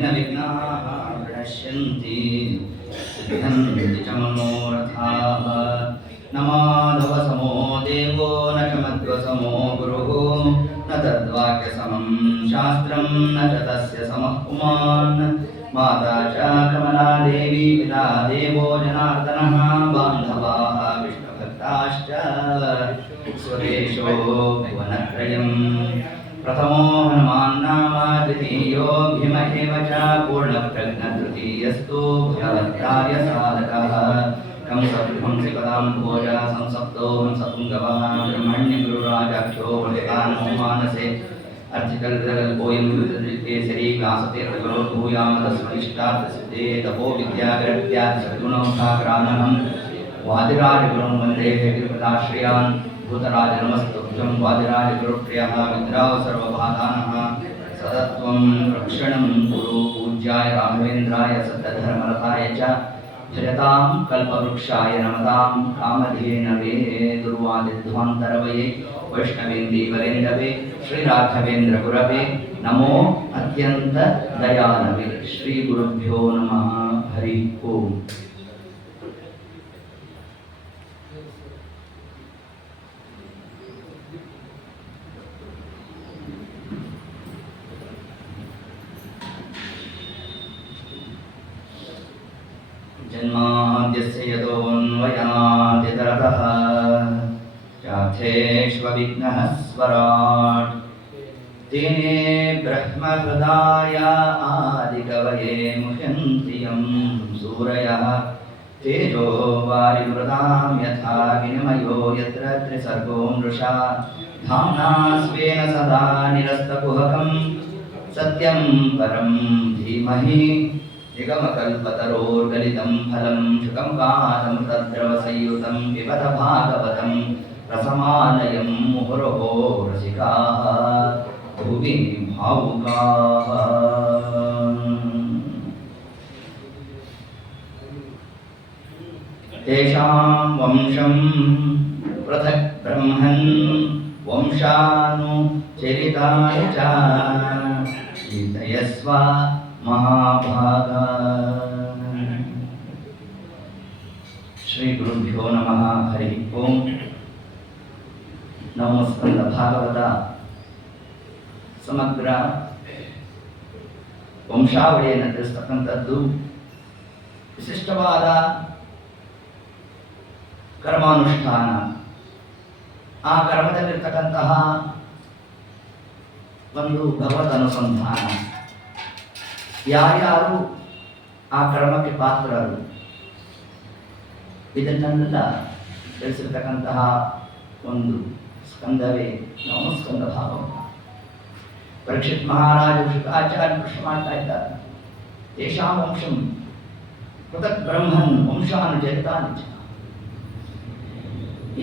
येन विघ्नाः प्रणश्यन्ति सिद्ध्यन्ति च मनोरथाः। न माधवसमो देवो न च मध्वसमो गुरुः न तद्वाक्यसमं शास्त्रं न च तस्य समः पुमान्। माता च कमला देवी पिता देवो जनार्दनः बान्धवाः विष्णुभक्ताश्च स्वदेशो भुवनत्रयम्। प्रथमो हनुमान् नाम द्वितीयो भीम एव च पूर्णप्रज्ञतृतीयस्तु भगवत्कार्य साधकः। कंसध्वंसिपदां भोज संसप्तो हंसपुङ्गवः ब्रह्मण्यगुरुराजाख्यो वलितानो मानसे अर्चिकल्पोऽयं केसरी व्यासतीर्थगुरो भूयामदस्मनिष्टार्थसिद्धे तपो विद्याग्रहत्यादिसद्गुणोत्थाक्रानहं वादिराजगुरुं वन्दे कृपदाश्रयान्। भूतराजनमस्तुभ्यं वादिराजगुरुप्रियः विद्राव सर्वबाधानः सतत्वं रक्षणं कुरु। पूज्याय राघवेन्द्राय सत्यधर्मरताय च भजतां कल्पवृक्षाय नमतां कामधेनवे। दुर्वादिध्वान्तरवये वैष्णवेन्दीवरेन्दवे श्रीराघवेन्द्र गुरवे नमो अत्यंत दयालवे। श्री गुरुभ्यो नमः। हरि ओम। जन्माद्यस्य यतोऽन्वयादितरतः चार्थेष्वविघ्नः स्वराट्। तेने ब्रह्महृदाय आदिकवये मुह्यन्ति यं सूरयः। तेजो वारिमृदां यथा विनिमयो यत्र त्रिसर्गो मृषा। धाम्ना स्वेन सदा निरस्तकुहकं सत्यं परं धीमहि। निगमकल्पतरोर्गलितं फलं शुकं तद्रवसंयुतं पिबत भागवतं रसमालयं मुहुरहो रसिकाः भुवि भावुकाः। तेषां वंशं पृथक् ब्रह्मन् वंशानुचरितानि च चिन्तयस्व महाभागा। श्री गुरुभ्यो नमः। हरि ओम। नमो स्कंद ಭಾಗವತ ಸಮಗ್ರ ವಂಶಾವಳಿಯನ್ನು ತಿಳಿಸ್ತಕ್ಕಂಥದ್ದು ವಿಶಿಷ್ಟವಾದ ಕರ್ಮಾನುಷ್ಠಾನ. ಆ ಕರ್ಮದಲ್ಲಿರ್ತಕ್ಕಂತಹ ಒಂದು ಭಗವದ್ ಅನುಸಂಧಾನ. ಯಾರ್ಯಾರು ಆ ಕರ್ಮಕ್ಕೆ ಪಾತ್ರರು ಇದನ್ನೆಲ್ಲ ತಿಳಿಸಿರ್ತಕ್ಕಂತಹ ಒಂದು ಸ್ಕಂದವೇ ನವಮಸ್ಕಂದ ಭಾಗವತ. ಪರೀಕ್ಷಿತ್ ಮಹಾರಾಜರು ಶುಕಾಚಾರ್ಯ ಪ್ರಶ್ನೆ ಮಾಡ್ತಾ ಇದ್ದಾರೆ. ತೇಷಾಂ ವಂಶಂ ಪೃಥಕ್ ಬ್ರಹ್ಮನ್ ವಂಶಾನುಚರಿತಾನಿ ಚ.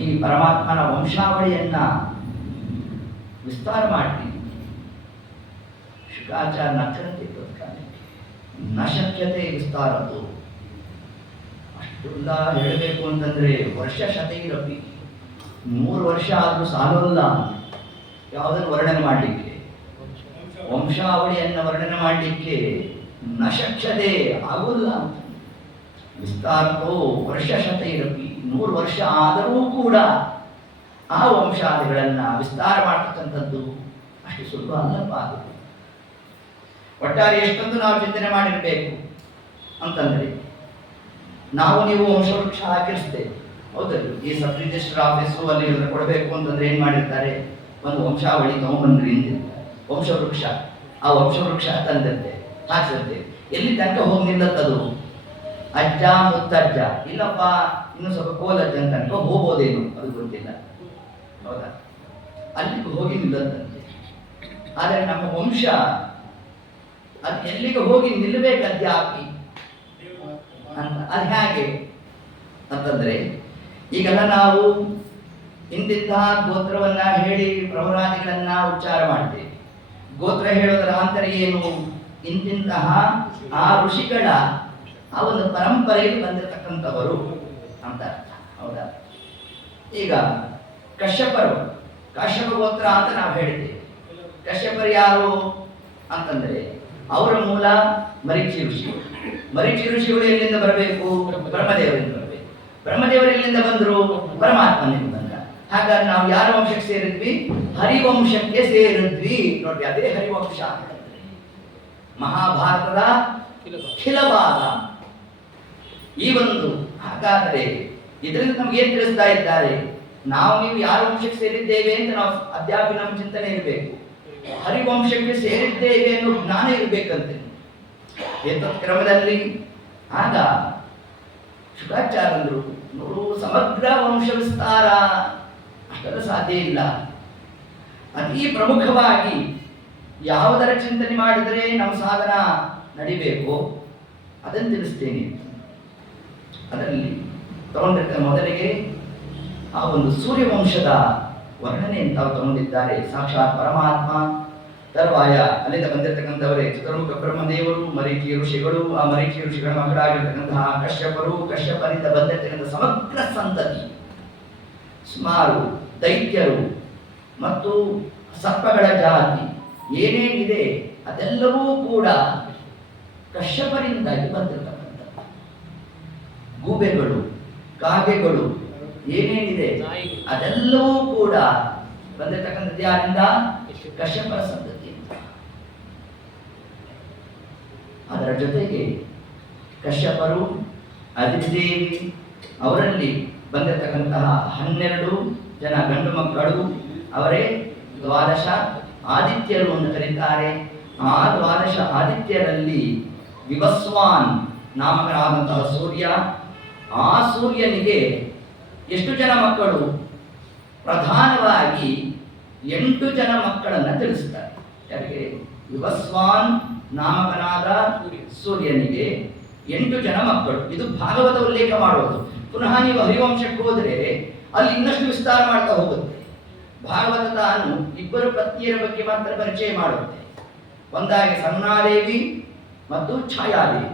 ಈ ಪರಮಾತ್ಮನ ವಂಶಾವಳಿಯನ್ನ ವಿಸ್ತಾರ ಮಾಡಿ ಶುಕಾಚಾರ್ಯ ನಕ್ಷತೆ ನ ಶಕ್ಯತೆ ವಿಸ್ತಾರದ್ದು. ಅಷ್ಟೆಲ್ಲ ಹೇಳಬೇಕು ಅಂತಂದ್ರೆ ವರ್ಷ ಶತೈರಪಿ 3 ವರ್ಷ ಆದರೂ ಸಾಲೋಲ್ಲ ಯಾವುದನ್ನು ವರ್ಣನೆ ಮಾಡಲಿಕ್ಕೆ, ವಂಶಾವಳಿಯನ್ನು ವರ್ಣನೆ ಮಾಡಲಿಕ್ಕೆ ನ ಶಕ್ಯತೆ ಆಗೋಲ್ಲ. ವಿಸ್ತಾರತೋ ವರ್ಷ ಶತೈರಪಿ 100 ವರ್ಷ ಆದರೂ ಕೂಡ ಆ ವಂಶಾದಿಗಳನ್ನು ವಿಸ್ತಾರ ಮಾಡ್ತಕ್ಕಂಥದ್ದು ಅಷ್ಟು ಸುಲಭ ಅಲ್ಲಪ್ಪ. ಒಟ್ಟಾರೆ ಎಷ್ಟೊಂದು ನಾವು ಚಿಂತನೆ ಮಾಡಿರಬೇಕು ಅಂತಂದ್ರೆ ನಾವು ನೀವು ವಂಶವೃಕ್ಷ ಹಾಕಿರ್ತೇವೆ, ಹೌದಲ್ಲ? ಈ ಸಬ್ ರಿಜಿಸ್ಟರ್ ಆಫೀಸು ಅಲ್ಲಿ ಕೊಡಬೇಕು ಅಂತಂದ್ರೆ ಏನ್ ಮಾಡಿರ್ತಾರೆ, ಒಂದು ವಂಶಾವಳಿ ತಗೊಂಡ್ಬಂದ್ರಿ ಅಂತಿರ್ತಾರೆ, ವಂಶವೃಕ್ಷ. ಆ ವಂಶವೃಕ್ಷ ತಂದಿರ್ತೆ ಹಾಕಿರ್ತೇವೆ. ಎಲ್ಲಿ ತನಕ ಹೋಗಿ ನಿಲ್ಲತ್ತದು? ಅಜ್ಜ ಮುತ್ತಜ್ಜ, ಇಲ್ಲಪ್ಪ ಇನ್ನು ಸ್ವಲ್ಪ ಕೋಲಜ್ಜ ತನಕ ಹೋಗ್ಬೋದೇನು ಅದು ಗೊತ್ತಿಲ್ಲ, ಹೌದಾ? ಅಲ್ಲಿಗೆ ಹೋಗಿ ನಿಲ್ಲತ್ತಂತೆ. ಆದರೆ ನಮ್ಮ ವಂಶ ಅದು ಎಲ್ಲಿಗೆ ಹೋಗಿ ನಿಲ್ಲಬೇಕದ್ಯಾಪಿ ಅಂತ. ಅದು ಹೇಗೆ ಅಂತಂದ್ರೆ, ಈಗೆಲ್ಲ ನಾವು ಇಂತಿಂತಹ ಗೋತ್ರವನ್ನ ಹೇಳಿ ಪ್ರವರಾದಿಗಳನ್ನ ಉಚ್ಚಾರ ಮಾಡ್ತೇವೆ. ಗೋತ್ರ ಹೇಳೋದರ ಆಂತರ್ಯ ಏನು? ಇಂತಿಂತಹ ಆ ಋಷಿಗಳ ಆ ಒಂದು ಪರಂಪರೆಯಲ್ಲಿ ಬಂದಿರತಕ್ಕಂಥವರು ಅಂತ ಅರ್ಥ, ಹೌದಾ? ಈಗ ಕಶ್ಯಪರು, ಕಾಶ್ಯಪ ಗೋತ್ರ ಅಂತ ನಾವು ಹೇಳಿದ್ದೇವೆ. ಕಶ್ಯಪರು ಯಾರು ಅಂತಂದ್ರೆ ಅವರ ಮೂಲ ಮರೀಚಿ ಋಷಿಗಳು. ಮರೀಚಿ ಋಷಿಗಳು ಎಲ್ಲಿಂದ ಬರಬೇಕು? ಬ್ರಹ್ಮದೇವರಿಂದ ಬರಬೇಕು. ಬ್ರಹ್ಮದೇವರು ಎಲ್ಲಿಂದ ಬಂದರು? ಪರಮಾತ್ಮನಿಂದ ಬಂದ. ಹಾಗಾದ್ರೆ ನಾವು ಯಾರ ವಂಶಕ್ಕೆ ಸೇರಿದ್ವಿ? ಹರಿವಂಶಕ್ಕೆ ಸೇರಿದ್ವಿ. ನೋಡಿ, ಅದೇ ಹರಿವಂಶ. ಮಹಾಭಾರತದ ಖಿಲಭಾಗ ಈ ಒಂದು. ಹಾಗಾದರೆ ಇದರಿಂದ ನಮ್ಗೆ ಏನ್ ತಿಳಿಸ್ತಾ ಇದ್ದಾರೆ? ನಾವು ನೀವು ಯಾರ ವಂಶಕ್ಕೆ ಸೇರಿದ್ದೇವೆ ಅಂತ ನಾವು ಅದ್ಯಾಪಿ ನಮ್ಮ ಚಿಂತನೆ ಇರಬೇಕು. ಹರಿವಂಶಕ್ಕೆ ಸೇರಿದ್ದೇವೆ ಅನ್ನೋ ಜ್ಞಾನ ಇರಬೇಕಂತೆ. ಏತತ್ ಕ್ರಮದಲ್ಲಿ ಆಗ ಶುಕಾಚಾರ್ಯರು ನೋಡು, ಸಮಗ್ರ ವಂಶ ವಿಸ್ತಾರ ಅಷ್ಟರ ಸಾಧ್ಯ ಇಲ್ಲ. ಅತಿ ಪ್ರಮುಖವಾಗಿ ಯಾವುದರ ಚಿಂತನೆ ಮಾಡಿದರೆ ನಮ್ಮ ಸಾಧನ ನಡಿಬೇಕು ಅದನ್ನು ತಿಳಿಸ್ತೇನೆ. ಅದರಲ್ಲಿ ತಗೊಂಡಿರ್ತಾರೆ ಮೊದಲಿಗೆ ಆ ಒಂದು ಸೂರ್ಯವಂಶದ ವರ್ಣನೆ ಅಂತ ತಗೊಂಡಿದ್ದಾರೆ ಸಾಕ್ಷಾತ್ ಪರಮಾತ್ಮ. ತರುವಾಯ ಅಲ್ಲಿಂದ ಬಂದಿರತಕ್ಕಂಥವರೇ ಚತುರ್ಮುಖ ಬ್ರಹ್ಮದೇವರು, ಮರೀಚಿ ಋಷಿಗಳು, ಆ ಮರೀಚಿ ಋಷಿಗಳ ಮಕ್ಕಳಾಗಿರ್ತಕ್ಕಂತಹ ಕಶ್ಯಪರು, ಕಶ್ಯಪರಿಂದ ಬಂದಿರತಕ್ಕಂಥ ಸಮಗ್ರ ಸಂತತಿ, ಸುಮಾರು ದೈತ್ಯರು ಮತ್ತು ಸರ್ಪಗಳ ಜಾತಿ ಏನೇನಿದೆ ಅದೆಲ್ಲವೂ ಕೂಡ ಕಶ್ಯಪರಿಂದಾಗಿ ಬಂದಿರತಕ್ಕಂಥ ಗೂಬೆಗಳು, ಕಾಗೆಗಳು ಏನೇನಿದೆ ಅದೆಲ್ಲವೂ ಕೂಡ ಬಂದಿರತಕ್ಕಂಥದ್ದು ಯಾರಿಂದ? ಕಶ್ಯಪರ ಸಂತತಿ. ಅದರ ಜೊತೆಗೆ ಕಶ್ಯಪರು, ಅದಿತಿದೇವಿ, ಅವರಲ್ಲಿ ಬಂದಿರತಕ್ಕಂತಹ 12 ಜನ ಗಂಡು ಮಕ್ಕಳು, ಅವರೇ ದ್ವಾದಶ ಆದಿತ್ಯರು ಅಂತ ಕರೀತಾರೆ. ಆ ದ್ವಾದಶ ಆದಿತ್ಯರಲ್ಲಿ ವಿವಸ್ವಾನ್ ನಾಮಕನಾದಂತಹ ಸೂರ್ಯ, ಆ ಸೂರ್ಯನಿಗೆ ಎಷ್ಟು ಜನ ಮಕ್ಕಳು? ಪ್ರಧಾನವಾಗಿ 8 ಜನ ಮಕ್ಕಳನ್ನು ತಿಳಿಸ್ತಾರೆ. ಯಾರಿಗೆ? ವಿವಸ್ವಾನ್ ನಾಮಕನಾದ ಸೂರ್ಯನಿಗೆ 8 ಜನ ಮಕ್ಕಳು. ಇದು ಭಾಗವತ ಉಲ್ಲೇಖ ಮಾಡುವುದು. ಪುನಃ ನೀವು ಹರಿವಂಶಕ್ಕೆ ಹೋದರೆ ಅಲ್ಲಿ ಇನ್ನಷ್ಟು ವಿಸ್ತಾರ ಮಾಡ್ತಾ ಹೋಗುತ್ತೆ. ಭಾಗವತ ತಾನು 2 ಪತ್ನಿಯರ ಬಗ್ಗೆ ಮಾತ್ರ ಪರಿಚಯ ಮಾಡುತ್ತೆ. ಒಂದಾಗಿ ಸನ್ನಾದೇವಿ ಮತ್ತು ಛಾಯಾದೇವಿ,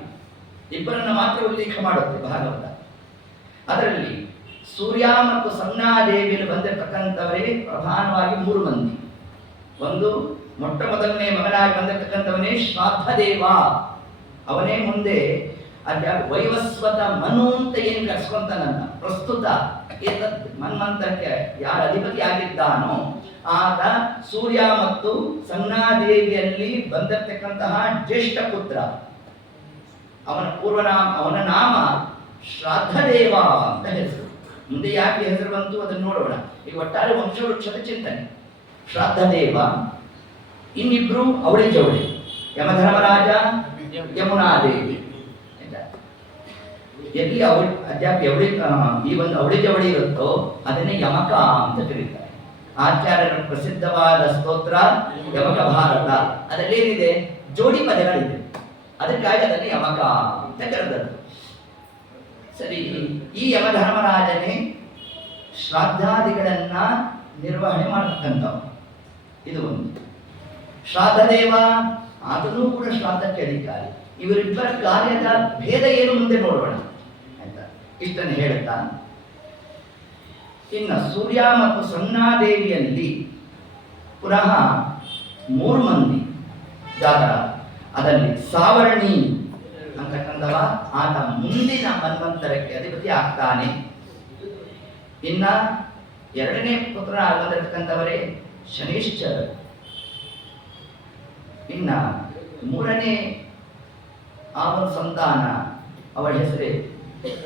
ಇಬ್ಬರನ್ನ ಮಾತ್ರ ಉಲ್ಲೇಖ ಮಾಡುತ್ತೆ ಭಾಗವತ. ಅದರಲ್ಲಿ ಸೂರ್ಯ ಮತ್ತು ಸನ್ನಾದೇವಿಯಲ್ಲಿ ಬಂದಿರತಕ್ಕಂಥವರೇ ಪ್ರಧಾನವಾಗಿ 3 ಮಂದಿ. ಒಂದು ಮೊಟ್ಟ ಮೊದಲನೇ ಮಗನಾಗಿ ಬಂದಿರತಕ್ಕಂಥವನೇ ಶ್ರಾದ್ದದೇವ. ಅವನೇ ಮುಂದೆ ವೈವಸ್ವತ ಮನು ಅಂತ ಏನು ಕರ್ಸ್ಕೊಂತಾನಂತ. ಪ್ರಸ್ತುತ ಮನ್ವಂತರಕ್ಕೆ ಯಾರ ಅಧಿಪತಿ ಆಗಿದ್ದಾನೋ ಆತ ಸೂರ್ಯ ಮತ್ತು ಸನ್ನಾದೇವಿಯಲ್ಲಿ ಬಂದಿರತಕ್ಕಂತಹ ಜ್ಯೇಷ್ಠ ಪುತ್ರ. ಅವನ ನಾಮ ಶ್ರಾದ್ದದೇವ ಅಂತ ಹೆಸರು. ಮುಂದೆ ಯಾಕೆ ಹೆಸರು ಬಂತು ಅದನ್ನು ನೋಡೋಣ. ಈಗ ಒಟ್ಟಾರೆ ವಂಶವೃಕ್ಷದ ಚಿಂತನೆ. ಶ್ರಾದ್ದದೇವ, ಇನ್ನಿಬ್ರು ಅವಳಿ ಜವಳಿ, ಯಮಧರ್ಮರಾಜ, ಯಮುನಾದೇವಿ. ಎಲ್ಲಿ ಅವಳಿ ಈ ಒಂದು ಅವಳಿ ಜವಳಿ ಇರುತ್ತೋ ಅದನ್ನೇ ಯಮಕ ಅಂತ ಕರೀತಾರೆ. ಆಚಾರ್ಯರ ಪ್ರಸಿದ್ಧವಾದ ಸ್ತೋತ್ರ ಯಮಕ ಭಾರತ. ಅದರಲ್ಲೇನಿದೆ? ಜೋಡಿ ಪದಗಳಿದೆ. ಅದಕ್ಕಾಗಿ ಅದನ್ನೇ ಯಮಕ ಅಂತ ಕರೆದದ್ದು. ಸರಿ, ಈ ಯಮಧರ್ಮರಾಜನೇ ಶ್ರಾದ್ದಾದಿಗಳನ್ನ ನಿರ್ವಹಣೆ ಮಾಡತಕ್ಕಂಥವು. ಇದು ಒಂದು. ಶ್ರಾದ್ದದೇವ ಆತನೂ ಕೂಡ ಶ್ರಾದ್ದಕ್ಕೆ ಅಧಿಕಾರಿ. ಇವರಿಬ್ಬರ ಕಾರ್ಯದ ಭೇದ ಏನು ಮುಂದೆ ನೋಡೋಣ ಆಯ್ತಾ. ಇಷ್ಟನ್ನು ಹೇಳುತ್ತಾ ಇನ್ನು ಸೂರ್ಯ ಮತ್ತು ಸನ್ನಾದೇವಿಯಲ್ಲಿ ಪುನಃ 3 ಮಂದಿ ಜಾತರ. ಅದರಲ್ಲಿ ಸಾವರ್ಣಿ ಅಂತಕ್ಕಂಥವ ಆತ ಮುಂದಿನ ಮನ್ವಂತರಕ್ಕೆ ಅಧಿಪತಿ ಆಗ್ತಾನೆ. ಇನ್ನ 2ನೇ ಪುತ್ರ ಬಂದಿರತಕ್ಕಂಥವರೇ ಶನೀಶ್ಚರ. ಇನ್ನ 3ನೇ ಆ ಒಂದು ಸಂತಾನ, ಅವಳ ಹೆಸರೇ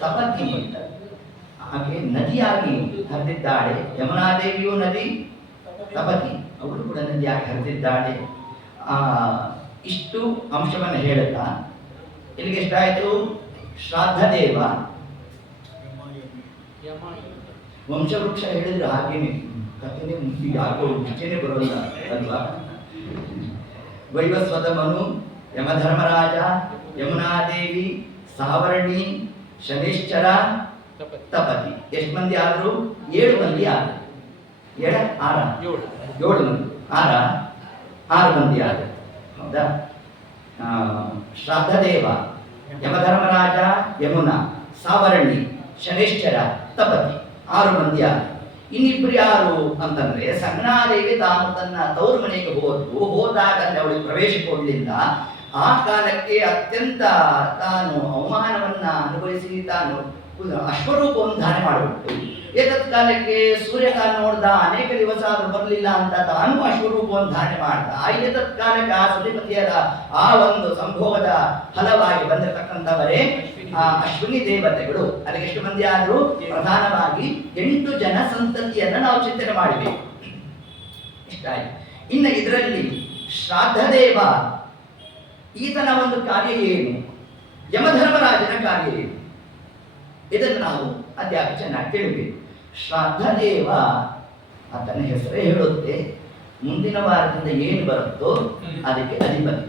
ತಪತಿ ಅಂತ. ಆಕೆ ನದಿಯಾಗಿ ಹರಿದಿದ್ದಾಳೆ. ಯಮುನಾದೇವಿಯು ನದಿ, ತಪತಿ ಅವಳು ಕೂಡ ನದಿಯಾಗಿ ಹರಿದಿದ್ದಾಳೆ. ಇಷ್ಟು ಅಂಶವನ್ನು ಹೇಳುತ್ತಾ ಇಲ್ಲಿಗೆ ಎಷ್ಟಾಯಿತು? ಶ್ರಾದ್ದದೇವ, ವಂಶವೃಕ್ಷ ಹೇಳಿದ್ರೆ ಹಾಗೇನೆ ಕಥೆನೇ ಯಾಕೋ ವಿಷಯನೇ ಬರೋಲ್ಲ ಅಲ್ವಾ. ವೈವಸ್ವತ ಮನು, ಯಮಧರ್ಮರಾಜ, ಯಮುನಾದೇವಿ, ಸಾವರ್ಣಿ, ಶನೀಶ್ಚರ, ತಪತಿ. ಎಷ್ಟು ಮಂದಿ ಆದ್ರು? 7 ಮಂದಿ ಆದ್ರು. 7 ಮಂದಿ. 6 ಮಂದಿ ಆದ್ರು. ಹೌದಾ? ಶ್ರಾದ್ದದೇವ, ಯಮಧರ್ಮರಾಜ, ಯಮುನಾ, ಸಾವರ್ಣಿ, ಶನೀಶ್ಚರ, ತಪತಿ 6 ಮಂದಿ ಆದ್ರು. ಇನ್ನಿಬ್ರು ಯಾರು ಅಂತಂದ್ರೆ ಸನ್ನಾದೇವಿ ತಾನು ತನ್ನ ತವರು ಮನೆಗೆ ಹೋದಾಗ ಅವಳಿಗೆ ಪ್ರವೇಶ ಕೊಡಲಿಲ್ಲ. ಆ ಕಾಲಕ್ಕೆ ಅತ್ಯಂತ ತಾನು ಅವಮಾನವನ್ನ ಅನುಭವಿಸಿ ತಾನು ಅಶ್ವರೂಪವನ್ನು ಧಾರಣೆ ಮಾಡಿಬಿಟ್ಟು ಏತತ್ ಕಾಲಕ್ಕೆ ಸೂರ್ಯಕಾಲ ನೋಡ್ದ ಅನೇಕ ದಿವಸ ಆದ್ರೂ ಬರಲಿಲ್ಲ ಅಂತ ತಾನು ಅಶ್ವರೂಪವನ್ನು ಧಾರಣೆ ಮಾಡ್ದ. ಆ ಏತತ್ ಕಾಲಕ್ಕೆ ಆ ಸತಿಪತಿಯರ ಆ ಒಂದು ಸಂಭೋಗದ ಫಲವಾಗಿ ಬಂದಿರತಕ್ಕಂಥವರೇ ಆ ಅಶ್ವಿನಿ ದೇವತೆಗಳು. ಅದಕ್ಕೆ ಎಷ್ಟು ಮಂದಿ ಆದ್ರೂ ಪ್ರಧಾನವಾಗಿ 8 ಜನ ಸಂತತಿಯನ್ನ ನಾವು ಚಿಂತನೆ ಮಾಡಬೇಕು. ಇಷ್ಟಾಯ್ತು. ಇನ್ನು ಇದರಲ್ಲಿ ಶ್ರಾದ್ದದೇವ ಈತನ ಒಂದು ಕಾರ್ಯ ಏನು, ಯಮಧರ್ಮರಾಜನ ಕಾರ್ಯ ಏನು, ಇದನ್ನು ನಾವು ಅದ್ಯಾಕೆ ಚೆನ್ನಾಗಿ ತಿಳಿಬೇಕು. ಶ್ರಾದ್ದದೇವ ಆತನ ಹೆಸರೇ ಹೇಳುತ್ತೆ, ಮುಂದಿನ ವಾರದಿಂದ ಏನು ಬರುತ್ತೋ ಅದಕ್ಕೆ ಅಧಿಪತಿ.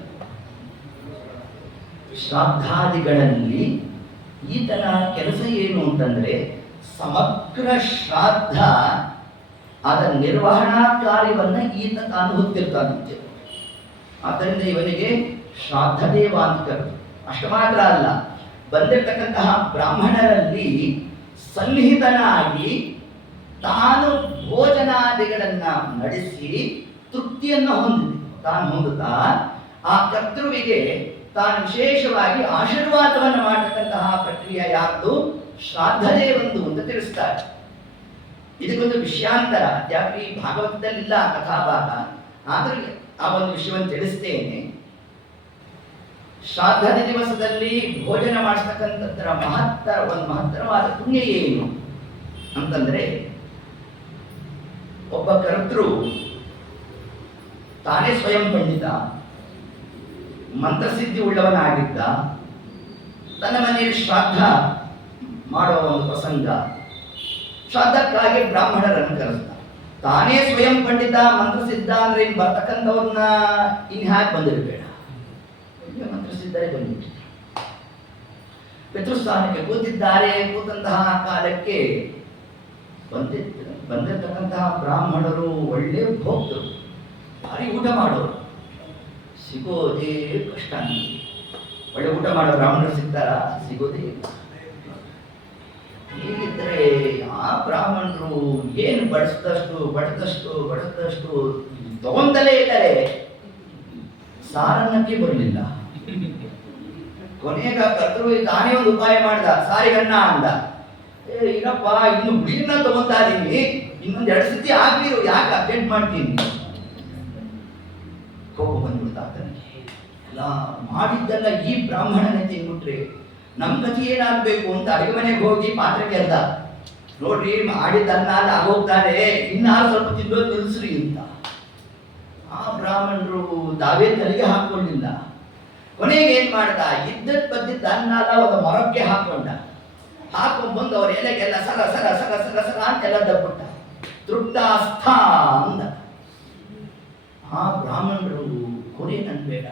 ಶ್ರಾದ್ದಾದಿಗಳಲ್ಲಿ ಈತನ ಕೆಲಸ ಏನು ಅಂತಂದ್ರೆ ಸಮಗ್ರ ಶ್ರಾದ್ದ ಅದರ ನಿರ್ವಹಣಾ ಕಾರ್ಯವನ್ನ ಈತ ತಾನು ಹೊತ್ತಿರ್ತಾನಂತೆ. ಆದ್ದರಿಂದ ಇವನಿಗೆ ಶ್ರಾದ್ದದೇವ ಅಂತ ಕರೆದು. ಅಷ್ಟು ಮಾತ್ರ ಅಲ್ಲ, ಬಂದಿರತಕ್ಕಂತಹ ಬ್ರಾಹ್ಮಣರಲ್ಲಿ ಸನ್ನಿಹಿತನಾಗಿ ತಾನು ಭೋಜನಾದಿಗಳನ್ನ ನಡೆಸಿ ತೃಪ್ತಿಯನ್ನು ತಾನು ಹೊಂದುತ್ತಾ ಆ ಕರ್ತೃವಿಗೆ ತಾನು ವಿಶೇಷವಾಗಿ ಆಶೀರ್ವಾದವನ್ನು ಮಾಡತಕ್ಕಂತಹ ಪ್ರಕ್ರಿಯೆ ಯಾರ್ದು, ಶ್ರಾದ್ದದೇವಂದು ಅಂತ ತಿಳಿಸ್ತಾರೆ. ಇದಕ್ಕೊಂದು ವಿಷಯಾಂತರ ಯಾಕೆ ಈ ಭಾಗವತದಲ್ಲಿಲ್ಲ ಕಥಾಭಾಗ, ಆದ್ರೆ ಆ ಒಂದು ವಿಷಯವನ್ನು ತಿಳಿಸ್ತೇನೆ. ಶ್ರಾದ್ದದ ದಿವಸದಲ್ಲಿ ಭೋಜನ ಮಾಡಿಸ್ತಕ್ಕಂಥದ್ರ ಒಂದು ಮಹತ್ತರವಾದ ಪುಣ್ಯ ಏನು ಅಂತಂದ್ರೆ, ಒಬ್ಬ ಕರ್ತೃ ತಾನೇ ಸ್ವಯಂ ಪಂಡಿತ, ಮಂತ್ರಸಿದ್ಧಿ ಉಳ್ಳವನಾಗಿದ್ದ, ತನ್ನ ಮನೆಯಲ್ಲಿ ಶ್ರಾದ್ದ ಮಾಡುವ ಒಂದು ಪ್ರಸಂಗ, ಶ್ರಾದ್ದಕ್ಕಾಗಿ ಬ್ರಾಹ್ಮಣರನ್ನು ಕರೆಸ್ತ. ತಾನೇ ಸ್ವಯಂ ಪಂಡಿತ ಮಂತ್ರಸಿದ್ಧ ಅಂದ್ರೆ ಇನ್ನು ಬರ್ತಕ್ಕಂಥವ್ರನ್ನ ಇನ್ ಹ್ಯಾಕ್ ಬಂದಿರಬೇಡ, ಮಂತ್ರಸಿದ್ಧರೇ ಬಂದ್ಬಿಟ್ಟಿದ್ದಾರೆ. ಪಿತೃಸ್ಥಾನಕ್ಕೆ ಕೂತಿದ್ದಾರೆ. ಕೂತಂತಹ ಕಾಲಕ್ಕೆ ಬಂದಿರತಕ್ಕಂತಹ ಬ್ರಾಹ್ಮಣರು ಒಳ್ಳೆ ಭೋಕ್ತರು, ಭಾರಿ ಊಟ ಮಾಡೋರು, ಸಿಗೋದೇ ಕಷ್ಟ. ಒಳ್ಳೆ ಊಟ ಮಾಡೋ ಬ್ರಾಹ್ಮಣರು ಸಿಗ್ತಾರ? ಸಿಗೋದೇ ಇಲ್ಲ. ಹೀಗಿದ್ರೆ ಆ ಬ್ರಾಹ್ಮಣರು ಏನು ಬಡಿದಷ್ಟು ತಗೊಂಡಲೇ ಇದ್ದಾರೆ, ಸಾರನ್ನಕ್ಕೆ ಬರಲಿಲ್ಲ. ಕೊನೆಗ ಕರ್ತೃ ತಾನೇ ಒಂದು ಉಪಾಯ ಮಾಡ್ದ, ಸಾರಿಗಣ್ಣ ಅಂದ. ಏನಪ್ಪ ಇನ್ನು ಹುಳಿಯನ್ನ ತಗೊಂತಾ ಇದೀನಿ, ಇನ್ನೊಂದು 2 ಸತಿ ಆಗ್ಲಿ, ಯಾಕೆ ಅರ್ಜೆಂಟ್ ಮಾಡ್ತೀನಿ? ಕೋಪ ಬಂದ್ಬಿಡ್ತಾ ಎಲ್ಲ ಮಾಡಿದ್ದೆಲ್ಲ ಈ ಬ್ರಾಹ್ಮಣನೇ ತಿನ್ಬಿಟ್ರೆ ನಮ್ ಗತಿ ಏನಾಗ್ಬೇಕು ಅಂತ ಅಡಿಗೆ ಮನೆಗೆ ಹೋಗಿ ಪಾತ್ರೆ ಕೆರ್ದ. ನೋಡ್ರಿ ಮಾಡಿದ್ದನ್ನ ಆಗೋಗ್ತಾರೆ, ಇನ್ನಾರು ಸ್ವಲ್ಪ ತಿನ್ನೋದು ನಿಲ್ಸ್ರಿ ಅಂತ. ಆ ಬ್ರಾಹ್ಮಣರು ತಾವೇ ತಲೆಗೆ ಹಾಕೊಳ್ಳಿಲ್ಲ. ಕೊನೆಗೆ ಏನ್ ಮಾಡ್ದ, ಇದ್ದದ್ ಬದ್ದಿದ್ದ ಅನ್ನ ಒಂದು ಮರಕ್ಕೆ ಹಾಕೊಂಡ. ಹಾಕೊಂಡ್ ಬಂದು ಅವ್ರ ಎಲೆಗೆಲ್ಲ ಸರ ಸರ ಸರ ಸರ ಸರ ಅಂತೆಲ್ಲ ದಬ್ಬಿಟ್ಟ. ತೃಪ್ತಾಸ್ಥ ಅಂದ. ಆ ಬ್ರಾಹ್ಮಣರು ಕೊನೆ ನನ್ಬೇಡ,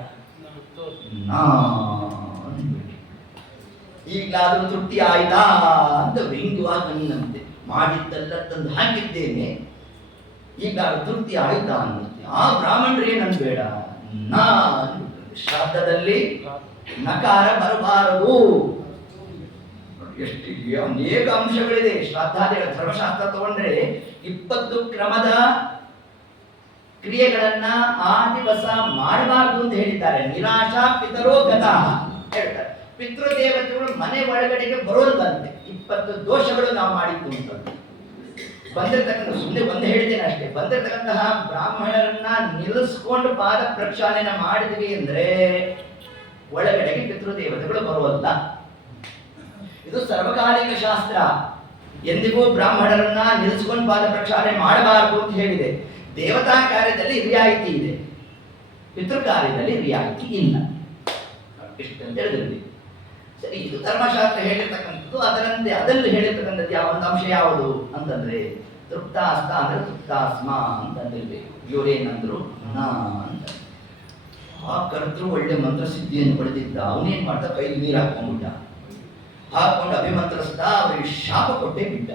ಈಗಲಾದ್ರೂ ತೃಪ್ತಿ ಆಯ್ತಾ ಅಂತ ವ್ಯಂಗ್ಯವಾಗಿ ಅನ್ನಂತೆ. ಮಾಡಿದ್ದೆಲ್ಲ ತಂದು ಹಾಕಿದ್ದೇನೆ, ಈಗ ತೃಪ್ತಿ ಆಯ್ತಾ ಅನ್ನಂತೆ. ಆ ಬ್ರಾಹ್ಮಣರು ಏನನ್ಬೇಡ, ಶ್ರಾದ್ದದಲ್ಲಿ ನಕಾರ ಬರಬಾರದು. ಎಷ್ಟು ಅನೇಕ ಅಂಶಗಳಿದೆ ಶ್ರಾದ್ದಾದಿಗಳ. ಧರ್ಮಶಾಸ್ತ್ರ ತಗೊಂಡ್ರೆ 20 ಕ್ರಮದ ಕ್ರಿಯೆಗಳನ್ನ ಆ ದಿವಸ ಮಾಡಬಾರದು ಅಂತ ಹೇಳಿದ್ದಾರೆ. ನಿರಾಶಾ ಪಿತರೋ ಗತಃ ಹೇಳ್ತಾರೆ. ಪಿತೃದೇವತೆಗಳು ಮನೆ ಒಳಗಡೆಗೆ ಬರೋದಂತೆ 20 ದೋಷಗಳು ನಾವು ಮಾಡಿದ್ದು ಅಂತ ಬಂದಿರತಕ್ಕಂಥ. ಸುಮ್ಮನೆ ಒಂದು ಹೇಳಿದ್ದೇನೆ ಅಷ್ಟೇ. ಬಂದಿರತಕ್ಕಂತಹ ಬ್ರಾಹ್ಮಣರನ್ನ ನಿಲ್ಲಿಸ್ಕೊಂಡು ಪಾದ ಪ್ರಕ್ಷಾಳನೆ ಮಾಡಿದ್ವಿ ಅಂದ್ರೆ ಒಳಗಡೆಗೆ ಪಿತೃದೇವತೆಗಳು ಬರುವಲ್ಲ. ಇದು ಸರ್ವಕಾಲಿಕ ಶಾಸ್ತ್ರ. ಎಂದಿಗೂ ಬ್ರಾಹ್ಮಣರನ್ನ ನಿಲ್ಲಿಸ್ಕೊಂಡು ಪಾದ ಪ್ರಕ್ಷಾಳನೆ ಮಾಡಬಾರದು ಅಂತ ಹೇಳಿದೆ. ದೇವತಾ ಕಾರ್ಯದಲ್ಲಿ ರಿಯಾಯಿತಿ ಇದೆ, ಪಿತೃ ಕಾರ್ಯದಲ್ಲಿ ರಿಯಾಯಿತಿ ಇಲ್ಲ. ಇಷ್ಟಂತ ಹೇಳಿದ್ರಿ. ಸರಿ, ಇದು ಧರ್ಮಶಾಸ್ತ್ರ ಹೇಳಿರ್ತಕ್ಕಂಥದ್ದು. ಅದರಂತೆ ಅದರಲ್ಲಿ ಹೇಳಿರ್ತಕ್ಕಂಥದ್ದು ಯಾವ ಒಂದು ಅಂಶ ಯಾವುದು ಅಂತಂದ್ರೆ ತೃಪ್ತಾಸ್ತ ಅಂದ್ರೆ ತೃಪ್ತಾಸ್ಮ ಅಂತಂದಿರ್ಬೇಕು. ಇವರೇನಂದ್ರು ನಾ ಅಂತ. ಆ ಕರ್ತೃ ಒಳ್ಳೆ ಮಂತ್ರಸಿದ್ಧಿಯನ್ನು ಪಡೆದಿದ್ದ. ಅವನೇನ್ ಮಾಡ್ದ, ಕೈಗೆ ನೀರು ಹಾಕೊಂಡ್ಬಿಟ್ಟ. ಹಾಕೊಂಡು ಅಭಿಮಂತ್ರಿಸ್ದ, ಅವರಿಗೆ ಶಾಪ ಕೊಟ್ಟೆ ಬಿಟ್ಟ.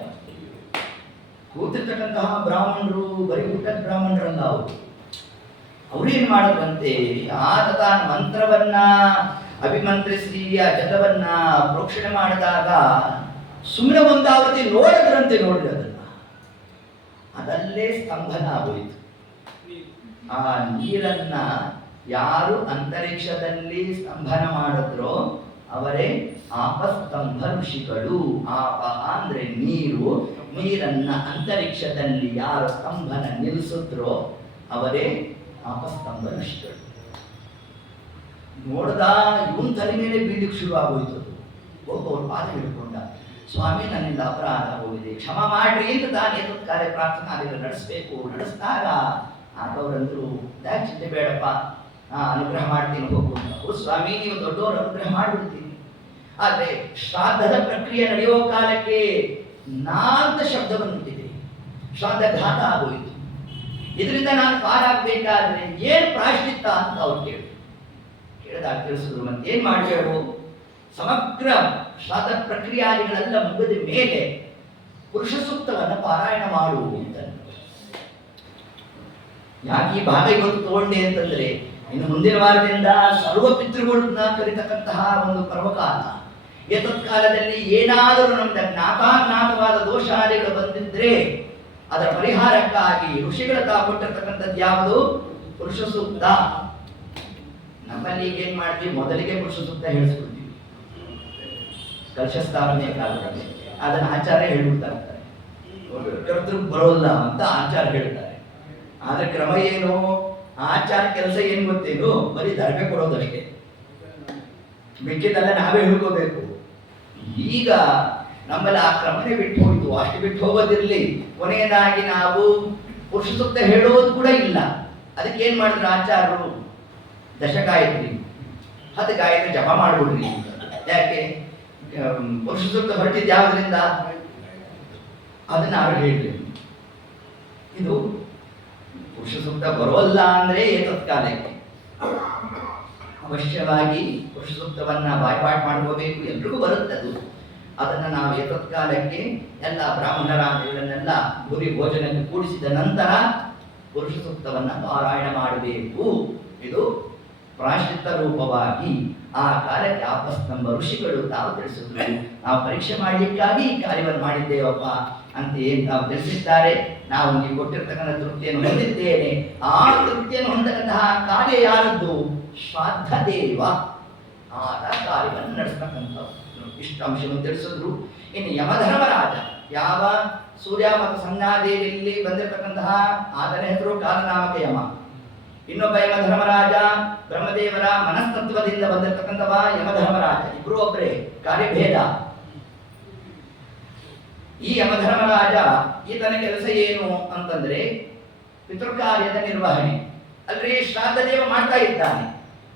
ಕೂತಿರ್ತಕ್ಕಂತಹ ಬ್ರಾಹ್ಮಣರು ಬರೀ ಊಟದ ಬ್ರಾಹ್ಮಣರಲ್ಲ ಅವರು. ಅವ್ರೇನ್ ಮಾಡದಂತೆ, ಆತ ತಾನು ಮಂತ್ರವನ್ನ ಅಭಿಮಂತ್ರಿಸಿ ಆ ಜಲವನ್ನ ಪ್ರೋಕ್ಷಣೆ ಮಾಡಿದಾಗ ಸುಮ್ಮನೆ ಒಂದಾವತಿ ನೋಡಿದ್ರಂತೆ. ನೋಡ್ರಿ ಅದಲ್ಲೇ ಸ್ತಂಭನ ಆಗೋಯ್ತು. ಆ ನೀರನ್ನ ಯಾರು ಅಂತರಿಕ್ಷದಲ್ಲಿ ಸ್ತಂಭನ ಮಾಡಿದ್ರೋ ಅವರೇ ಆಪಸ್ತಂಭ ಋಷಿಗಳು. ಆಪಹ ಅಂದ್ರೆ ನೀರು, ನೀರನ್ನ ಅಂತರಿಕ್ಷದಲ್ಲಿ ಯಾರು ಸ್ತಂಭನ ನಿಲ್ಲಿಸಿದ್ರೋ ಅವರೇ ಆಪಸ್ತಂಭ ಋಷಿಗಳು. ನೋಡ್ದ ಇವನ್ ತಲೆ ಮೇಲೆ ಬೀಳಲಿಕ್ಕೆ ಶುರು ಆಗೋಯ್ತು. ಹೋಗಿ ಅವ್ರ ಪಾದ ಹಿಡ್ಕೊಂಡ, ಸ್ವಾಮಿ ನನ್ನಿಂದ ಅಪರಾಧ ಹೋಗಿದೆ, ಕ್ಷಮ ಮಾಡ್ರಿ ಅಂತ ತಾನೇ ತತ್ಕಾಲ ಪ್ರಾರ್ಥನಾ ನಡೆಸಬೇಕು. ನಡೆಸಿದಾಗ ಆಗ ಅವರಂದ್ರು ಯಾಕೆ ಚಿಂತೆ ಬೇಡಪ್ಪ, ಅನುಗ್ರಹ ಮಾಡ್ತೀನಿ ಹೋಗು. ಸ್ವಾಮಿ ನೀವು ದೊಡ್ಡವರು, ಅನುಗ್ರಹ ಮಾಡಿಬಿಡ್ತೀನಿ. ಆದ್ರೆ ಶ್ರಾದ್ದದ ಪ್ರಕ್ರಿಯೆ ನಡೆಯುವ ಕಾಲಕ್ಕೆ ನಾಂತ ಶಬ್ದ ಬಂದ್ಬಿಟ್ಟಿದೆ, ಶ್ರಾದ್ದಘಾತ ಆಗೋಯಿತು. ಇದರಿಂದ ನಾನು ಪಾರಾಗಬೇಕಾದ್ರೆ ಏನ್ ಪ್ರಾಯಶ್ಚಿತ್ತ ಅಂತ ಅವ್ರು ಕೇಳಿದಾಗ ತಿಳಿಸಿದ್ರು. ಮತ್ತೇನ್ ಮಾಡಬೇಕು? ಸಮಗ್ರ ಶ್ರಾದ್ದ ಪ್ರಕ್ರಿಯಾದಿಗಳೆಲ್ಲ ಮುಗಿದ ಮೇಲೆ ಪುರುಷ ಸೂಕ್ತವನ್ನು ಪಾರಾಯಣ ಮಾಡು ಅಂತ. ಯಾಕೆ ಈ ಭಾಗ ಇವತ್ತು ತಗೊಂಡೆ ಅಂತಂದ್ರೆ, ಇನ್ನು ಮುಂದಿನ ವಾರದಿಂದ ಸರ್ವ ಪಿತೃಗಳನ್ನ ಕರಿತಕ್ಕಂತಹ ಒಂದು ಪರ್ವಕಾಲ. ಏತತ್ಕಾಲದಲ್ಲಿ ಏನಾದರೂ ನಮ್ಗೆ ಜ್ಞಾತಾಜ್ಞಾತವಾದ ದೋಷಾದಿಗಳು ಬಂದಿದ್ರೆ ಅದರ ಪರಿಹಾರಕ್ಕಾಗಿ ಋಷಿಗಳ ಕೊಟ್ಟಿರ್ತಕ್ಕಂಥದ್ದು ಯಾವುದು? ಪುರುಷ ಸೂಕ್ತ. ನಮ್ಮಲ್ಲಿ ಈಗ ಏನ್ ಮಾಡ್ತೀವಿ, ಮೊದಲಿಗೆ ಪುರುಷ ಸೂಕ್ತ ಹೇಳಿಸ್ಬಿಡ್ತೀವಿ ಕಲಶ ಸ್ಥಾಪನೆ ಕಾಲದಲ್ಲಿ. ಅದನ್ನ ಆಚಾರ್ಯ ಹೇಳ್ಬಿಡ್ತಾ ಇರ್ತಾರೆ, ಕರ್ತೃ ಬರೋಲ್ಲ ಅಂತ ಆಚಾರ್ಯ ಹೇಳ್ತಾರೆ. ಆದ್ರೆ ಕ್ರಮ ಏನು? ಆಚಾರ ಕೆಲಸ ಏನ್ ಗೊತ್ತೇನು? ಬರೀ ಧರ್ಮೆ ಕೊಡೋದಷ್ಟೇ, ಮಿಕ್ಕಿದೆಲ್ಲ ನಾವೇ ಹೇಳ್ಕೋಬೇಕು. ಈಗ ನಮ್ಮಲ್ಲಿ ಆ ಕ್ರಮನೇ ಬಿಟ್ಟು ಹೋಯ್ತು. ಅಷ್ಟು ಬಿಟ್ಟು ಹೋಗೋದಿರ್ಲಿ, ಕೊನೆಯದಾಗಿ ನಾವು ಪುರುಷ ಸೂಕ್ತ ಹೇಳೋದು ಕೂಡ ಇಲ್ಲ. ಅದಕ್ಕೆ ಏನ್ ಮಾಡಿದ್ರು ಆಚಾರ್ಯರು? ದಶಗಾಯತ್ರಿ 10 ಗಾಯತ್ರಿ ಜಪ ಮಾಡ್ಬಿಡ್ರಿ. ಯಾಕೆ? ಪುರುಷ ಸೂಕ್ತ ಹೊರಟಿದ್ದು ಯಾವ್ದ್ರಿಂದ? ಅದನ್ನ ಅವ್ರು ಹೇಳಿದ್ರು. ಇದು ಪುರುಷ ಸೂಕ್ತ ಬರೋಲ್ಲ ಅಂದ್ರೆ ಏತತ್ಕಾಲಕ್ಕೆ ಅವಶ್ಯವಾಗಿ ಪುರುಷ ಸೂಕ್ತವನ್ನ ಬಾಯ್ಪಾಠ ಮಾಡ್ಕೋಬೇಕು. ಎಲ್ರಿಗೂ ಬರುತ್ತದು. ಅದನ್ನ ನಾವು ಏತತ್ಕಾಲಕ್ಕೆ ಎಲ್ಲ ಬ್ರಾಹ್ಮಣರಾದಿಗಳನ್ನೆಲ್ಲ ಗುರಿ ಭೋಜನಕ್ಕೆ ಕೂಡಿಸಿದ ನಂತರ ಪುರುಷ ಸೂಕ್ತವನ್ನ ಪಾರಾಯಣ ಮಾಡಬೇಕು. ಇದು ಪ್ರಾಯಶ್ಚಿತ್ತ ರೂಪವಾಗಿ ಆ ಕಾಲಕ್ಕೆ ಆಪಸ್ತಂಭ ಋಷಿಗಳು ತಾವು ತಿಳಿಸಿದ್ರು. ನಾವು ಪರೀಕ್ಷೆ ಮಾಡಲಿಕ್ಕಾಗಿ ಈ ಕಾರ್ಯವನ್ನು ಮಾಡಿದ್ದೇವಪ್ಪ ಅಂತ ಏನ್ ತಾವು ತಿಳಿಸಿದ್ದಾರೆ. ನಾವು ನೀವು ಕೊಟ್ಟಿರ್ತಕ್ಕಂಥ ತೃಪ್ತಿಯನ್ನು ಹೊಂದಿದ್ದೇನೆ. ಆ ತೃಪ್ತಿಯನ್ನು ಹೊಂದಕ್ಕಂತಹ ಕಾರ್ಯ ಯಾರದ್ದು? ಶ್ರಾದ್ದ ದೇವ. ಆದ ಕಾರ್ಯವನ್ನು ನಡೆಸ್ತಕ್ಕಂಥವ್ರು. ಇಷ್ಟು ಅಂಶವನ್ನು ತಿಳಿಸಿದ್ರು. ಇನ್ನು ಯಮಧರ್ಮರಾಜ, ಯಾವ ಸೂರ್ಯ ಮತ್ತು ಸಂಜ್ಞಾದೇವಿಯಲ್ಲಿ ಬಂದಿರತಕ್ಕಂತಹ ಆತನ ಹೆಸರು ಕಾಲನಾಮಕ ಯಮ. ಇನ್ನೊಬ್ಬ ಯಮಧರ್ಮರಾಜ ಬ್ರಹ್ಮದೇವರ ಮನಸ್ತತ್ವದಿಂದ ಬಂದಿರತಕ್ಕಂಥವ ಯಮಧರ್ಮರಾಜ. ಇಬ್ರು ಒಬ್ಬರೇ, ಕಾರ್ಯಭೇದ. ಈ ಯಮಧರ್ಮರಾಜ ಈತನ ಕೆಲಸ ಏನು ಅಂತಂದ್ರೆ ಪಿತೃಕಾರ್ಯದ ನಿರ್ವಹಣೆ. ಅಲ್ರಿ ಶ್ರಾದ್ದ ದೇವ ಮಾಡ್ತಾ ಇದ್ದಾನೆ,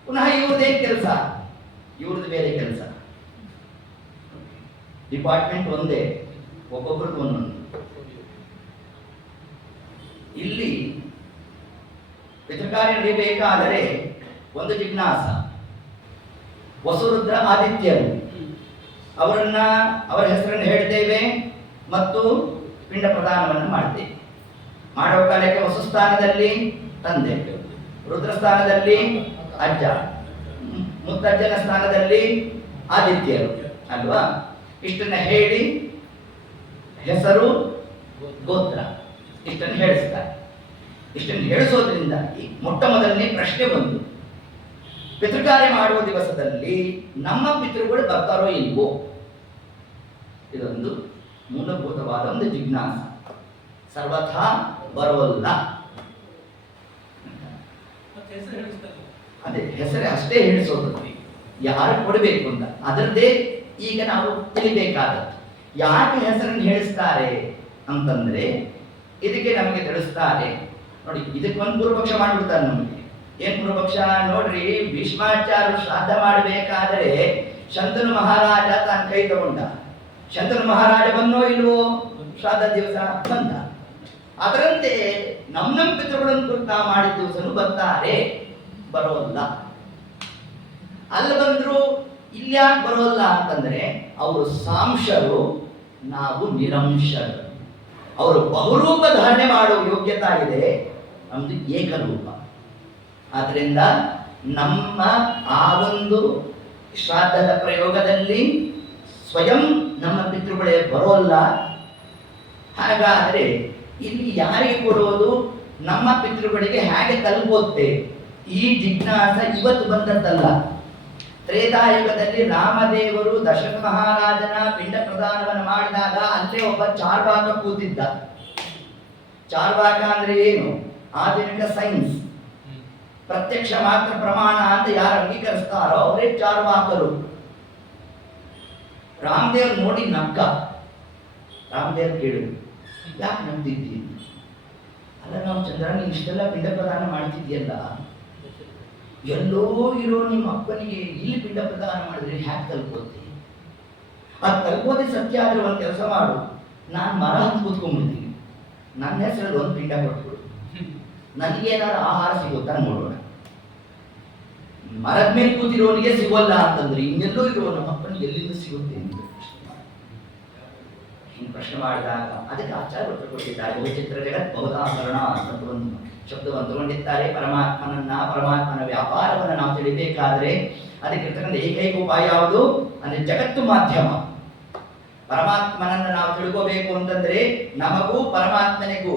ಪುನಃ ಇವ್ರದ್ದೇನ್ ಕೆಲಸ? ಇವ್ರದ್ದು ಬೇರೆ ಕೆಲಸ. ಡಿಪಾರ್ಟ್ಮೆಂಟ್ ಒಂದೇ, ಒಬ್ಬೊಬ್ರದ್ದು ಒಂದೊಂದು. ಇಲ್ಲಿ ಪಿತೃಕಾರ್ಯ ನಡೀಬೇಕಾದರೆ ಒಂದು ಜಿಜ್ಞಾಸ. ವಸುರುದ್ರ ಆದಿತ್ಯರು, ಅವರನ್ನ ಅವರ ಹೆಸರನ್ನು ಹೇಳ್ತೇವೆ ಮತ್ತು ಪಿಂಡ ಪ್ರದಾನವನ್ನು ಮಾಡ್ತೇವೆ. ಮಾಡುವ ಕಾಲಕ್ಕೆ ವಸುಸ್ಥಾನದಲ್ಲಿ ತಂದೆ, ರುದ್ರಸ್ಥಾನದಲ್ಲಿ ಅಜ್ಜ, ಮುತ್ತಜ್ಜನ ಸ್ಥಾನದಲ್ಲಿ ಆದಿತ್ಯರು ಅಲ್ವಾ? ಇಷ್ಟನ್ನ ಹೇಳಿ ಹೆಸರು ಗೋತ್ರ ಇಷ್ಟನ್ನು ಹೇಳಿಸ್ತಾರೆ. ಇಷ್ಟನ್ನು ಹೇಳಿಸೋದ್ರಿಂದಾಗಿ ಮೊಟ್ಟ ಮೊದಲನೇ ಪ್ರಶ್ನೆ ಬಂತು, ಪಿತೃಕಾರ್ಯ ಮಾಡುವ ದಿವಸದಲ್ಲಿ ನಮ್ಮ ಪಿತೃಗಳು ಬರ್ತಾರೋ ಇಲ್ವೋ? ಇದೊಂದು ಮೂಲಭೂತವಾದ ಒಂದು ಜಿಜ್ಞಾಸ. ಸರ್ವಥಾ ಬರೋಲ್ಲ. ಅದೇ ಹೆಸರೇ ಅಷ್ಟೇ ಹೇಳಿಸೋದು, ಯಾರು ಕೊಡಬೇಕು ಅಂತ ಅದರದ್ದೇ ಈಗ ನಾವು ತಿಳಿಬೇಕಾದದ್ದು. ಯಾಕೆ ಹೆಸರನ್ನು ಹೇಳಿಸ್ತಾರೆ ಅಂತಂದ್ರೆ ಇದಕ್ಕೆ ನಮಗೆ ತಿಳಿಸ್ತಾರೆ ನೋಡಿ. ಇದಕ್ಕೊಂದು ಪೂರ್ವಪಕ್ಷ ಮಾಡಿಬಿಡ್ತಾರೆ ನಮಗೆ. ಏನ್ ಪೂರ್ವಪಕ್ಷ ನೋಡ್ರಿ? ಭೀಷ್ಮಾಚಾರ್ಯರು ಶ್ರಾದ್ದ ಮಾಡಬೇಕಾದರೆ ಶಂತನು ಮಹಾರಾಜ ತಾನು ಕೈ ತಗೊಂಡ. ಶಂತನು ಮಹಾರಾಜ ಬನ್ನೋ ಇಲ್ವೋ? ಶ್ರಾದ್ದ ದಿವಸ ಬಂದ. ಅದರಂತೆ ನಮ್ಮ ಪಿತೃಗಳನ್ನು ಕುರಿತು ನಾವು ಮಾಡಿದ ದಿವಸನು ಬರ್ತಾರೆ, ಬರೋಲ್ಲ. ಅಲ್ಲಿ ಬಂದ್ರು ಇಲ್ಯಾಕೆ ಬರೋಲ್ಲ ಅಂತಂದ್ರೆ ಅವರು ಸಾಂಶರು, ನಾವು ನಿರಂಶರು. ಅವರು ಬಹುರೂಪ ಧಾರಣೆ ಮಾಡುವ ಯೋಗ್ಯತಾ ಇದೆ, ನಮ್ದು ಏಕರೂಪ. ಆದ್ರಿಂದ ನಮ್ಮ ಆ ಒಂದು ಶ್ರಾದ್ದದ ಪ್ರಯೋಗದಲ್ಲಿ ಸ್ವಯಂ ನಮ್ಮ ಪಿತೃಗಳೇ ಬರೋಲ್ಲ. ಹಾಗಾದ್ರೆ ಇಲ್ಲಿ ಯಾರಿಗೆ ಕೊಡೋದು? ನಮ್ಮ ಪಿತೃಗಳಿಗೆ ಹೇಗೆ ತಲುಪುತ್ತೆ ಈ ಜಿಜ್ಞಾಸ ಇವತ್ತು ಬಂದದ್ದಲ್ಲ. ತ್ರೇತಾಯುಗದಲ್ಲಿ ರಾಮದೇವರು ದಶರಥ ಮಹಾರಾಜನ ಪಿಂಡ ಪ್ರದಾನವನ್ನು ಮಾಡಿದಾಗ ಅಲ್ಲೇ ಒಬ್ಬ ಚಾರ್ವಾಕ ಕೂತಿದ್ದ. ಚಾರ್ವಾಕ ಅಂದ್ರೆ ಏನು? ಆಧುನಿಕ ಸೈನ್ಸ್, ಪ್ರತ್ಯಕ್ಷ ಮಾತ್ರ ಪ್ರಮಾಣ ಅಂತ ಯಾರು ಅಂಗೀಕರಿಸ್ತಾರೋ ಅವರೇ ಚಾರ್ವಾಕರು. ರಾಮದೇವ್ ನೋಡಿ ನಗ್ಗ. ರಾಮದೇವ್ ಕೇಳು, ಯಾಕೆ ನಗ್ತಿದ್ದಿ? ಅಲ್ಲ, ನಾವು ಚಂದ್ರ ನೀನು ಇಷ್ಟೆಲ್ಲ ಪಿಂಡ ಪ್ರದಾನ ಮಾಡ್ತಿದ್ಯಲ್ಲ, ಎಲ್ಲೋ ಇರೋ ನಿಮ್ಮ ಅಪ್ಪನಿಗೆ ಇಲ್ಲಿ ಪಿಂಡ ಪ್ರದಾನ ಮಾಡಿದ್ರೆ ಹ್ಯಾಕ್ ತಲುಪೋತಿ? ಅದು ತಲುಪೋದೇ ಸತ್ಯ ಆದ್ರೆ ಒಂದು ಕೆಲಸ ಮಾಡು, ನಾನು ಮರ ಹತ್ತು ಕೂತ್ಕೊಂಡ್ಬಿಡ್ತೀನಿ, ನನ್ನ ಹೆಸರಲ್ಲಿ ಒಂದು ಪಿಂಡ ಕೊಟ್ಬಿಡು, ನನಗೇನಾದ್ರು ಆಹಾರ ಸಿಗುತ್ತಾ ನೋಡೋಣ. ಮರದ ಮೇಲೆ ಕೂತಿರೋನಿಗೆ ಸಿಗೋಲ್ಲ ಅಂತಂದ್ರೆ ಇನ್ನೆಲ್ಲೋ ಇರೋ ನಮ್ಮ ಅಪ್ಪನಿಗೆ ಎಲ್ಲಿಂದ ಸಿಗುತ್ತೆ ಅಂತ ಹಿಂಗೆ ಪ್ರಶ್ನೆ ಮಾಡಿದಾಗ ಅದಕ್ಕೆ ಆಚಾರ ಉತ್ತರ ಕೊಟ್ಟಿದ್ದಾರೆ. ಬಹುಚಿತ್ರ ಜಗತ್ ಬಹುದಾಹರಣ ಅಂತ ಒಂದು ಶಬ್ದವನ್ನು ತಗೊಂಡಿದ್ದಾರೆ. ಪರಮಾತ್ಮನ ವ್ಯಾಪಾರವನ್ನು ನಾವು ತಿಳಿಬೇಕಾದ್ರೆ ಅದಕ್ಕೆ ಇರ್ತಕ್ಕಂಥ ಏಕೈಕ ಉಪಾಯ ಯಾವುದು ಅಂದ್ರೆ ಜಗತ್ತು ಮಾಧ್ಯಮ. ಪರಮಾತ್ಮನನ್ನು ನಾವು ತಿಳ್ಕೋಬೇಕು ಅಂತಂದ್ರೆ ನಮಗೂ ಪರಮಾತ್ಮನಿಗೂ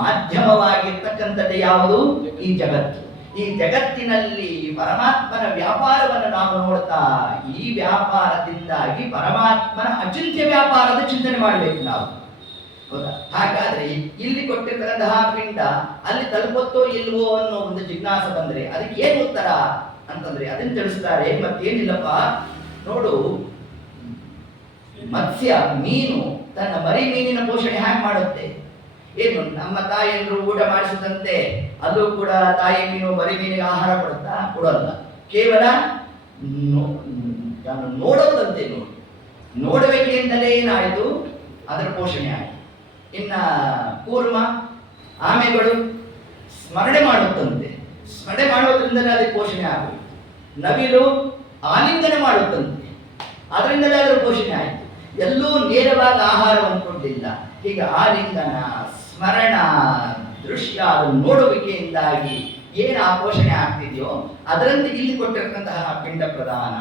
ಮಾಧ್ಯಮವಾಗಿರ್ತಕ್ಕಂಥದ್ದು ಯಾವುದು? ಈ ಜಗತ್ತು. ಈ ಜಗತ್ತಿನಲ್ಲಿ ಪರಮಾತ್ಮನ ವ್ಯಾಪಾರವನ್ನು ನಾವು ನೋಡ್ತಾ ಈ ವ್ಯಾಪಾರದಿಂದಾಗಿ ಪರಮಾತ್ಮನ ಅಚಿಂತ್ಯ ವ್ಯಾಪಾರದ ಚಿಂತನೆ ಮಾಡಬೇಕು ನಾವು, ಹೌದಾ? ಹಾಗಾದ್ರೆ ಇಲ್ಲಿ ಕೊಟ್ಟಿರ್ತಕ್ಕಂತಹ ಪಿಂಡ ಅಲ್ಲಿ ತಲುಪುತ್ತೋ ಇಲ್ವೋ ಅನ್ನೋ ಒಂದು ಜಿಜ್ಞಾಸ ಬಂದ್ರೆ ಅದಕ್ಕೆ ಏನು ಉತ್ತರ ಅಂತಂದ್ರೆ ಅದನ್ನು ತಿಳಿಸ್ತಾರೆ. ಮತ್ತೇನಿಲ್ಲಪ್ಪ ನೋಡು, ಮತ್ಸ್ಯ ಮೀನು ತನ್ನ ಮರಿ ಮೀನಿನ ಪೋಷಣೆ ಹ್ಯಾಕ್ ಮಾಡುತ್ತೆ? ಏನು ನಮ್ಮ ತಾಯಿಯಂದ್ರು ಊಟ ಮಾಡಿಸಿದಂತೆ ಅದು ಕೂಡ ತಾಯಿ ಮೀನು ಮರಿ ಮೀನಿಗೆ ಆಹಾರ ಕೊಡುತ್ತಾ? ಕೊಡಲ್ಲ. ಕೇವಲ ನೋಡೋದಂತೆ. ನೋಡುವಿಕೆಯಿಂದಲೇ ಏನಾಯಿತು? ಅದರ ಪೋಷಣೆ ಆಯಿತು. ಇನ್ನ ಕೂರ್ಮ ಆಮೆಗಳು ಸ್ಮರಣೆ ಮಾಡುತ್ತಂತೆ, ಸ್ಮರಣೆ ಮಾಡೋದ್ರಿಂದಲೇ ಅದಕ್ಕೆ ಪೋಷಣೆ ಆಗುತ್ತೆ. ನವಿಲು ಆಲಿಂಗನ ಮಾಡುತ್ತಂತೆ, ಅದರಿಂದಲೇ ಅದರ ಪೋಷಣೆ ಆಯಿತು. ಎಲ್ಲೂ ನೇರವಾಗಿ ಆಹಾರವನ್ನು ಕೊಡಲಿಲ್ಲ. ಹೀಗೆ ಆಲಿಂಗನ, ಸ್ಮರಣ, ದೃಶ್ಯ, ನೋಡುವಿಕೆಯಿಂದಾಗಿ ಏನು ಆ ಪೋಷಣೆ ಆಗ್ತಿದೆಯೋ ಅದರಂತೆ ಇಲ್ಲಿ ಕೊಟ್ಟಿರ್ತಕ್ಕಂತಹ ಪಿಂಡ ಪ್ರದಾನ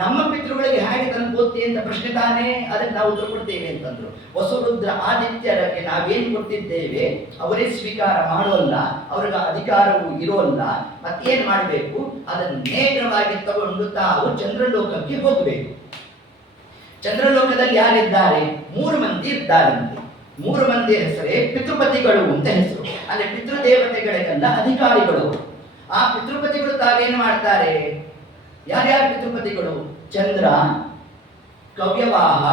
ನಮ್ಮ ಪಿತೃಗಳಿಗೆ ಹೇಗೆ ತಲುಪುತ್ತೆ ಅಂತ ಪ್ರಶ್ನೆ ತಾನೇ. ಅದಕ್ಕೆ ನಾವು ಉತ್ತರ ಕೊಡ್ತೇವೆ ಅಂತಂದ್ರು. ವಸುರುದ್ರ ಆದಿತ್ಯರಿಗೆ ನಾವೇನು ಕೊಟ್ಟಿದ್ದೇವೆ ಅವರೇ ಸ್ವೀಕಾರ ಮಾಡೋಲ್ಲ, ಅವ್ರಿಗೆ ಅಧಿಕಾರವೂ ಇರೋಲ್ಲ. ಮತ್ತೇನು ಮಾಡಬೇಕು? ಅದನ್ನು ನೇರವಾಗಿ ತಗೊಂಡು ತಾವು ಚಂದ್ರಲೋಕಕ್ಕೆ ಹೋಗಬೇಕು. ಚಂದ್ರಲೋಕದಲ್ಲಿ ಯಾರಿದ್ದಾರೆ? 3 ಮಂದಿ ಇದ್ದಾರಂತೆ. 3 ಮಂದಿ ಹೆಸರೇ ಪಿತೃಪತಿಗಳು ಅಂತ ಹೆಸರು. ಅಂದ್ರೆ ಪಿತೃದೇವತೆಗಳಿಗೆಲ್ಲ ಅಧಿಕಾರಿಗಳು. ಆ ಪಿತೃಪತಿಗಳು ತಾವೇನು ಮಾಡ್ತಾರೆ? ಯಾರ್ಯಾರು ಪಿತೃಪತಿಗಳು? ಚಂದ್ರ, ಕವ್ಯವಾಹ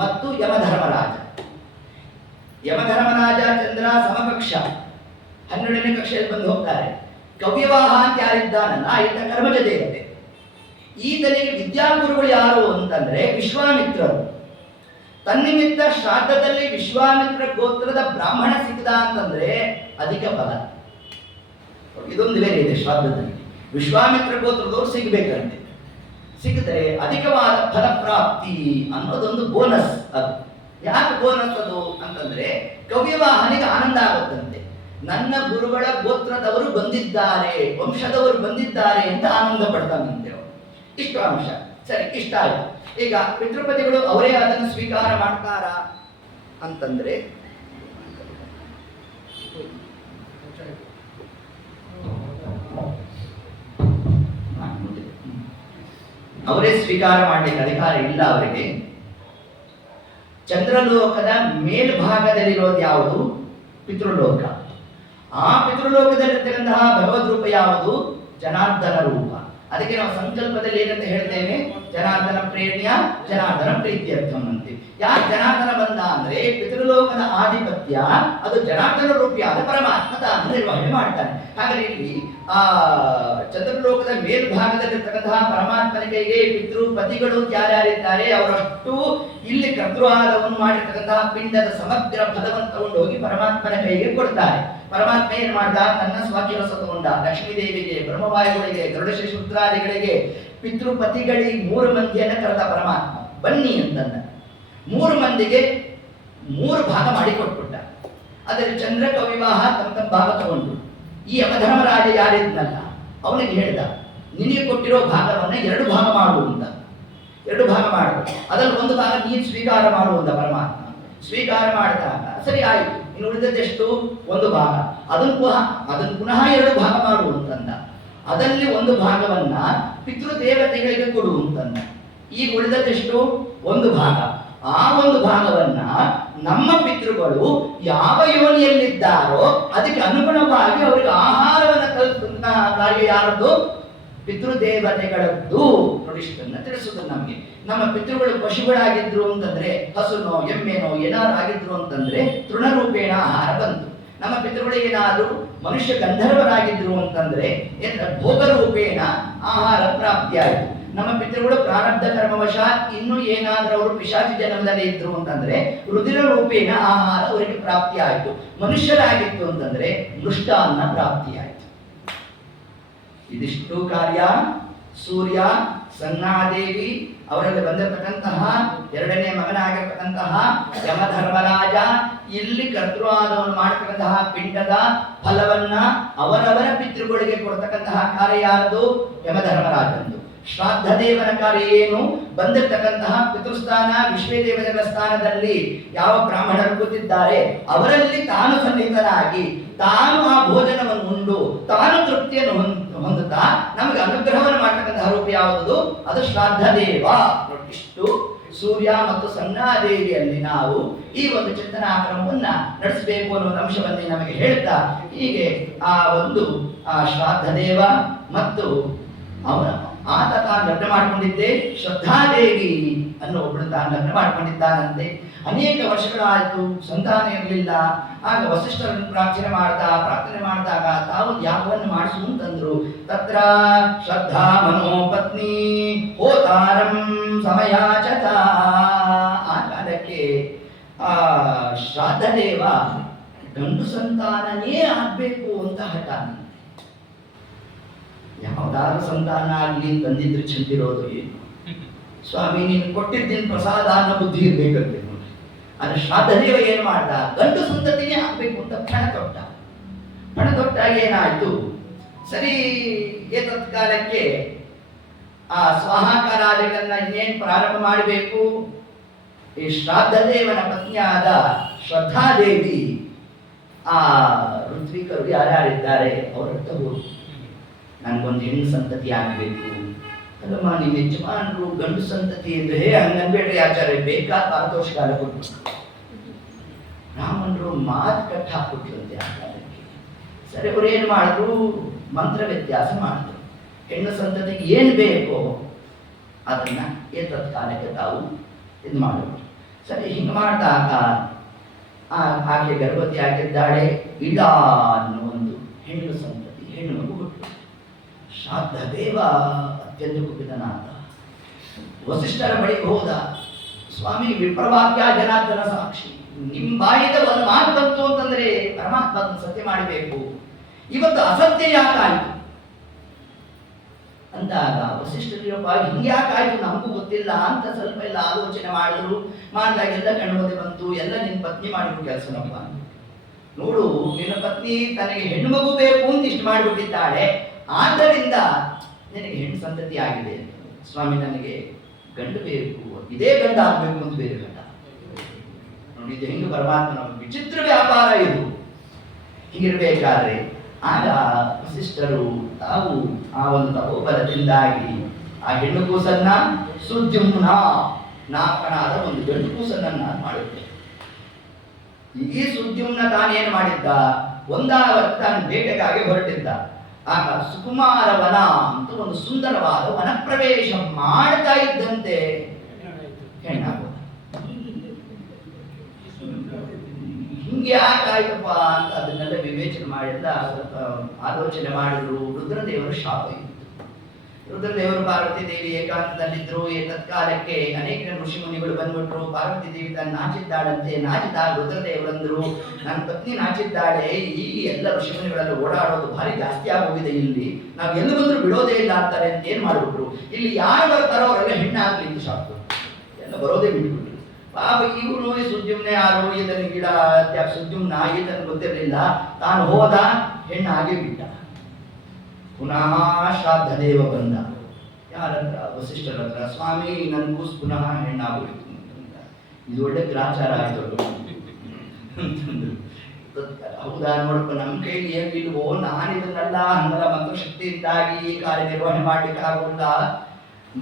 ಮತ್ತು ಯಮಧರ್ಮರಾಜ. ಯಮಧರ್ಮರಾಜ ಚಂದ್ರ ಸಮಕಕ್ಷ, 12ನೇ ಕಕ್ಷೆಯಲ್ಲಿ ಬಂದು ಹೋಗ್ತಾರೆ. ಕವ್ಯವಾಹ ಅಂತ ಯಾರಿದ್ದಾನಲ್ಲ ಈತ ಕರ್ಮಜ ದೇವತೆ. ಈತನಿಗೆ ವಿದ್ಯಾಗುರುಗಳು ಯಾರು ಅಂತಂದ್ರೆ ವಿಶ್ವಾಮಿತ್ರರು. ತನ್ನಿಮಿತ್ತ ಶ್ರಾದ್ದದಲ್ಲಿ ವಿಶ್ವಾಮಿತ್ರ ಗೋತ್ರದ ಬ್ರಾಹ್ಮಣ ಸಿಕ್ಕಿದ ಅಂತಂದ್ರೆ ಅಧಿಕ ಫಲ. ಇದೊಂದು ಬೇರೆ ಇದೆ ಶ್ರಾದ್ದದಲ್ಲಿ. ವಿಶ್ವಾಮಿತ್ರ ಗೋತ್ರದವ್ರು ಸಿಗ್ಬೇಕಂತೆ, ಸಿಕ್ಕಿದ್ರೆ ಅಧಿಕವಾದ ಫಲಪ್ರಾಪ್ತಿ ಅನ್ನೋದೊಂದು ಬೋನಸ್. ಅದು ಯಾಕೆ ಬೋನಸ್ ಅದು ಅಂತಂದ್ರೆ ಕವ್ಯವಾಹನಿಗೆ ಆನಂದ ಆಗುತ್ತಂತೆ. ನನ್ನ ಗುರುಗಳ ಗೋತ್ರದವರು ಬಂದಿದ್ದಾರೆ, ವಂಶದವರು ಬಂದಿದ್ದಾರೆ ಅಂತ ಆನಂದ ಪಡ್ತಾನಂತೆ. ಇಷ್ಟು ಅಂಶ ಸರಿ, ಇಷ್ಟ ಆಯ್ತು. ಈಗ ಪಿತೃಪತಿಗಳು ಅವರೇ ಅದನ್ನು ಸ್ವೀಕಾರ ಮಾಡ್ತಾರ ಅಂತಂದ್ರೆ ಅವರೇ ಸ್ವೀಕಾರ ಮಾಡಲಿಕ್ಕೆ ಅಧಿಕಾರ ಇಲ್ಲ ಅವರಿಗೆ. ಚಂದ್ರಲೋಕದ ಮೇಲ್ಭಾಗದಲ್ಲಿರೋದು ಯಾವುದು? ಪಿತೃಲೋಕ. ಆ ಪಿತೃಲೋಕದಲ್ಲಿರ್ತಕ್ಕಂತಹ ಭಗವದ್ ರೂಪ ಯಾವುದು? ಜನಾರ್ದನ ರೂಪ. ಅದಕ್ಕೆ ನಾವು ಸಂಕಲ್ಪದಲ್ಲಿ ಏನಂತ ಹೇಳ್ತೇವೆ? ಜನಾರ್ದನ ಪ್ರೇಮ್ಯ ಜನಾರ್ದನ ಪ್ರೀತ್ಯರ್ಥಂ ಅಂತೀವಿ. ಯಾಕೆ ಜನಾರ್ದನ ಬಂದ ಅಂದ್ರೆ ಪಿತೃಲೋಕದ ಆಧಿಪತ್ಯ ಅದು ಜನಾರ್ದನ ರೂಪಿಯಾದ ಪರಮಾತ್ಮ ತಾನು ನಿರ್ವಹಣೆ ಮಾಡ್ತಾನೆ. ಹಾಗಾದ್ರೆ ಇಲ್ಲಿ ಆ ಚಂದ್ರಲೋಕದ ಮೇಲ್ಭಾಗದಲ್ಲಿರ್ತಕ್ಕಂತಹ ಪರಮಾತ್ಮನ ಕೈಗೆ ಪಿತೃಪತಿಗಳು ಯಾರ್ಯಾರಿದ್ದಾರೆ ಅವರಷ್ಟು ಇಲ್ಲಿ ಕರ್ತೃವಾದವನ್ನು ಮಾಡಿರ್ತಕ್ಕಂತಹ ಪಿಂಡದ ಸಮಗ್ರ ಫಲವನ್ನು ತಗೊಂಡು ಹೋಗಿ ಪರಮಾತ್ಮನ ಕೈಗೆ ಕೊಡ್ತಾರೆ. ಪರಮಾತ್ಮ ಏನ್ ಮಾಡ್ದ? ತನ್ನ ಸ್ವಕಿರಸ ತಗೊಂಡ ಲಕ್ಷ್ಮೀದೇವಿಗೆ, ಬ್ರಹ್ಮವಾಯುಗಳಿಗೆ, ಗರುಡಶೇಷ ರುದ್ರಾದಿಗಳಿಗೆ, ಪಿತೃಪತಿಗಳಿಗೆ 3 ಮಂದಿಯನ್ನ ಕರೆದ ಪರಮಾತ್ಮ. ಬನ್ನಿ ಅಂತಂದ. 3 ಮಂದಿಗೆ 3 ಭಾಗ ಮಾಡಿ ಕೊಟ್ಬಿಟ್ಟ. ಅದರಲ್ಲಿ ಚಂದ್ರ ಕವಿವಾಹ ತಮ್ಮ ಭಾಗ ತಗೊಂಡು ಈ ಯಮಧರ್ಮರಾಜ ಯಾರಿದ್ನಲ್ಲ ಅವನಿಗೆ ಹೇಳ್ದ, ನಿನಗೆ ಕೊಟ್ಟಿರೋ ಭಾಗವನ್ನ 2 ಭಾಗ ಮಾಡು ಅಂತ. 2 ಭಾಗ ಮಾಡು, ಅದರಲ್ಲಿ 1 ಭಾಗ ನೀನು ಸ್ವೀಕಾರ ಮಾಡುವಂತ ಪರಮಾತ್ಮ ಸ್ವೀಕಾರ ಮಾಡಿದಾಗ ಸರಿ ಆಯಿತು. ಇನ್ನು ಉಳಿದದ್ದೆಷ್ಟು? ಒಂದು ಭಾಗ. ಅದನ್ನು ಪುನಃ 2 ಭಾಗ ಮಾಡು ಅಂತಂದ. ಅದರಲ್ಲಿ ಒಂದು ಭಾಗವನ್ನ ಪಿತೃದೇವತೆಗಳಿಗೆ ಕೊಡು ಅಂತಂದ. ಈಗ ಉಳಿದದ್ದೆಷ್ಟು? ಒಂದು ಭಾಗ. ಆ ಒಂದು ಭಾಗವನ್ನ ನಮ್ಮ ಪಿತೃಗಳು ಯಾವ ಯೋನಿಯಲ್ಲಿದ್ದಾರೋ ಅದಕ್ಕೆ ಅನುಗುಣವಾಗಿ ಅವರಿಗೆ ಆಹಾರವನ್ನು ಕಲ್ಪಿಸುವಂತಹ ಕಾರ್ಯ ಯಾರದ್ದು? ಪಿತೃದೇವತೆಗಳದ್ದು. ನೋಡಿಷ್ಟನ್ನ ತಿಳಿಸುವುದು ನಮಗೆ. ನಮ್ಮ ಪಿತೃಗಳು ಪಶುಗಳಾಗಿದ್ರು ಅಂತಂದ್ರೆ, ಹಸುನೋ ಎಮ್ಮೆನೋ ಏನಾದ್ರು ಆಗಿದ್ರು ಅಂತಂದ್ರೆ ತೃಣರೂಪೇಣ ಆಹಾರ ಬಂತು. ನಮ್ಮ ಪಿತೃಗಳಿಗೆ ಏನಾದ್ರು ಮನುಷ್ಯ ಗಂಧರ್ವರಾಗಿದ್ರು ಅಂತಂದ್ರೆ ಭೋಗರೂಪೇಣ ಆಹಾರ ಪ್ರಾಪ್ತಿಯಾಯಿತು. ನಮ್ಮ ಪಿತೃಗಳು ಪ್ರಾರಬ್ಧ ಕರ್ಮವಶಾತ್ ಇನ್ನೂ ಏನಾದ್ರೂ ಅವರು ಪಿಶಾಚಿ ಜನ್ಮದಲ್ಲಿ ಇದ್ರು ಅಂತಂದ್ರೆ ರುಧಿರ ರೂಪೇಣ ಆಹಾರ ಅವರಿಗೆ ಪ್ರಾಪ್ತಿ ಆಯಿತು. ಮನುಷ್ಯರಾಗಿತ್ತು ಅಂತಂದ್ರೆ ಮೃಷ್ಟಾನ್ನ ಪ್ರಾಪ್ತಿಯಾಯಿತು. ಇದಿಷ್ಟು ಕಾರ್ಯ ಸೂರ್ಯ, ಸನ್ನಾದೇವಿ, ಅವರಲ್ಲಿ ಬಂದಿರತಕ್ಕಂತಹ 2ನೇ ಮಗನಾಗಿರ್ತಕ್ಕಂತಹ ಯಮಧರ್ಮರಾಜ ಇಲ್ಲಿ ಕರ್ತೃವಾದವನ್ನು ಮಾಡತಕ್ಕಂತಹ ಪಿಂಡದ ಫಲವನ್ನ ಅವರವರ ಪಿತೃಗಳಿಗೆ ಕೊಡ್ತಕ್ಕಂತಹ ಕಾರ್ಯ ಯಾರದು? ಯಮಧರ್ಮರಾಜಂದು. ಶ್ರಾದ್ದ ದೇವನ ಕಾರ್ಯ ಏನು? ಬಂದಿರತಕ್ಕಂತಹ ಪಿತೃಸ್ಥಾನ ವಿಶ್ವದೇವತೆಗಳ ಸ್ಥಾನದಲ್ಲಿ ಯಾವ ಬ್ರಾಹ್ಮಣರು ಕೂತಿದ್ದಾರೆ ಅವರಲ್ಲಿ ತಾನು ಸನ್ನಿಹಿತನಾಗಿ ತಾನು ಆ ಭೋಜನವನ್ನು ಉಂಡು ತಾನು ತೃಪ್ತಿಯನ್ನು ಹೊಂದುತ್ತಾ ನಮಗೆ ಅನುಗ್ರಹವನ್ನು ಮಾಡತಕ್ಕಂತಹ ರೂಪ ಯಾವುದು? ಅದು ಶ್ರಾದ್ದ ದೇವ. ಇಷ್ಟು ಸೂರ್ಯ ಮತ್ತು ಸನ್ನಾದೇವಿಯಲ್ಲಿ ನಾವು ಈ ಒಂದು ಚಿಂತನಾಕ್ರಮವನ್ನ ನಡೆಸಬೇಕು ಅನ್ನೋ ಅಂಶವನ್ನೇ ನಮಗೆ ಹೇಳ್ತಾ, ಹೀಗೆ ಆ ಒಂದು ಶ್ರಾದ್ದ ದೇವ ಮತ್ತು ಅವನ ಆತ ತಾನು ಲಗ್ನ ಮಾಡಿಕೊಂಡಿದ್ದೆ ಶ್ರದ್ಧಾದೇವಿ ಅನ್ನೋ ಒಬ್ಬಳು ತಾನು ಲಗ್ನ ಮಾಡಿಕೊಂಡಿದ್ದಾನಂತೆ. ಅನೇಕ ವರ್ಷಗಳಾಯಿತು, ಸಂತಾನ ಇರಲಿಲ್ಲ. ಆಗ ವಸಿಷ್ಠರನ್ನು ಪ್ರಾರ್ಥನೆ ಮಾಡಿದಾಗ ತಾವು ಯಾಗವನ್ನು ಮಾಡಿಸು ಅಂತಂದ್ರು. ತತ್ರ ಶ್ರದ್ಧಾ ಮನೋಪತ್ನಿ ಹೋತಾರಂ ಸಮಯಾಚತ. ಆ ಕಾಲಕ್ಕೆ ಶ್ರಾದ್ದ ದೇವ ಗಂಡು ಸಂತಾನನೇ ಆಗ್ಬೇಕು ಅಂತ ಹಠ. ಯಾವ್ದಾದ್ರು ಸಂತಾನ ಆಗಲಿ ತಂದಿದ್ರು ಚಿಂತಿರೋದು ಏನು? ಸ್ವಾಮಿ ನೀನು ಕೊಟ್ಟಿದ್ದೀನಿ ಪ್ರಸಾದ ಅನ್ನೋ ಬುದ್ಧಿ ಇರ್ಬೇಕಂತೆ. ಅದು ಶ್ರಾದ್ದದೇವ ಏನು ಮಾಡ್ದ? ಗಂಡು ಸಂತತಿನೇ ಆಗ್ಬೇಕು ಅಂತ ಪಣ ತೊಟ್ಟಾಗ ಏನಾಯ್ತು? ಸರಿ, ಏತತ್ಕಾಲಕ್ಕೆ ಆ ಸ್ವಾಹಾಕಾರಾದಿಗಳನ್ನ ಇನ್ನೇನು ಪ್ರಾರಂಭ ಮಾಡಬೇಕು. ಈ ಶ್ರಾದ್ದದೇವನ ಪತ್ನಿಯಾದ ಶ್ರದ್ಧಾದೇವಿ ಆ ಋತ್ವಿಕರು ಯಾರ್ಯಾರಿದ್ದಾರೆ ಅವರ ಹತ್ರ ಹೋಗಿ ನನಗೊಂದು ಹೆಣ್ಣು ಸಂತತಿ ಆಗಬೇಕು. ಅಲ್ಲಮ್ಮ ನಿಮ್ಮ ಯಜಮಾನರು ಗಂಡು ಸಂತತಿ ಇದ್ರೆ ಹಂಗನ್ಬೇಡ್ರಿ ಆಚಾರ್ಯ, ಬೇಕಾದ ಪಾರತೋಷಕಾಲ ಕೊಟ್ಟು ರಾಮನರು ಮಾತು ಕಟ್ಟ ಹಾಕ್ಬಿಟ್ರಂತೆ ಆ ಕಾಲಕ್ಕೆ. ಸರಿ, ಅವ್ರು ಏನು ಮಾಡಿದ್ರು? ಮಂತ್ರ ವ್ಯತ್ಯಾಸ ಮಾಡಿದ್ರು. ಹೆಣ್ಣು ಸಂತತಿಗೆ ಏನು ಬೇಕೋ ಅದನ್ನ ಏತತ್ಕಾಲಕ್ಕೆ ತಾವು ಇದು ಮಾಡಿದ್ರು. ಸರಿ, ಹಿಂಗೆ ಮಾಡಿದಾಗ ಆಕೆ ಗರ್ಭವತಿ ಆಗಿದ್ದಾಳೆ. ಇಡ ಅನ್ನೋ ಒಂದು ಹೆಣ್ಣು ಸಂತತಿ, ಹೆಣ್ಣು ಮಗು ಹುಟ್ಟು. ಶ್ರಾದ್ದ ದೇವ ಅತ್ಯಂತ ಕುಪಿತನಾದ. ವಸಿಷ್ಠರ ಬಳಿಗೆ ಹೋದ. ಸ್ವಾಮಿ, ವಿಪ್ರವಾಕ್ಯ ಜನಾರ್ದನ ಸಾಕ್ಷಿ, ನಿಮ್ಮ ಬಾಯಿದ ಒಂದು ಮಾತು ಬಂತು ಅಂತಂದ್ರೆ ಪರಮಾತ್ಮ ಅದನ್ನು ಸತ್ಯ ಮಾಡಬೇಕು. ಇವತ್ತು ಅಸತ್ಯ ಯಾಕಾಯ್ತು ಅಂದಾಗ ವಸಿಷ್ಠರಿಯಪ್ಪ ಹಿಂಗ್ಯಾಕಾಯ್ತು ನಮಗೂ ಗೊತ್ತಿಲ್ಲ ಅಂತ ಸ್ವಲ್ಪ ಎಲ್ಲ ಆಲೋಚನೆ ಮಾಡಿದಾಗೆಲ್ಲ ಕಣ್ಮುಂದೆ ಬಂತು. ಎಲ್ಲ ನಿನ್ನ ಪತ್ನಿ ಮಾಡಿದ್ರು ಕೆಲಸನಪ್ಪ. ನೋಡು, ನಿನ್ನ ಪತ್ನಿ ತನಗೆ ಹೆಣ್ಣು ಮಗು ಬೇಕು ಅಂತ ಇಷ್ಟು ಮಾಡಿಬಿಟ್ಟಿದ್ದಾಳೆ. ಆದ್ದರಿಂದ ನಿನಗೆ ಹೆಣ್ಣು ಸಂತತಿ ಆಗಿದೆ. ಸ್ವಾಮಿ, ನನಗೆ ಗಂಡು ಬೇಕು, ಇದೇ ಗಂಡ ಆಗಬೇಕು ಅಂತ ಬೇರೆ ಗಂಡ. ನೋಡಿ, ಇದು ಹೆಂಗೆ ಪರಮಾತ್ಮನ ವಿಚಿತ್ರ ವ್ಯಾಪಾರ ಇದು. ಹೀಗಿರ್ಬೇಕಾದ್ರೆ ಆಗ ವಸಿಷ್ಠರು ತಾವು ಆ ಒಂದು ತಪೋಬಲದಿಂದಾಗಿ ಆ ಹೆಣ್ಣು ಕೂಸನ್ನ ಸುದ್ಯುಮ್ನ ನಾಲ್ಕನಾದ ಒಂದು ಗಂಡು ಕೂಸನ್ನ ಮಾಡುತ್ತೆ. ಈ ಸುದ್ಯುಮ್ನ ತಾನೇನು ಮಾಡಿದ್ದ? ಒಂದಾವತ್ತು ತಾನು ಬೇಟೆಗಾಗಿ ಹೊರಟಿದ್ದ. ಆಗ ಸುಕುಮಾರ ವನ ಅಂತ ಒಂದು ಸುಂದರವಾದ ವನ ಪ್ರವೇಶ ಮಾಡ್ತಾ ಇದ್ದಂತೆ ಹೆಣ್ಣಾಗೋದು. ಹಿಂಗೆ ಯಾಕಾಯ್ತಪ್ಪ ಅಂತ ಅದನ್ನೆಲ್ಲ ವಿವೇಚನೆ ಮಾಡಿಲ್ಲ, ಆಲೋಚನೆ ಮಾಡಿದ್ರು. ರುದ್ರದೇವರು ಶಾಪ ಇತ್ತು. ರುದ್ರದೇವರು ಪಾರ್ವತಿ ದೇವಿ ಏಕಾಂತದಲ್ಲಿದ್ರು. ತತ್ಕಾಲಕ್ಕೆ ಅನೇಕ ಋಷಿ ಮುನಿಗಳು ಬಂದ್ಬಿಟ್ರು. ಪಾರ್ವತಿ ದೇವಿ ತನ್ನ ನಾಚಿದ್ದಾಳಂತೆ. ನಾಚಿದಾಗ ರುದ್ರದೇವರಂದ್ರು, ನನ್ನ ಪತ್ನಿ ನಾಚಿದ್ದಾಳೆ, ಈ ಎಲ್ಲ ಋಷಿ ಮುನಿಗಳಲ್ಲಿ ಓಡಾಡೋದು ಭಾರಿ ಜಾಸ್ತಿ ಆಗೋಗಿದೆ. ಇಲ್ಲಿ ನಾವು ಎಲ್ಲಿ ಬಂದ್ರು ಬಿಡೋದೇ ಇಲ್ಲ ಅಂತಾರೆ ಅಂತ ಏನ್ ಮಾಡ್ಬಿಟ್ರು, ಇಲ್ಲಿ ಯಾರು ಬರ್ತಾರೋ ಅವರೆಲ್ಲ ಹೆಣ್ಣಾಗ್ಲಿ ಅಂತ ಶಾಪ ಎಲ್ಲ ಬರೋದೇ ಬಿಟ್ಬಿಟ್ರು. ಪಾಪ ಇವನು ಸುದ್ಯುಮ್ನೆ ಯಾರು, ಇದನ್ನು ಗಿಡ ಸುದ್ಯುಮ್ನ ಈತನ ಗೊತ್ತಿರಲಿಲ್ಲ. ತಾನು ಹೋದ, ಹೆಣ್ಣಾಗಿ ಬಿಟ್ಟ. ಪುನಃ ಶ್ರಾದ್ದ ದೇವ ಬಂದ. ಯಾರತ್ರ? ವಸಿಷ್ಠರ ಹತ್ರ. ಸ್ವಾಮಿ, ನನ್ನ ಕೂಸು ಪುನಃ ಹೆಣ್ಣಾಗೋಯ್ತು ಅಂತ. ಇದು ಒಳ್ಳೆ ಗ್ರಾಚಾರ ಆಯ್ತು. ಅಂತಂದ್ರು. ಹೌದಾ, ನೋಡಪ್ಪ ನಮ್ಮ ಕೈಲಿ ಏನು ಇಲ್ವೋ, ನಾನಿದನ್ನೆಲ್ಲ ಹಂಗಲ ಮಂತ್ರಶಕ್ತಿಯಿಂದಾಗಿ ಈ ಕಾರ್ಯನಿರ್ವಹಣೆ ಮಾಡ್ಲಿಕ್ಕೆ ಆಗುಲ್ಲ.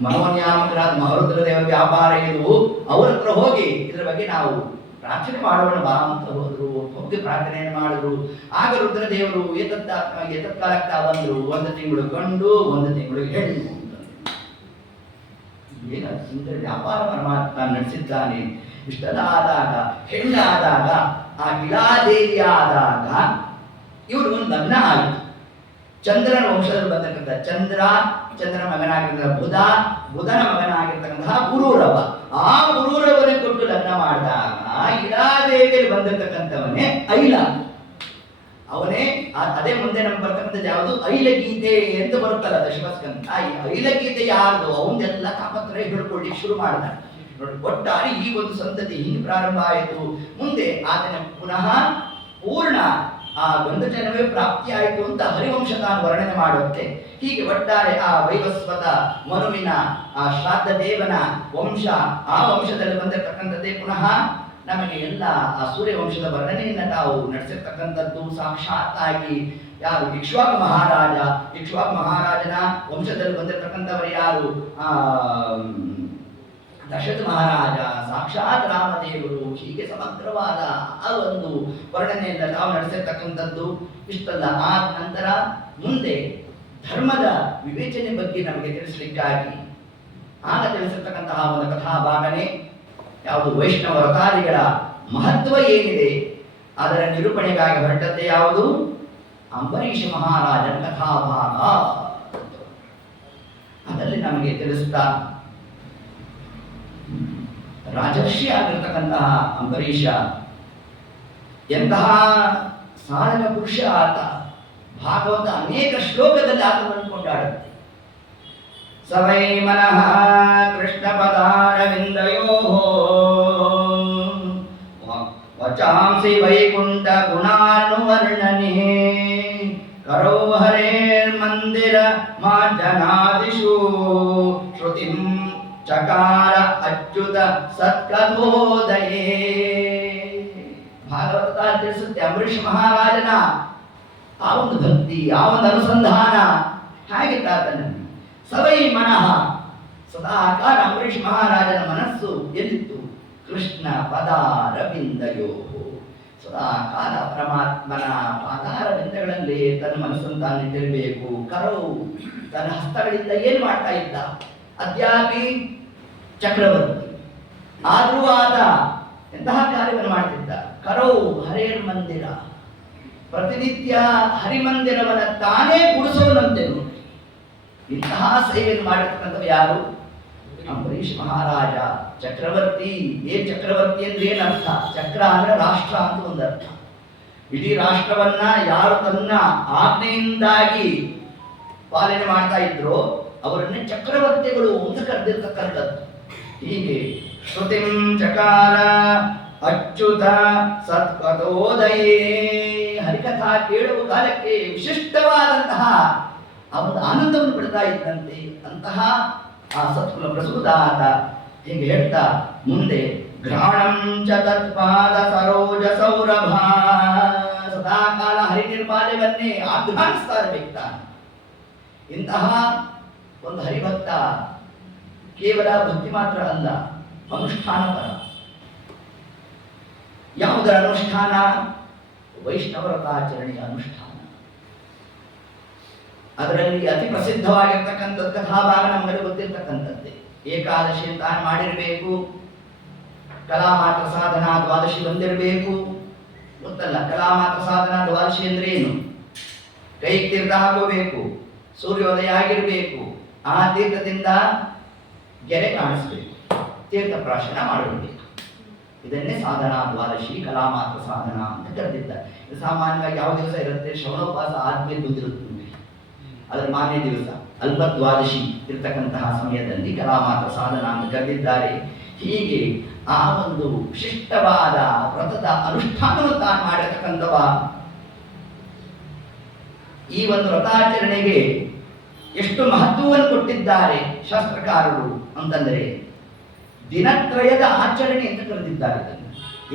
ಮನೋನ್ಯಾಮಕರಾದ ಮಹರುದ್ರ ದೇವರ ವ್ಯಾಪಾರ ಇದು, ಅವ್ರ ಹತ್ರ ಹೋಗಿ ಇದ್ರ ಬಗ್ಗೆ ನಾವು ಪ್ರಾರ್ಥನೆ ಮಾಡೋಣ ಬಾ ಅಂತ ಹೋದ್ರು. ಹೋಗಿ ಪ್ರಾರ್ಥನೆಯನ್ನು ಮಾಡಿದ್ರು. ಆಗ ರುದ್ರದೇವರು ಎತ್ತತ್ಕಾಲಕ್ಕ ಬಂದ್ರು. 1 ತಿಂಗಳು ಗಂಡು 1 ತಿಂಗಳು ಹೆಣ್ಣು. ಏನ ಸುಂದರ ವ್ಯಾಪಾರ ಪರಮಾತ್ಮ ನಡೆಸಿದ್ದಾನೆ. ಇಷ್ಟೆಲ್ಲ ಆದಾಗ, ಹೆಣ್ಣಾದಾಗ, ಆ ಇಳಾದೇವಿ ಆದಾಗ ಇವರು ಒಂದು ಲಗ್ನ ಆಯಿತು. ಚಂದ್ರನ ವಂಶದಲ್ಲಿ ಬಂದಕ್ಕಂಥ ಚಂದ್ರನ ಮಗನಾಗಿರ್ತಕ್ಕಂಥ ಬುಧನ ಮಗನಾಗಿರ್ತಕ್ಕಂತಹ ಪುರೂರವ. ಆ ಪುರೂರವನೇ ಕೊಟ್ಟು ಲಗ್ನ ಮಾಡಿದಾಗ ಇಳಾದೇವಿಯಲ್ಲಿ ಬಂದಿರತಕ್ಕಂಥವನೇ ಐಲ. ಅವನೇ ಅದೇ ಮುಂದೆ ನಮ್ಗೆ ಬರ್ತಕ್ಕಂಥದ್ದು ಯಾವುದು, ಐಲಗೀತೆ ಅಂತ ಬರುತ್ತಲ್ಲ ದಶಮಸ್ಕಂದ. ಆ ಐಲಗೀತೆ ಯಾರ್ದು ಅವನ್ನೆಲ್ಲ ತಾಪತ್ರಯ ಹೇಳ್ಕೊಳ್ಳಿ ಶುರು ಮಾಡಿದ. ನೋಡಿ, ಒಟ್ಟಾರೆ ಈ ಒಂದು ಸಂತತಿ ಹಿಂಗೆ ಪ್ರಾರಂಭ ಆಯಿತು. ಮುಂದೆ ಆತನ ಪುನಃ ಪೂರ್ಣ ಆ ಗಂಧಜನವೇ ಪ್ರಾಪ್ತಿಯಾಯಿತು ಅಂತ ಹರಿವಂಶ ತಾನು ವರ್ಣನೆ ಮಾಡುತ್ತೆ. ಹೀಗೆ ಒಟ್ಟಾರೆ ಆ ವೈವಸ್ವತ ಮನುವಿನ ಆ ಶ್ರಾದ್ದ ದೇವನ ವಂಶ, ಆ ವಂಶದಲ್ಲಿ ಬಂದಿರತಕ್ಕಂಥದ್ದೇ ಪುನಃ ನಮಗೆ ಎಲ್ಲ ಆ ಸೂರ್ಯವಂಶದ ವರ್ಣನೆಯನ್ನ ತಾವು ನಡೆಸಿರ್ತಕ್ಕಂಥದ್ದು. ಸಾಕ್ಷಾತ್ತಾಗಿ ಯಾರು ಇಕ್ಷ್ವಾಕು ಮಹಾರಾಜ, ಇಕ್ಷ್ವಾಕು ಮಹಾರಾಜನ ವಂಶದಲ್ಲಿ ಬಂದಿರತಕ್ಕಂಥವರು ಯಾರು, ದಶರಥ ಮಹಾರಾಜ, ಸಾಕ್ಷಾತ್ ರಾಮದೇವರು. ಹೀಗೆ ಸಮಗ್ರವಾದ ಆ ಒಂದು ವರ್ಣನೆಯನ್ನ ತಾವು ನಡೆಸಿರ್ತಕ್ಕಂಥದ್ದು. ಇಷ್ಟಲ್ಲ, ಆ ನಂತರ ಮುಂದೆ ಧರ್ಮದ ವಿವೇಚನೆ ಬಗ್ಗೆ ನಮಗೆ ತಿಳಿಸಲಿಕ್ಕಾಗಿ ಆಗ ತಿಳಿಸಿರ್ತಕ್ಕಂತಹ ಒಂದು ಕಥಾಭಾಗನೆ ಯಾವುದು, ವೈಷ್ಣವ ವ್ರತಾದಿಗಳ ಮಹತ್ವ ಏನಿದೆ ಅದರ ನಿರೂಪಣೆಗಾಗಿ ಹೊರಟದ್ದೇ ಯಾವುದು, ಅಂಬರೀಷ ಮಹಾರಾಜನ ಕಥಾಭಾಗ. ಅದರಲ್ಲಿ ನಮಗೆ ತಿಳಿಸ್ತಾ, ರಾಜರ್ಷಿ ಆಗಿರ್ತಕ್ಕಂತಹ ಅಂಬರೀಷ ಎಂತಹ ಸಾಧಕ ಪುರುಷ ಆತ. ಭಾಗವತ ಅನೇಕ ಶ್ಲೋಕದಲ್ಲಿ ಆತನನ್ನು ಕೊಂಡಾಡುತ್ತೆ. ಸವೈ ಮನಃ ಕೃಷ್ಣ ಪದಾರವಿಂದಯೋ ವಚಾಂಸಿ ವೈಕುಂಠ ಗುಣಾನುವರ್ಣನೆ ಕರೋ ಹರೇರ್ ಮಂದಿರ ಮಾರ್ಜನಾದಿಷು ಶ್ರುತಿಂ ಚಕಾರ ಅಚ್ಯುತ ಸತ್ಕಥೋದಯೇ. ಭಾಗವತ ತಿಳಿಸುತ್ತೆ ಅಂಬರೀಷ ಮಹಾರಾಜನ ಆ ಒಂದು ಭಕ್ತಿ, ಆ ಒಂದು ಅನುಸಂಧಾನ ಹೇಗಿದ್ದಾತನಲ್ಲಿ. ಸವೈ ಮನಃ, ಸದಾಕಾಲ ಅಂಬರೀಷ ಮಹಾರಾಜನ ಮನಸ್ಸು ಎಲ್ಲಿತ್ತು, ಕೃಷ್ಣ ಪದಾರವಿಂದಯೋ. ಸದಾಕಾಲ ಪರಮಾತ್ಮನ ಪಾದಾರವಿಂದಗಳಲ್ಲಿ ತನ್ನ ಮನಸ್ಸನ್ನು ತಾನಿಟ್ಟಿರಬೇಕು. ಕರವು ತನ್ನ ಹಸ್ತಗಳಿಂದ ಏನು ಮಾಡ್ತಾ ಇದ್ದ, ಅದ್ಯಾಪಿ ಚಕ್ರವರ್ತಿ ಆದರೂ ಆತ ಎಂತಹ ಕಾರ್ಯವನ್ನು ಮಾಡ್ತಿದ್ದ. ಕರೌ ಹರೇರ್ ಮಂದಿರ, ಪ್ರತಿನಿತ್ಯ ಹರಿಮಂದಿರವನ್ನ ತಾನೇ ಗುಡಿಸೋನಂತೆ. ಇಂತಹ ಸೇವೆಯನ್ನು ಮಾಡಿರ್ತಕ್ಕಂಥವು ಯಾರು, ಅಂಬರೀಷ್ ಮಹಾರಾಜ. ಚಕ್ರವರ್ತಿ, ಏನ್ ಚಕ್ರವರ್ತಿ ಅಂದ್ರೆ ಏನರ್ಥ, ಚಕ್ರ ಅಂದ್ರೆ ರಾಷ್ಟ್ರ ಅಂತ ಒಂದು ಅರ್ಥ. ಇಡೀ ರಾಷ್ಟ್ರವನ್ನ ಯಾರು ತನ್ನ ಆಜ್ಞೆಯಿಂದಾಗಿ ಪಾಲನೆ ಮಾಡ್ತಾ ಇದ್ರು ಅವರನ್ನೇ ಚಕ್ರವರ್ತಿಗಳು ಅಂತ ಕರೆದಿರ್ತಕ್ಕಂಥದ್ದು. ಹೀಗೆ ಶ್ರುತಿಂ ಚಕಾರ ಅಚ್ಯುತ ಸತ್ಕಥೋದಯೇ, ಹರಿಕಥಾ ಕೇಳುವ ಕಾಲಕ್ಕೆ ವಿಶಿಷ್ಟವಾದಂತಹ ಆ ಒಂದು ಆನಂದವನ್ನು ಬಿಡ್ತಾ ಇದ್ದಂತೆ. ಅಂತಹ ಆ ಸತ್ಕುಲ ಪ್ರಸೂತಾತ ಹೀಗೆ ಹೇಳ್ತಾ ಮುಂದೆ ಘ್ರಾಣಂ ಚ ತತ್ಪಾದ ಸರೋಜ ಸೌರಭ, ಸದಾಕಾಲ ಹರಿನಿರ್ಮಾಲ್ಯವನ್ನೇ ಆಘ್ರಾಣಿಸ್ತಾ ಇರಬೇಕಾನೆ. ಇಂತಹ ಒಂದು ಹರಿಭಕ್ತ ಕೇವಲ ಭಕ್ತಿ ಮಾತ್ರ ಅಲ್ಲ, ಅನುಷ್ಠಾನ ಪರ. ಯಾವುದರ ಅನುಷ್ಠಾನ, ವೈಷ್ಣವ ವ್ರತಾಚರಣೆಯ ಅನುಷ್ಠಾನ. ಅದರಲ್ಲಿ ಅತಿ ಪ್ರಸಿದ್ಧವಾಗಿರ್ತಕ್ಕಂಥದ್ದು ಕಥಾಭಾಗ ನಮಗೆ ಗೊತ್ತಿರ್ತಕ್ಕಂಥದ್ದೇ. ಏಕಾದಶಿ ಅಂತ ಮಾಡಿರಬೇಕು, ಕಲಾಮಾತ್ರ ಸಾಧನಾ ದ್ವಾದಶಿ ಬಂದಿರಬೇಕು. ಗೊತ್ತಲ್ಲ ಕಲಾಮಾತ್ರ ಸಾಧನಾ ದ್ವಾದಶಿ ಅಂದ್ರೆ ಏನು, ಕೈಗೆ ತೀರ್ಥ ಹಾಕೋಬೇಕು, ಸೂರ್ಯೋದಯ ಆಗಿರಬೇಕು, ಆ ತೀರ್ಥದಿಂದ ಗೆರೆ ಕಾಣಿಸ್ಬೇಕು, ತೀರ್ಥ ಪ್ರಾಶನ ಮಾಡಬೇಕು. ಇದನ್ನೇ ಸಾಧನಾ ದ್ವಾದಶಿ, ಕಲಾಮಾತ್ರ ಸಾಧನ ಅಂತ ಕರೆದಿದ್ದಾರೆ. ಸಾಮಾನ್ಯವಾಗಿ ಯಾವ ದಿವಸ ಇರುತ್ತೆ, ಶ್ರವಣೋಪವಾಸ ಆದ್ಮೇಲೆ ಬಂದಿರುತ್ತೆ. ಅದರ ಮಾನ್ಯ ದಿವಸ ಅಲ್ಪ ದ್ವಾದಶಿ ಇರ್ತಕ್ಕಂತಹ ಸಮಯದಲ್ಲಿ ಕಲಾಮಾತ್ರ ಸಾಧನ ಅಂತ ಕರೆದಿದ್ದಾರೆ. ಹೀಗೆ ಆ ಒಂದು ವಿಶಿಷ್ಟವಾದ ವ್ರತದ ಅನುಷ್ಠಾನವನ್ನು ತಾನು ಮಾಡಿರ್ತಕ್ಕಂಥವ. ಈ ಒಂದು ವ್ರತಾಚರಣೆಗೆ ಎಷ್ಟು ಮಹತ್ವವನ್ನು ಕೊಟ್ಟಿದ್ದಾರೆ ಶಾಸ್ತ್ರಕಾರರು ಅಂತಂದರೆ, ದಿನತ್ರಯದ ಆಚರಣೆ ಅಂತ ಕರೆದಿದ್ದಾರೆ ಇದನ್ನು.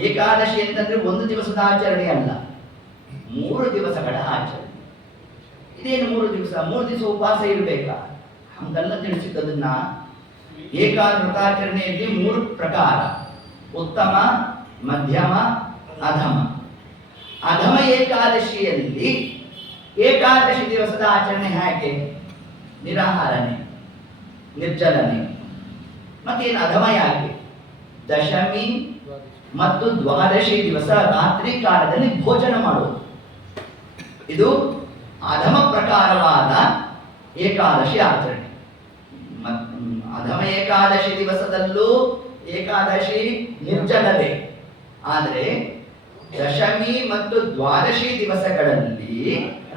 ಏಕಾದಶಿ ಅಂತಂದ್ರೆ ಒಂದು ದಿವಸದ ಆಚರಣೆ ಅಲ್ಲ, 3 ದಿವಸಗಳ ಆಚರಣೆ. ಇದೇನು 3 ದಿವಸ? 3 ದಿವಸ ಉಪವಾಸ ಇರಬೇಕಾ? ಹಂಗಲ್ಲ ತಿಳಿಸಿದ್ದದನ್ನ. ವ್ರತಾಚರಣೆಯಲ್ಲಿ 3 ಪ್ರಕಾರ: ಉತ್ತಮ, ಮಧ್ಯಮ, ಅಧಮ. ಅಧಮ ಏಕಾದಶಿಯಲ್ಲಿ ಏಕಾದಶಿ ದಿವಸದ ಆಚರಣೆ ಹೇಗೆ? ನಿರಾಹಾರನೆ, ನಿರ್ಜಲನೆ. ಮತ್ತೇನು ಅಧಮ ಯಾಕೆ? ದಶಮಿ ಮತ್ತು ದ್ವಾದಶಿ ದಿವಸ ರಾತ್ರಿ ಕಾಲದಲ್ಲಿ ಭೋಜನ ಮಾಡುವುದು. ಇದು ಅಧಮ ಪ್ರಕಾರವಾದ ಏಕಾದಶಿ ಆಚರಣೆ. ಅಧಮ ಏಕಾದಶಿ ದಿವಸದಲ್ಲೂ ಏಕಾದಶಿ ನಿರ್ಜಲವೇ. ಆದರೆ ದಶಮಿ ಮತ್ತು ದ್ವಾದಶಿ ದಿವಸಗಳಲ್ಲಿ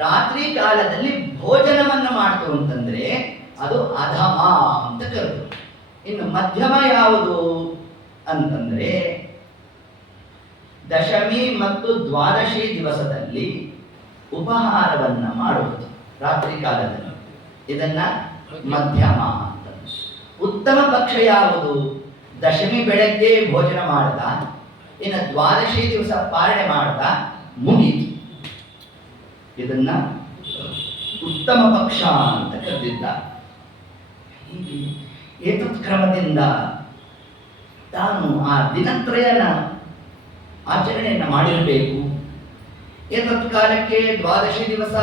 ರಾತ್ರಿ ಕಾಲದಲ್ಲಿ ಭೋಜನವನ್ನು ಮಾಡ್ತು ಅಂತಂದ್ರೆ ಅದು ಅಧಮ ಅಂತ ಕರೆದು. ಇನ್ನು ಮಧ್ಯಮ ಯಾವುದು ಅಂತಂದ್ರೆ ದಶಮಿ ಮತ್ತು ದ್ವಾದಶಿ ದಿವಸದಲ್ಲಿ ಉಪಹಾರವನ್ನ ಮಾಡುವುದು ರಾತ್ರಿ ಕಾಲದಲ್ಲಿ. ಇದನ್ನ ಮಧ್ಯಮ ಅಂತ. ಉತ್ತಮ ಪಕ್ಷ ಯಾವುದು? ದಶಮಿ ಬೆಳಗ್ಗೆ ಭೋಜನ ಮಾಡ್ದ, ಇನ್ನು ದ್ವಾದಶಿ ದಿವಸ ಪಾರಣೆ ಮಾಡ್ದ, ಮುಗೀತು. ಇದನ್ನ ಉತ್ತಮ ಪಕ್ಷ ಅಂತ ಕರೆದಿದ್ದಾರೆ. ಏತತ್ ಕ್ರಮದಿಂದ ತಾನು ಆ ದಿನತ್ರಯನ ಆಚರಣೆಯನ್ನು ಮಾಡಿರಬೇಕು. ಏತತ್ ಕಾಲಕ್ಕೆ ದ್ವಾದಶಿ ದಿವಸ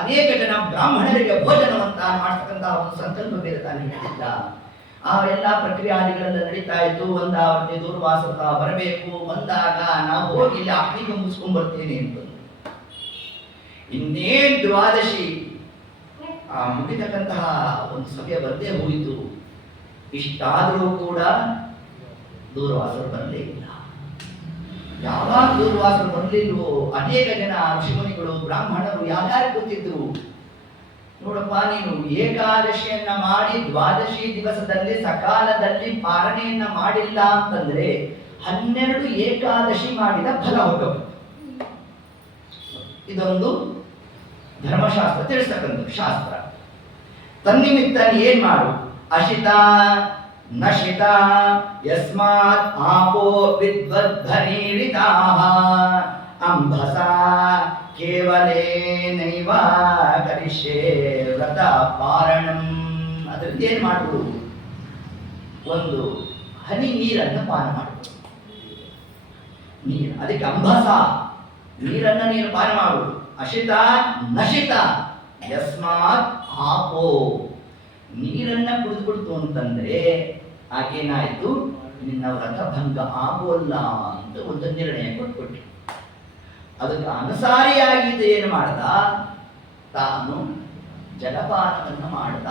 ಅನೇಕ ಜನ ಬ್ರಾಹ್ಮಣರಿಗೆ ಭೋಜನವಂತ ಮಾಡ್ತಕ್ಕಂತಹ ಒಂದು ಸಂಕಲ್ಪ ಬೇರೆ ತಾನು ಹೇಳಿದ್ದ. ಆ ಎಲ್ಲ ಪ್ರಕ್ರಿಯಾದಿಗಳೆಲ್ಲ ನಡೀತಾ ಇತ್ತು. ಒಂದಾವರ್ತಿ ದೂರ್ವಾಸತ ಬರಬೇಕು, ಬಂದಾಗ ನಾವು ಹೋಗಿ ಇಲ್ಲಿ ಅಗ್ನಿಗೆ ಮುಗಿಸ್ಕೊಂಡ್ ಬರ್ತೀನಿ ಅಂತ. ಇನ್ನೇನ್ ದ್ವಾದಶಿ ಮುಗಿತಕ್ಕಂತಹ ಒಂದು ಸಮಯ ಬಂದೇ ಹೋಯಿತು. ಇಷ್ಟಾದರೂ ಕೂಡ ದೂರ್ವಾಸರು ಬರಲೇ ಇಲ್ಲ. ಯಾವಾಗ ದೂರ್ವಾಸರು ಬರಲಿಲ್ವೋ ಅನೇಕ ಜನ ಋಷಿಮುನಿಗಳು, ಬ್ರಾಹ್ಮಣರು ಯಾರ್ಯಾರು ಗೊತ್ತಿದ್ರು, ನೋಡಪ್ಪ ನೀನು ಏಕಾದಶಿಯನ್ನ ಮಾಡಿ ದ್ವಾದಶಿ ದಿವಸದಲ್ಲಿ ಸಕಾಲದಲ್ಲಿ ಪಾರಣೆಯನ್ನ ಮಾಡಿಲ್ಲ ಅಂತಂದ್ರೆ 12 ಏಕಾದಶಿ ಮಾಡಿದ ಫಲ ಹೋಗಬೇಕು. ಇದೊಂದು ಧರ್ಮಶಾಸ್ತ್ರ ತಿಳಿಸ್ತಕ್ಕಂಥ ಶಾಸ್ತ್ರ. ತನ್ನಿಮಿತ್ತ ಏನ್ ಮಾಡು? ಅಶಿತ ನಶಿತ ಯಸ್ಮಾತ್ ಆಪೋ ವಿದ್ವದ್ಭನೀರಿತಾಃ ಅಂಬಸ ಕೇವಲೇನೈವ ಕರಿಷ್ಯೆ ವ್ರತ ಪಾರಣಂ. ಅದರಿಂದ ಏನ್ ಮಾಡುವುದು? ಒಂದು ಹನಿ ನೀರನ್ನು ಪಾನ ಮಾಡುವುದು. ನೀರು, ಅದಕ್ಕೆ ಅಂಬಸ, ನೀರನ್ನ ನೀನು ಪಾನ ಮಾಡುವುದು. ಅಶಿತ ನಶಿತ ಯಸ್ಮಾತ್ ಆಪೋ, ನೀರನ್ನ ಕುಡಿದುಕೊಡ್ತು ಅಂತಂದ್ರೆ ಆಗೇನಾಯ್ತು? ನಿನ್ನ ವ್ರತ ಭಂಗ ಆಗೋಲ್ಲ ಅಂತ ಒಂದು ನಿರ್ಣಯ ಕೊಟ್ಬಿಟ್ರು. ಅದಕ್ಕೆ ಅನುಸಾರಿಯಾಗಿದ್ದು ಏನು ಮಾಡ್ದ? ತಾನು ಜಲಪಾನವನ್ನು ಮಾಡ್ದ.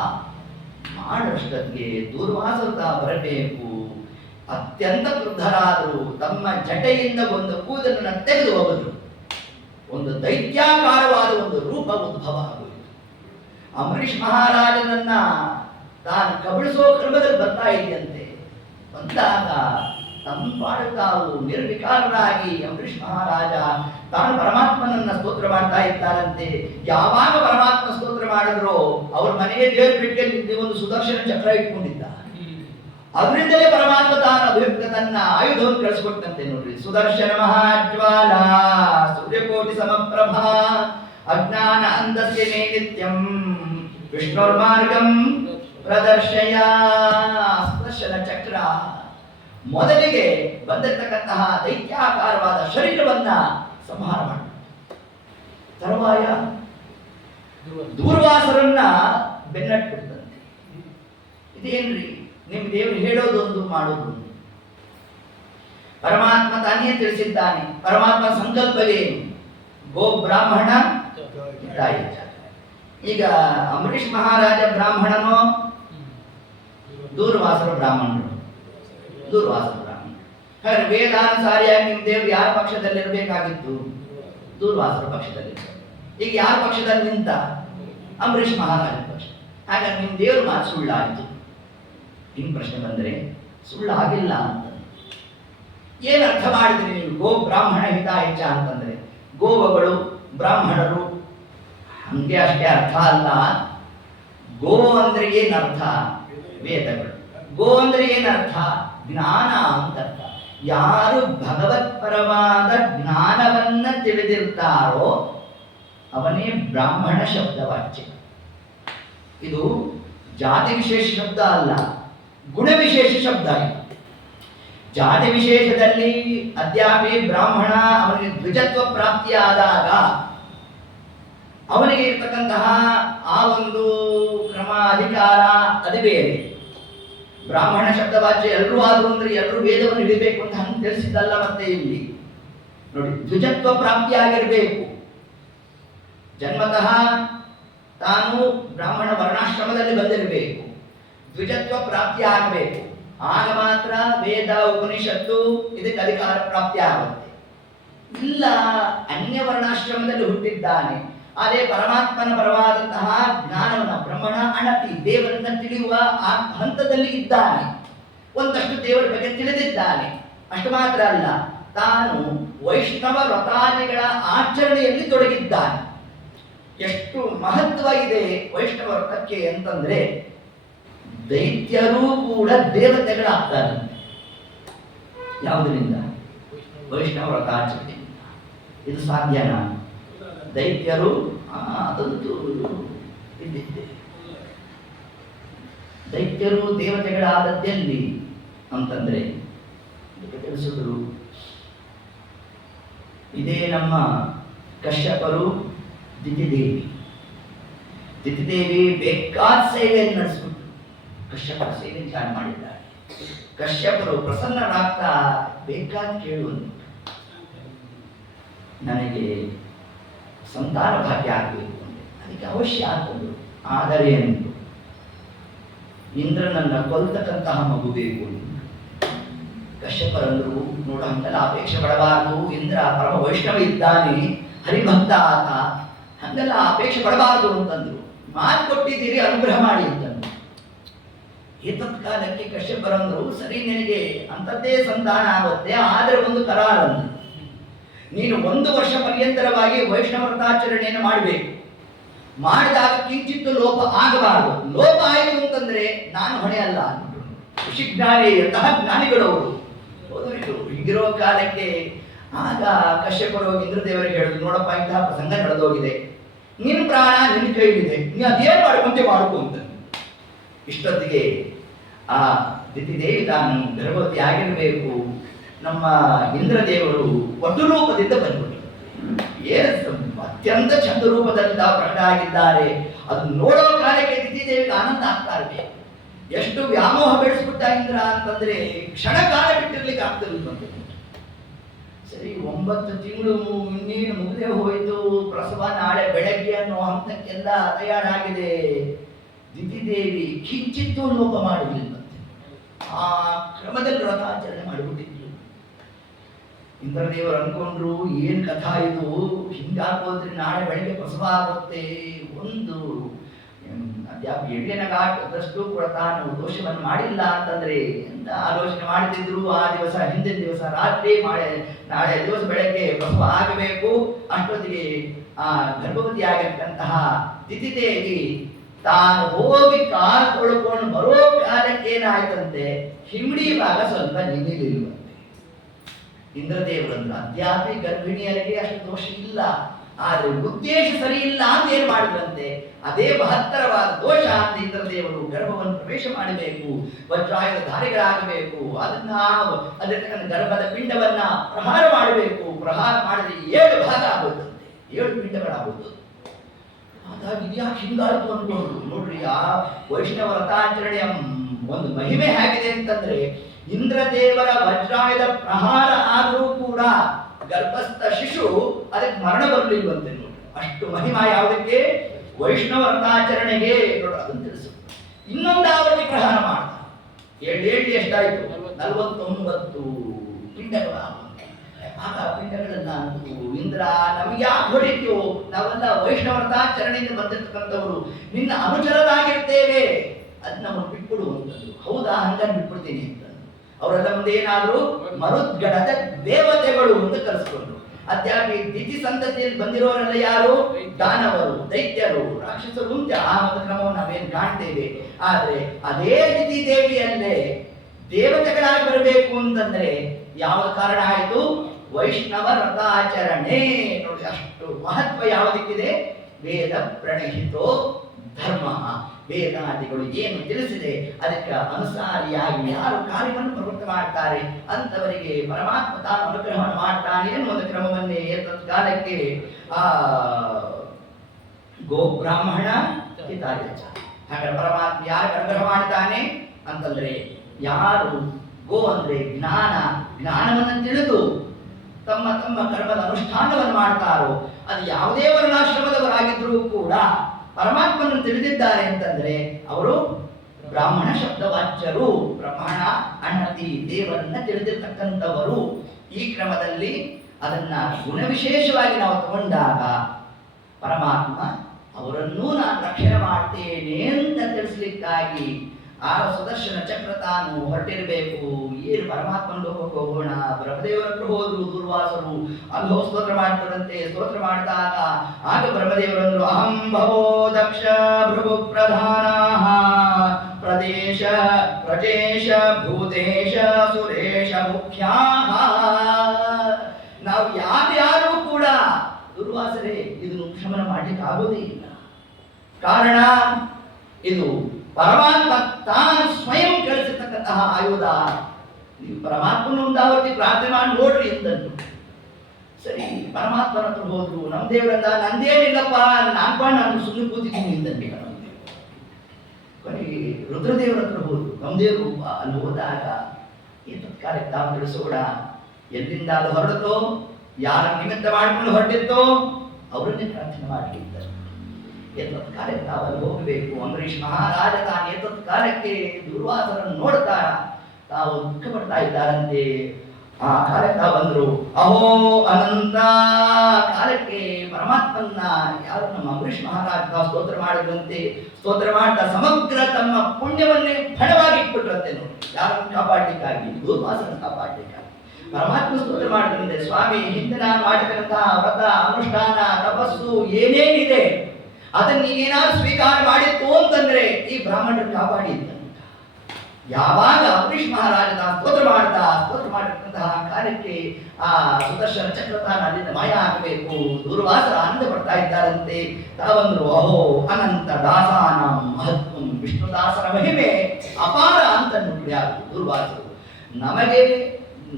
ಮಾಡಷ್ಟೊತ್ತಿಗೆ ದೂರ್ವಾಸತ ಬರಬೇಕು. ಅತ್ಯಂತ ಕ್ರುದ್ಧರಾದರು. ತಮ್ಮ ಜಟೆಯಿಂದ ಒಂದು ಕೂದಲನ್ನು ತೆಗೆದು ಹೋದರು. ಒಂದು ದೈತ್ಯಾಕಾರವಾದ ಒಂದು ರೂಪ ಉದ್ಭವ ಆಗೋಯಿತು. ಅಂಬರೀಷ್ ಮಹಾರಾಜನನ್ನ ತಾನು ಕಬಳಿಸೋ ಕ್ರಮದಲ್ಲಿ ಬರ್ತಾ ಇದೆಯಂತೆ. ಬಂದಾಗ ತಮ್ಮ ತಾವು ನಿರ್ವಿಕಾರರಾಗಿ ಅಂಬರೀಷ್ ಮಹಾರಾಜ ತಾನು ಪರಮಾತ್ಮನನ್ನ ಸ್ತೋತ್ರ ಮಾಡ್ತಾ ಇದ್ದಾರಂತೆ. ಯಾವಾಗ ಪರಮಾತ್ಮ ಸ್ತೋತ್ರ ಮಾಡಿದ್ರು ಅವ್ರ ಮನೆಯ ದೇವರ ಪೆಟ್ಟಿಗೆಯಲ್ಲಿ ಒಂದು ಸುದರ್ಶನ ಚಕ್ರ ಇಟ್ಕೊಂಡಿದ್ದ. ಅದರಿಂದಲೇ ಪರಮಾತ್ಮ ತಾನು ಅಭಿವ್ಯಕ್ತ ತನ್ನ ಆಯುಧವನ್ನು ಕಳಿಸ್ಕೊಟ್ಟಂತೆ. ನೋಡ್ರಿ, ಸುದರ್ಶನ ಮಹಾಜ್ವಾಲ ಸೂರ್ಯಕೋಟಿ ಸಮಪ್ರಭಾ ಅಜ್ಞಾನ ಅಂಧಸ್ಯ ಮೇ ನಿತ್ಯಂ ವಿಷ್ಣುರ್ಮಾರ್ಗಂ ಪ್ರದರ್ಶಯ. ಸುದರ್ಶನ ಚಕ್ರ ಮೊದಲಿಗೆ ಬಂದಿರತಕ್ಕಂತಹ ದೈತ್ಯಾಕಾರವಾದ ಶರೀರವನ್ನ ಸಂಹಾರ ಮಾಡಿ, ತರುವಾಯ ದೂರ್ವಾಸರನ್ನ ಬೆನ್ನಟ್ಟಿಬಿಡ್ತಂತೆ. ಇದೇನ್ರಿ ನಿಮ್ ದೇವರು ಹೇಳೋದೊಂದು ಮಾಡೋದೊಂದು. ಪರಮಾತ್ಮ ತಾನೇ ತಿಳಿಸಿದ್ದಾನೆ. ಪರಮಾತ್ಮ ಸಂಕಲ್ಪವೇನು? ಗೋ ಬ್ರಾಹ್ಮಣ ತಾಯಿ. ಈಗ ಅಂಬರೀಷ್ ಮಹಾರಾಜ ಬ್ರಾಹ್ಮಣನೋ ದೂರ್ವಾಸರ ಬ್ರಾಹ್ಮಣರು? ದೂರ್ವಾಸರ ಬ್ರಾಹ್ಮಣ. ಹಾಗಾದ್ರೆ ವೇದಾನುಸಾರಿಯಾಗಿ ನಿಮ್ ದೇವ್ರು ಯಾರ ಪಕ್ಷದಲ್ಲಿ ಇರಬೇಕಾಗಿತ್ತು? ದೂರ್ವಾಸರ ಪಕ್ಷದಲ್ಲಿ. ಈಗ ಯಾರ ಪಕ್ಷದಲ್ಲಿ ನಿಂತ? ಅಂಬರೀಷ್ ಮಹಾರಾಜ ಪಕ್ಷ. ಹಾಗಾಗಿ ನಿಮ್ ದೇವ್ರ ಮಾತು ಸುಳ್ಳಾಯಿತು. ಹಿಂಗ್ ಪ್ರಶ್ನೆ ಬಂದ್ರೆ ಸುಳ್ಳಾಗಿಲ್ಲ ಅಂತ ಏನ್ ಅರ್ಥ ಮಾಡಿದ್ರಿ ನೀವು? ಗೋ ಬ್ರಾಹ್ಮಣ ಹಿತಾಯಿಚ ಅಂತಂದ್ರೆ ಗೋವುಗಳು ಬ್ರಾಹ್ಮಣರು ಹಂಗೆ ಅಷ್ಟೇ ಅರ್ಥ ಅಲ್ಲ. ಗೋ ಅಂದ್ರೆ ಏನರ್ಥ? ವೇದಗಳು. ಗೋ ಅಂದ್ರೆ ಏನರ್ಥ? ಜ್ಞಾನ ಅಂತ ಅರ್ಥ. ಯಾರು ಭಗವತ್ಪರವಾದ ಜ್ಞಾನವನ್ನ ತಿಳಿದಿರ್ತಾರೋ ಅವನೇ ಬ್ರಾಹ್ಮಣ ಶಬ್ದವಾಚ್ಯ. ಇದು ಜಾತಿ ವಿಶೇಷ ಶಬ್ದ ಅಲ್ಲ, ಗುಣ ವಿಶೇಷ ಶಬ್ದ. ಜಾತಿ ವಿಶೇಷದಲ್ಲಿ ಅದ್ಯಾಪಿ ಬ್ರಾಹ್ಮಣ ಅವನಿಗೆ ದ್ವಿಜತ್ವ ಪ್ರಾಪ್ತಿಯಾದಾಗ ಅವನಿಗೆ ಇರ್ತಕ್ಕಂತಹ ಆ ಒಂದು ಕ್ರಮ ಅಧಿಕಾರ ಅದು ಬೇರೆ. ಬ್ರಾಹ್ಮಣ ಶಬ್ದವಾಚ್ಯ ಎಲ್ಲರೂ ಆದ್ರು ಅಂದ್ರೆ ಎಲ್ಲರೂ ವೇದವನ್ನು ಹಿಡಿಬೇಕು ಅಂತ ಹಂಗೆ ತಿಳಿಸಿದ್ದಲ್ಲ. ಮತ್ತೆ ಇಲ್ಲಿ ನೋಡಿ, ದ್ವಿಜತ್ವ ಪ್ರಾಪ್ತಿಯಾಗಿರ್ಬೇಕು. ಜನ್ಮತಃ ತಾನು ಬ್ರಾಹ್ಮಣ ವರ್ಣಾಶ್ರಮದಲ್ಲಿ ಬಂದಿರಬೇಕು, ದ್ವಿಜತ್ವ ಪ್ರಾಪ್ತಿ ಆಗಬೇಕು. ಆಗ ಮಾತ್ರ ವೇದ ಉಪನಿಷತ್ತು ಇದಕ್ಕೆ ಅಧಿಕಾರ ಪ್ರಾಪ್ತಿ ಆಗುತ್ತೆ. ಇಲ್ಲ, ಅನ್ಯ ವರ್ಣಾಶ್ರಮದಲ್ಲಿ ಹುಟ್ಟಿದ್ದಾನೆ, ಅದೇ ಪರಮಾತ್ಮನ ಪರವಾದಂತಹ ಜ್ಞಾನವನ್ನ ಬ್ರಹ್ಮಣ ಅಣತಿ ದೇವರನ್ನ ತಿಳಿಯುವ ಆ ಹಂತದಲ್ಲಿ ಇದ್ದಾನೆ, ಒಂದಷ್ಟು ದೇವರ ಬಗ್ಗೆ ತಿಳಿದಿದ್ದಾನೆ. ಅಷ್ಟು ಮಾತ್ರ ಅಲ್ಲ, ತಾನು ವೈಷ್ಣವ ವ್ರತಾದಿಗಳ ಆಚರಣೆಯಲ್ಲಿ ತೊಡಗಿದ್ದಾನೆ. ಎಷ್ಟು ಮಹತ್ವ ಇದೆ ವೈಷ್ಣವ ವ್ರತಕ್ಕೆ ಅಂತಂದ್ರೆ, ದೈತ್ಯರೂ ಕೂಡ ದೇವತೆಗಳಾಗ್ತಾರೆ. ಯಾವುದರಿಂದ? ವೈಷ್ಣವ ವ್ರತಾಚರಣೆಯಿಂದ. ಇದು ಸಾಧ್ಯನಾ? ದೈತ್ಯರು ಅದಂತೂ ಇದ್ದಿದ್ದೆ. ದೈತ್ಯರು ದೇವತೆಗಳಾದದ್ದೆಲ್ಲಿ ಅಂತಂದ್ರೆ ತಿಳಿಸಿದ್ರು. ಇದೇ ನಮ್ಮ ಕಶ್ಯಪರು ದಿತಿದೇವಿ. ದಿತಿದೇವಿ ಬೇಕಾದ ಸೇವೆಯನ್ನು ನಡೆಸ್ಬಿಟ್ಟು ಕಶ್ಯಪರ ಸೇವೆ ಧ್ಯಾನ ಮಾಡಿದ್ದಾರೆ. ಕಶ್ಯಪರು ಪ್ರಸನ್ನರಾಗ್ತಾ ಬೇಕಾದ ಕೇಳುವಂತ, ನನಗೆ ಸಂತಾನ ಭಾಗ್ಯ ಆಗಬೇಕು ಅಂದ್ರೆ ಅದಕ್ಕೆ ಅವಶ್ಯ ಆಗ್ತದೆ. ಆದರೆ ಎಂದು ಇಂದ್ರನನ್ನ ಕೊಲ್ತಕ್ಕಂತಹ ಮಗು ಬೇಕು. ಕಶ್ಯಪರಂದ್ರು, ನೋಡ ಹಂಗೆಲ್ಲ ಅಪೇಕ್ಷೆ ಪಡಬಾರದು, ಇಂದ್ರ ಪರಮ ವೈಷ್ಣವ ಇದ್ದಾನೆ, ಹರಿಭಕ್ತ ಆತ, ಹಂಗೆಲ್ಲ ಅಪೇಕ್ಷೆ ಪಡಬಾರದು ಅಂತಂದ್ರು. ಮಾತು ಕೊಟ್ಟಿದ್ದೀರಿ, ಅನುಗ್ರಹ ಮಾಡಿ ಅಂತಂದ್ರು. ಏತತ್ಕಾಲಕ್ಕೆ ಕಶ್ಯಪರಂದ್ರು, ಸರಿ ನಿನಗೆ ಅಂಥದ್ದೇ ಸಂತಾನ ಆಗುತ್ತೆ, ಆದರೆ ಒಂದು ಕರಾರಂದ್ರು, ನೀನು 1 ವರ್ಷ ಪರ್ಯಂತರವಾಗಿ ವೈಷ್ಣವ ವ್ರತಾಚರಣೆಯನ್ನು ಮಾಡಬೇಕು. ಮಾಡಿದಾಗ ಕಿಂಚಿತ್ತು ಲೋಪ ಆಗಬಾರದು. ಲೋಪ ಆಯಿತು ಅಂತಂದ್ರೆ ನಾನು ಹೊಣೆ ಅಲ್ಲ ಅಂದ್ಬಿಟ್ರು. ಋಷಿಜ್ಞಾನಿ ಅಂತಹ ಜ್ಞಾನಿಗಳವರು. ಹೌದು, ಇದು ಹೀಗಿರೋ ಕಾಲಕ್ಕೆ ಆಗ ಕಶ್ಯಪರು ಇಂದ್ರದೇವರಿಗೆ ಹೇಳಿದ್ರು, ನೋಡಪ್ಪ ಇಂತಹ ಪ್ರಸಂಗ ನಡೆದೋಗಿದೆ, ನಿನ್ನ ಪ್ರಾಣ ನಿನ್ನ ಕೈಲಿದೆ, ನೀನು ಅದೇನು ಮಾಡ್ಕೊಂತೆ ಮಾಡ್ಕೊ ಅಂತ. ಇಷ್ಟೊತ್ತಿಗೆ ಆ ದಿತಿದೇವಿ ತಾನು ಗರ್ಭವತಿ ಆಗಿರಬೇಕು. ನಮ್ಮ ಇಂದ್ರದೇವರು ಒಟ್ಟು ರೂಪದಿಂದ ಬಂದ್ಬಿಟ್ರು. ಅತ್ಯಂತ ಚಂದ ರೂಪದಲ್ಲಿ ಪ್ರಕಟ ಆಗಿದ್ದಾರೆ. ಅದು ನೋಡೋ ಕಾಲಕ್ಕೆ ದಿತಿದೇವಿಗೆ ಆನಂದ ಆಗ್ತಾ ಇರಬೇಕು. ಎಷ್ಟು ವ್ಯಾಮೋಹ ಬೆಳೆಸ್ಬಿಟ್ಟ ಇಂದ್ರ ಅಂತಂದ್ರೆ ಕ್ಷಣ ಕಾಲ ಬಿಟ್ಟಿರ್ಲಿಕ್ಕೆ ಆಗ್ತಿರ್ಲಿಲ್ಲ. ಸರಿ, 9 ತಿಂಗಳು ಇನ್ನೇನು ಮುಗಿದೇ ಹೋಯಿತು, ಪ್ರಸವ ನಾಳೆ ಬೆಳಗ್ಗೆ ಅನ್ನೋ ಹಂತಕ್ಕೆಲ್ಲ ತಯಾರಾಗಿದೆ. ದಿತಿದೇವಿ ಕಿಂಚಿತ್ತೂ ಲೋಪ ಮಾಡಲಿಲ್ಲ. ಆ ಕ್ರಮದಲ್ಲಿ ವ್ರತಾಚರಣೆ ಮಾಡಿಬಿಟ್ಟಿದ್ರು. ಇಂದ್ರದೇವರು ಅನ್ಕೊಂಡ್ರು, ಏನ್ ಕಥಾ ಇದು, ಹಿಂಗಾಗೋದ್ರೆ ನಾಳೆ ಬೆಳಗ್ಗೆ ಪ್ರಸವ ಆಗುತ್ತೆ. ಒಂದು ಎಡೆನ ಘಾಟದಷ್ಟು ಕೂಡ ತಾನು ದೋಷವನ್ನು ಮಾಡಿಲ್ಲ ಅಂತಂದ್ರೆ ಅಂತ ಆಲೋಚನೆ ಮಾಡ್ತಿದ್ರು. ಆ ದಿವಸ, ಹಿಂದಿನ ದಿವಸ ರಾತ್ರಿ ನಾಳೆ ದಿವಸ ಬೆಳಗ್ಗೆ ಪ್ರಸವ ಆಗಬೇಕು. ಅಷ್ಟೊತ್ತಿಗೆ ಆ ಗರ್ಭವತಿ ಆಗಿರ್ತಕ್ಕಂತಹ ದಿತಿದೇವಿ ತಾನು ಹೋಗಿ ಕಾಲು ತೊಳ್ಕೊಂಡು ಬರೋ ಕಾಲಕ್ಕೆ ಏನಾಯ್ತಂತೆ, ಹಿಮ್ಮಡಿ ಭಾಗ ಸ್ವಲ್ಪ ನಿಲ್ಲಿಲ್ವಂತೆ. ಇಂದ್ರದೇವರಂದ್ರು, ಅದ್ಯಾಪಿ ಗರ್ಭಿಣಿಯರಿಗೆ ಅಷ್ಟು ದೋಷ ಇಲ್ಲ, ಆದ್ರೆ ಉದ್ದೇಶ ಸರಿ ಇಲ್ಲ ಅಂತ ಏನ್ ಮಾಡಿದ್ರಂತೆ, ಅದೇ ಮಹತ್ತರವಾದ ದೋಷ ಅಂತ ಇಂದ್ರದೇವರು ಗರ್ಭವನ್ನು ಪ್ರವೇಶ ಮಾಡಬೇಕು, ವಜ್ರಾಯುಧ ಧಾರಿಗಳಾಗಬೇಕು, ಅದನ್ನ ಗರ್ಭದ ಪಿಂಡವನ್ನ ಪ್ರಹಾರ ಮಾಡಬೇಕು. ಪ್ರಹಾರ ಮಾಡಿದ್ರೆ 7 ಭಾಗ ಆಗುತ್ತಂತೆ, 7 ಪಿಂಡಗಳಾಗುತ್ತದೆ. ಹಾಗಾಗಿ ಇದ್ಯಾಕೆ ಹಿಂಗಾಯ್ತು ಅನ್ಕೊಂಡ್ರು. ನೋಡ್ರಿ, ಆ ವೈಷ್ಣವ ವ್ರತಾಚರಣೆಯ ಒಂದು ಮಹಿಮೆ ಹೇಗಿದೆ ಅಂತಂದ್ರೆ, ಇಂದ್ರದೇವರ ವಜ್ರಾಯುಧ ಪ್ರಹಾರ ಆದರೂ ಕೂಡ ಗರ್ಭಸ್ಥ ಶಿಶು ಅದಕ್ಕೆ ಮರಣ ಬರಲಿಲ್ವಂತೆ. ನೋಡಿ, ಅಷ್ಟು ಮಹಿಮಾ ಯಾವುದಕ್ಕೆ? ವೈಷ್ಣವ ವ್ರತಾಚರಣೆಗೆ. ನೋಡ, ಅದನ್ನು ತಿಳಿಸು. ಇನ್ನೊಂದು ಆವೃತ್ತಿ ಪ್ರಹಾರ ಮಾಡ್ದ. 7 ಎಷ್ಟಾಯ್ತು? 49 ಪಿಂಡಗಳು. ಆಗ ಪಿಂಡಗಳನ್ನ ಇಂದ್ರ, ನಮ್ಗೆ ಯಾಕೆ ಹೊಡಿತೀವೋ, ನಾವೆಲ್ಲ ವೈಷ್ಣವ ವ್ರತಾಚರಣೆಯಿಂದ ಬಂದಿರ್ತಕ್ಕಂಥವ್ರು, ನಿನ್ನ ಅನುಚರರಾಗಿರ್ತೇವೆ, ಅದ್ ನಮ್ಮನ್ನು ಬಿಟ್ಬಿಡು ಅಂತಂದ್ರು. ಹೌದಾ, ಹಂಗಾಗಿ ಬಿಟ್ಬಿಡ್ತೀನಿ ಅಂತ. ಅವರೆಲ್ಲ ಮುಂದೆ ಏನಾದ್ರು ಮರುದ್ಗಣದ ದೇವತೆಗಳು ಅಂತ ಕರೆಸ್ಕೊಂಡ್ರು. ಅದ್ಯಾಪಿ ದಿತಿ ಸಂತತಿಯಲ್ಲಿ ಬಂದಿರೋರೆಲ್ಲ ಯಾರು? ದಾನವರು, ದೈತ್ಯರು, ರಾಕ್ಷಸರು ಅಂತ ಆ ಒಂದು ಕ್ರಮವನ್ನು ನಾವೇನು ಕಾಣ್ತೇವೆ. ಆದ್ರೆ ಅದೇ ದಿತಿ ದೇವಿಯಲ್ಲೇ ದೇವತೆಗಳಾಗಿ ಬರಬೇಕು ಅಂತಂದ್ರೆ ಯಾವ ಕಾರಣ ಆಯಿತು? ವೈಷ್ಣವ ವ್ರತಾಚರಣೆ. ನೋಡಿ, ಅಷ್ಟು ಮಹತ್ವ ಯಾವುದಕ್ಕಿದೆ? ವೇದ ಪ್ರಣಹಿತೋ ಧರ್ಮ. ವೇದಾದಿಗಳು ಏನು ತಿಳಿಸಿದೆ ಅದಕ್ಕೆ ಅನುಸಾರಿಯಾಗಿ ಯಾರು ಕಾರ್ಯವನ್ನು ಪ್ರವೃತ್ತ ಮಾಡ್ತಾರೆ ಅಂತವರಿಗೆ ಪರಮಾತ್ಮ ತಾನು ಅನುಗ್ರಹ ಮಾಡ್ತಾನೆ ಎನ್ನುವ ಒಂದು ಕ್ರಮವನ್ನೇ ಕಾಲಕ್ಕೆ ಆ ಗೋ ಬ್ರಾಹ್ಮಣ ಹಿತಾಯಚ. ಹಾಗಾದ್ರೆ ಪರಮಾತ್ಮ ಯಾರು ಅನುಗ್ರಹ ಮಾಡ್ತಾನೆ ಅಂತಂದ್ರೆ ಯಾರು ಗೋ ಅಂದ್ರೆ ಜ್ಞಾನವನ್ನು ತಿಳಿದು ತಮ್ಮ ತಮ್ಮ ಕರ್ಮದ ಅನುಷ್ಠಾನವನ್ನು ಮಾಡ್ತಾರೋ, ಅದು ಯಾವುದೇ ವರ್ಣಾಶ್ರಮದವರಾಗಿದ್ರೂ ಕೂಡ ಪರಮಾತ್ಮನನ್ನು ತಿಳಿದಿದ್ದಾರೆ ಅಂತಂದ್ರೆ ಅವರು ಬ್ರಾಹ್ಮಣ ಶಬ್ದವಾಚ್ಯರು. ಬ್ರಹ್ಮಣ ಅಣ್ಣತಿ ದೇವರನ್ನ ತಿಳಿದಿರ್ತಕ್ಕಂಥವರು. ಈ ಕ್ರಮದಲ್ಲಿ ಅದನ್ನ ಗುಣವಿಶೇಷವಾಗಿ ನಾವು ತಗೊಂಡಾಗ ಪರಮಾತ್ಮ ಅವರನ್ನೂ ನಾನು ರಕ್ಷಣೆ ಮಾಡ್ತೇನೆ ಅಂತ ತಿಳಿಸ್ಲಿಕ್ಕಾಗಿ ಆ ಸುದರ್ಶನ ಚಕ್ರ ತಾನು ಹೊರಟಿರಬೇಕು. ಏನು ಪರಮಾತ್ಮನ ಹೋಗೋಣ. ಬ್ರಹ್ಮದೇವರ ಹೋದ್ರು ದುರ್ವಾಸರು, ಅಲ್ಲೋ ಸ್ತೋತ್ರ ಮಾಡ್ತಾರಂತೆ. ಸ್ತೋತ್ರ ಮಾಡಿದಾಗ ಆಗ ಬ್ರಹ್ಮದೇವರಂದ್ರು, ಅಹಂ ಭವೋ ದಕ್ಷ ಭೃಗು ಪ್ರಧಾನ ಪ್ರದೇಶ ಪ್ರಜೇಶ ಭೂತೇಶ ಸುರೇಶ ಮುಖ್ಯಾ. ನಾವು ಯಾರ್ಯಾರು ಕೂಡ ದುರ್ವಾಸರೇ ಇದನ್ನು ಶಮನ ಮಾಡ್ಲಿಕ್ಕೆ ಆಗೋದೇ ಇಲ್ಲ. ಕಾರಣ ಇದು ಪರಮಾತ್ಮ ತಾನು ಸ್ವಯಂ ಕಳಿಸಿರ್ತಕ್ಕಂತಹ ಆಯುಧ. ನೀವು ಪರಮಾತ್ಮನ ಒಂದಾವರ್ತಿ ಪ್ರಾರ್ಥನೆ ಮಾಡಿ ನೋಡ್ರಿ ಎಂದದ್ದು. ಸರಿ, ಪರಮಾತ್ಮನ ಹತ್ರ ಹೋದ್ರು. ನಮ್ಮ ದೇವರನ್ನ ನಂದೇನಿಲ್ಲಪ್ಪ, ನಾನು ಸುಮ್ಮನೆ ಕೂತಿದ್ದೀನಿ ಎಂದಲ್ಲಿ. ಕೊನೆಗೆ ರುದ್ರದೇವರ ಹತ್ರ ಹೋದ್ರು. ನಮ್ಮ ದೇವರು ಅಲ್ಲಿ ಹೋದಾಗ ಈ ತತ್ಕಾಲಕ್ಕೆ ತಾವು ತಿಳಿಸೋಣ. ಎಲ್ಲಿಂದ ಅದು ಹೊರಡುತ್ತೋ, ಯಾರ ನಿಮಿತ್ತ ಮಾಡಿಕೊಂಡು ಹೊರಟಿತ್ತೋ ಅವರನ್ನೇ ಪ್ರಾರ್ಥನೆ ಮಾಡಲಿದ್ದಾರೆ. ಎತ್ತತ್ ಕಾಲಕ್ಕೆ ತಾವಲ್ಲಿ ಹೋಗಬೇಕು. ಅಂಬರೀಷ್ ಮಹಾರಾಜ ತಾನು ಎತ್ತತ್ ಕಾಲಕ್ಕೆ ದುರ್ವಾಸರನ್ನು ನೋಡ್ತಾ ತಾವು ದುಃಖ ಪಡ್ತಾ ಇದ್ದಾರಂತೆ. ಆ ಕಾಲಕ್ಕೆ ಬಂದ್ರು. ಅಹೋ ಅನಂತ ಕಾಲಕ್ಕೆ ಪರಮಾತ್ಮನ್ನ ಯಾರು ನಮ್ಮ ಅಂಬರೀಷ್ ಮಹಾರಾಜ ಸ್ತೋತ್ರ ಮಾಡಿದ್ರಂತೆ. ಸ್ತೋತ್ರ ಮಾಡ್ತಾ ಸಮಗ್ರ ತಮ್ಮ ಪುಣ್ಯವನ್ನೇ ಫಲವಾಗಿ ಇಟ್ಬಿಟ್ರಂತೆ. ನೋಡಿ, ಯಾರನ್ನು ಕಾಪಾಡಲಿಕ್ಕಾಗಿ? ದುರ್ವಾಸರನ್ನು ಕಾಪಾಡಲಿಕ್ಕಾಗಿ ಪರಮಾತ್ಮ ಸ್ತೋತ್ರ ಮಾಡಿದ್ರಂತೆ. ಸ್ವಾಮಿ, ಹಿಂದೆ ನಾನು ಮಾಡಿದಂತಹ ವ್ರತ ಅನುಷ್ಠಾನ ತಪಸ್ಸು ಏನೇನಿದೆ ಅದನ್ನ ನೀನೇನಾದ್ರು ಸ್ವೀಕಾರ ಮಾಡಿತ್ತು ಅಂತಂದ್ರೆ ಈ ಬ್ರಾಹ್ಮಣರು ಕಾಪಾಡಿದ್ದ. ಯಾವಾಗ ಅಂಬರೀಷ್ ಮಹಾರಾಜ ಸ್ತೋತ್ರ ಮಾಡಿರ್ತಕ್ಕಂತಹ ಕಾಲಕ್ಕೆ ಆ ಸುದರ್ಶನ ಚಕ್ರತಾನ ಅಲ್ಲಿಂದ ಮಾಯ ಆಗಬೇಕು. ದೂರ್ವಾಸರ ಆನಂದ ಪಡ್ತಾ ಇದ್ದಾರಂತೆ. ತಾವಂದ್ರು, ಅಹೋ ಅನಂತ ದಾಸಾನ ಮಹತ್ವ. ವಿಷ್ಣುದಾಸರ ಮಹಿಮೆ ಅಪಾರ ಅಂತ ನುಡಿಯಾರು ದೂರ್ವಾಸರು. ನಮಗೆ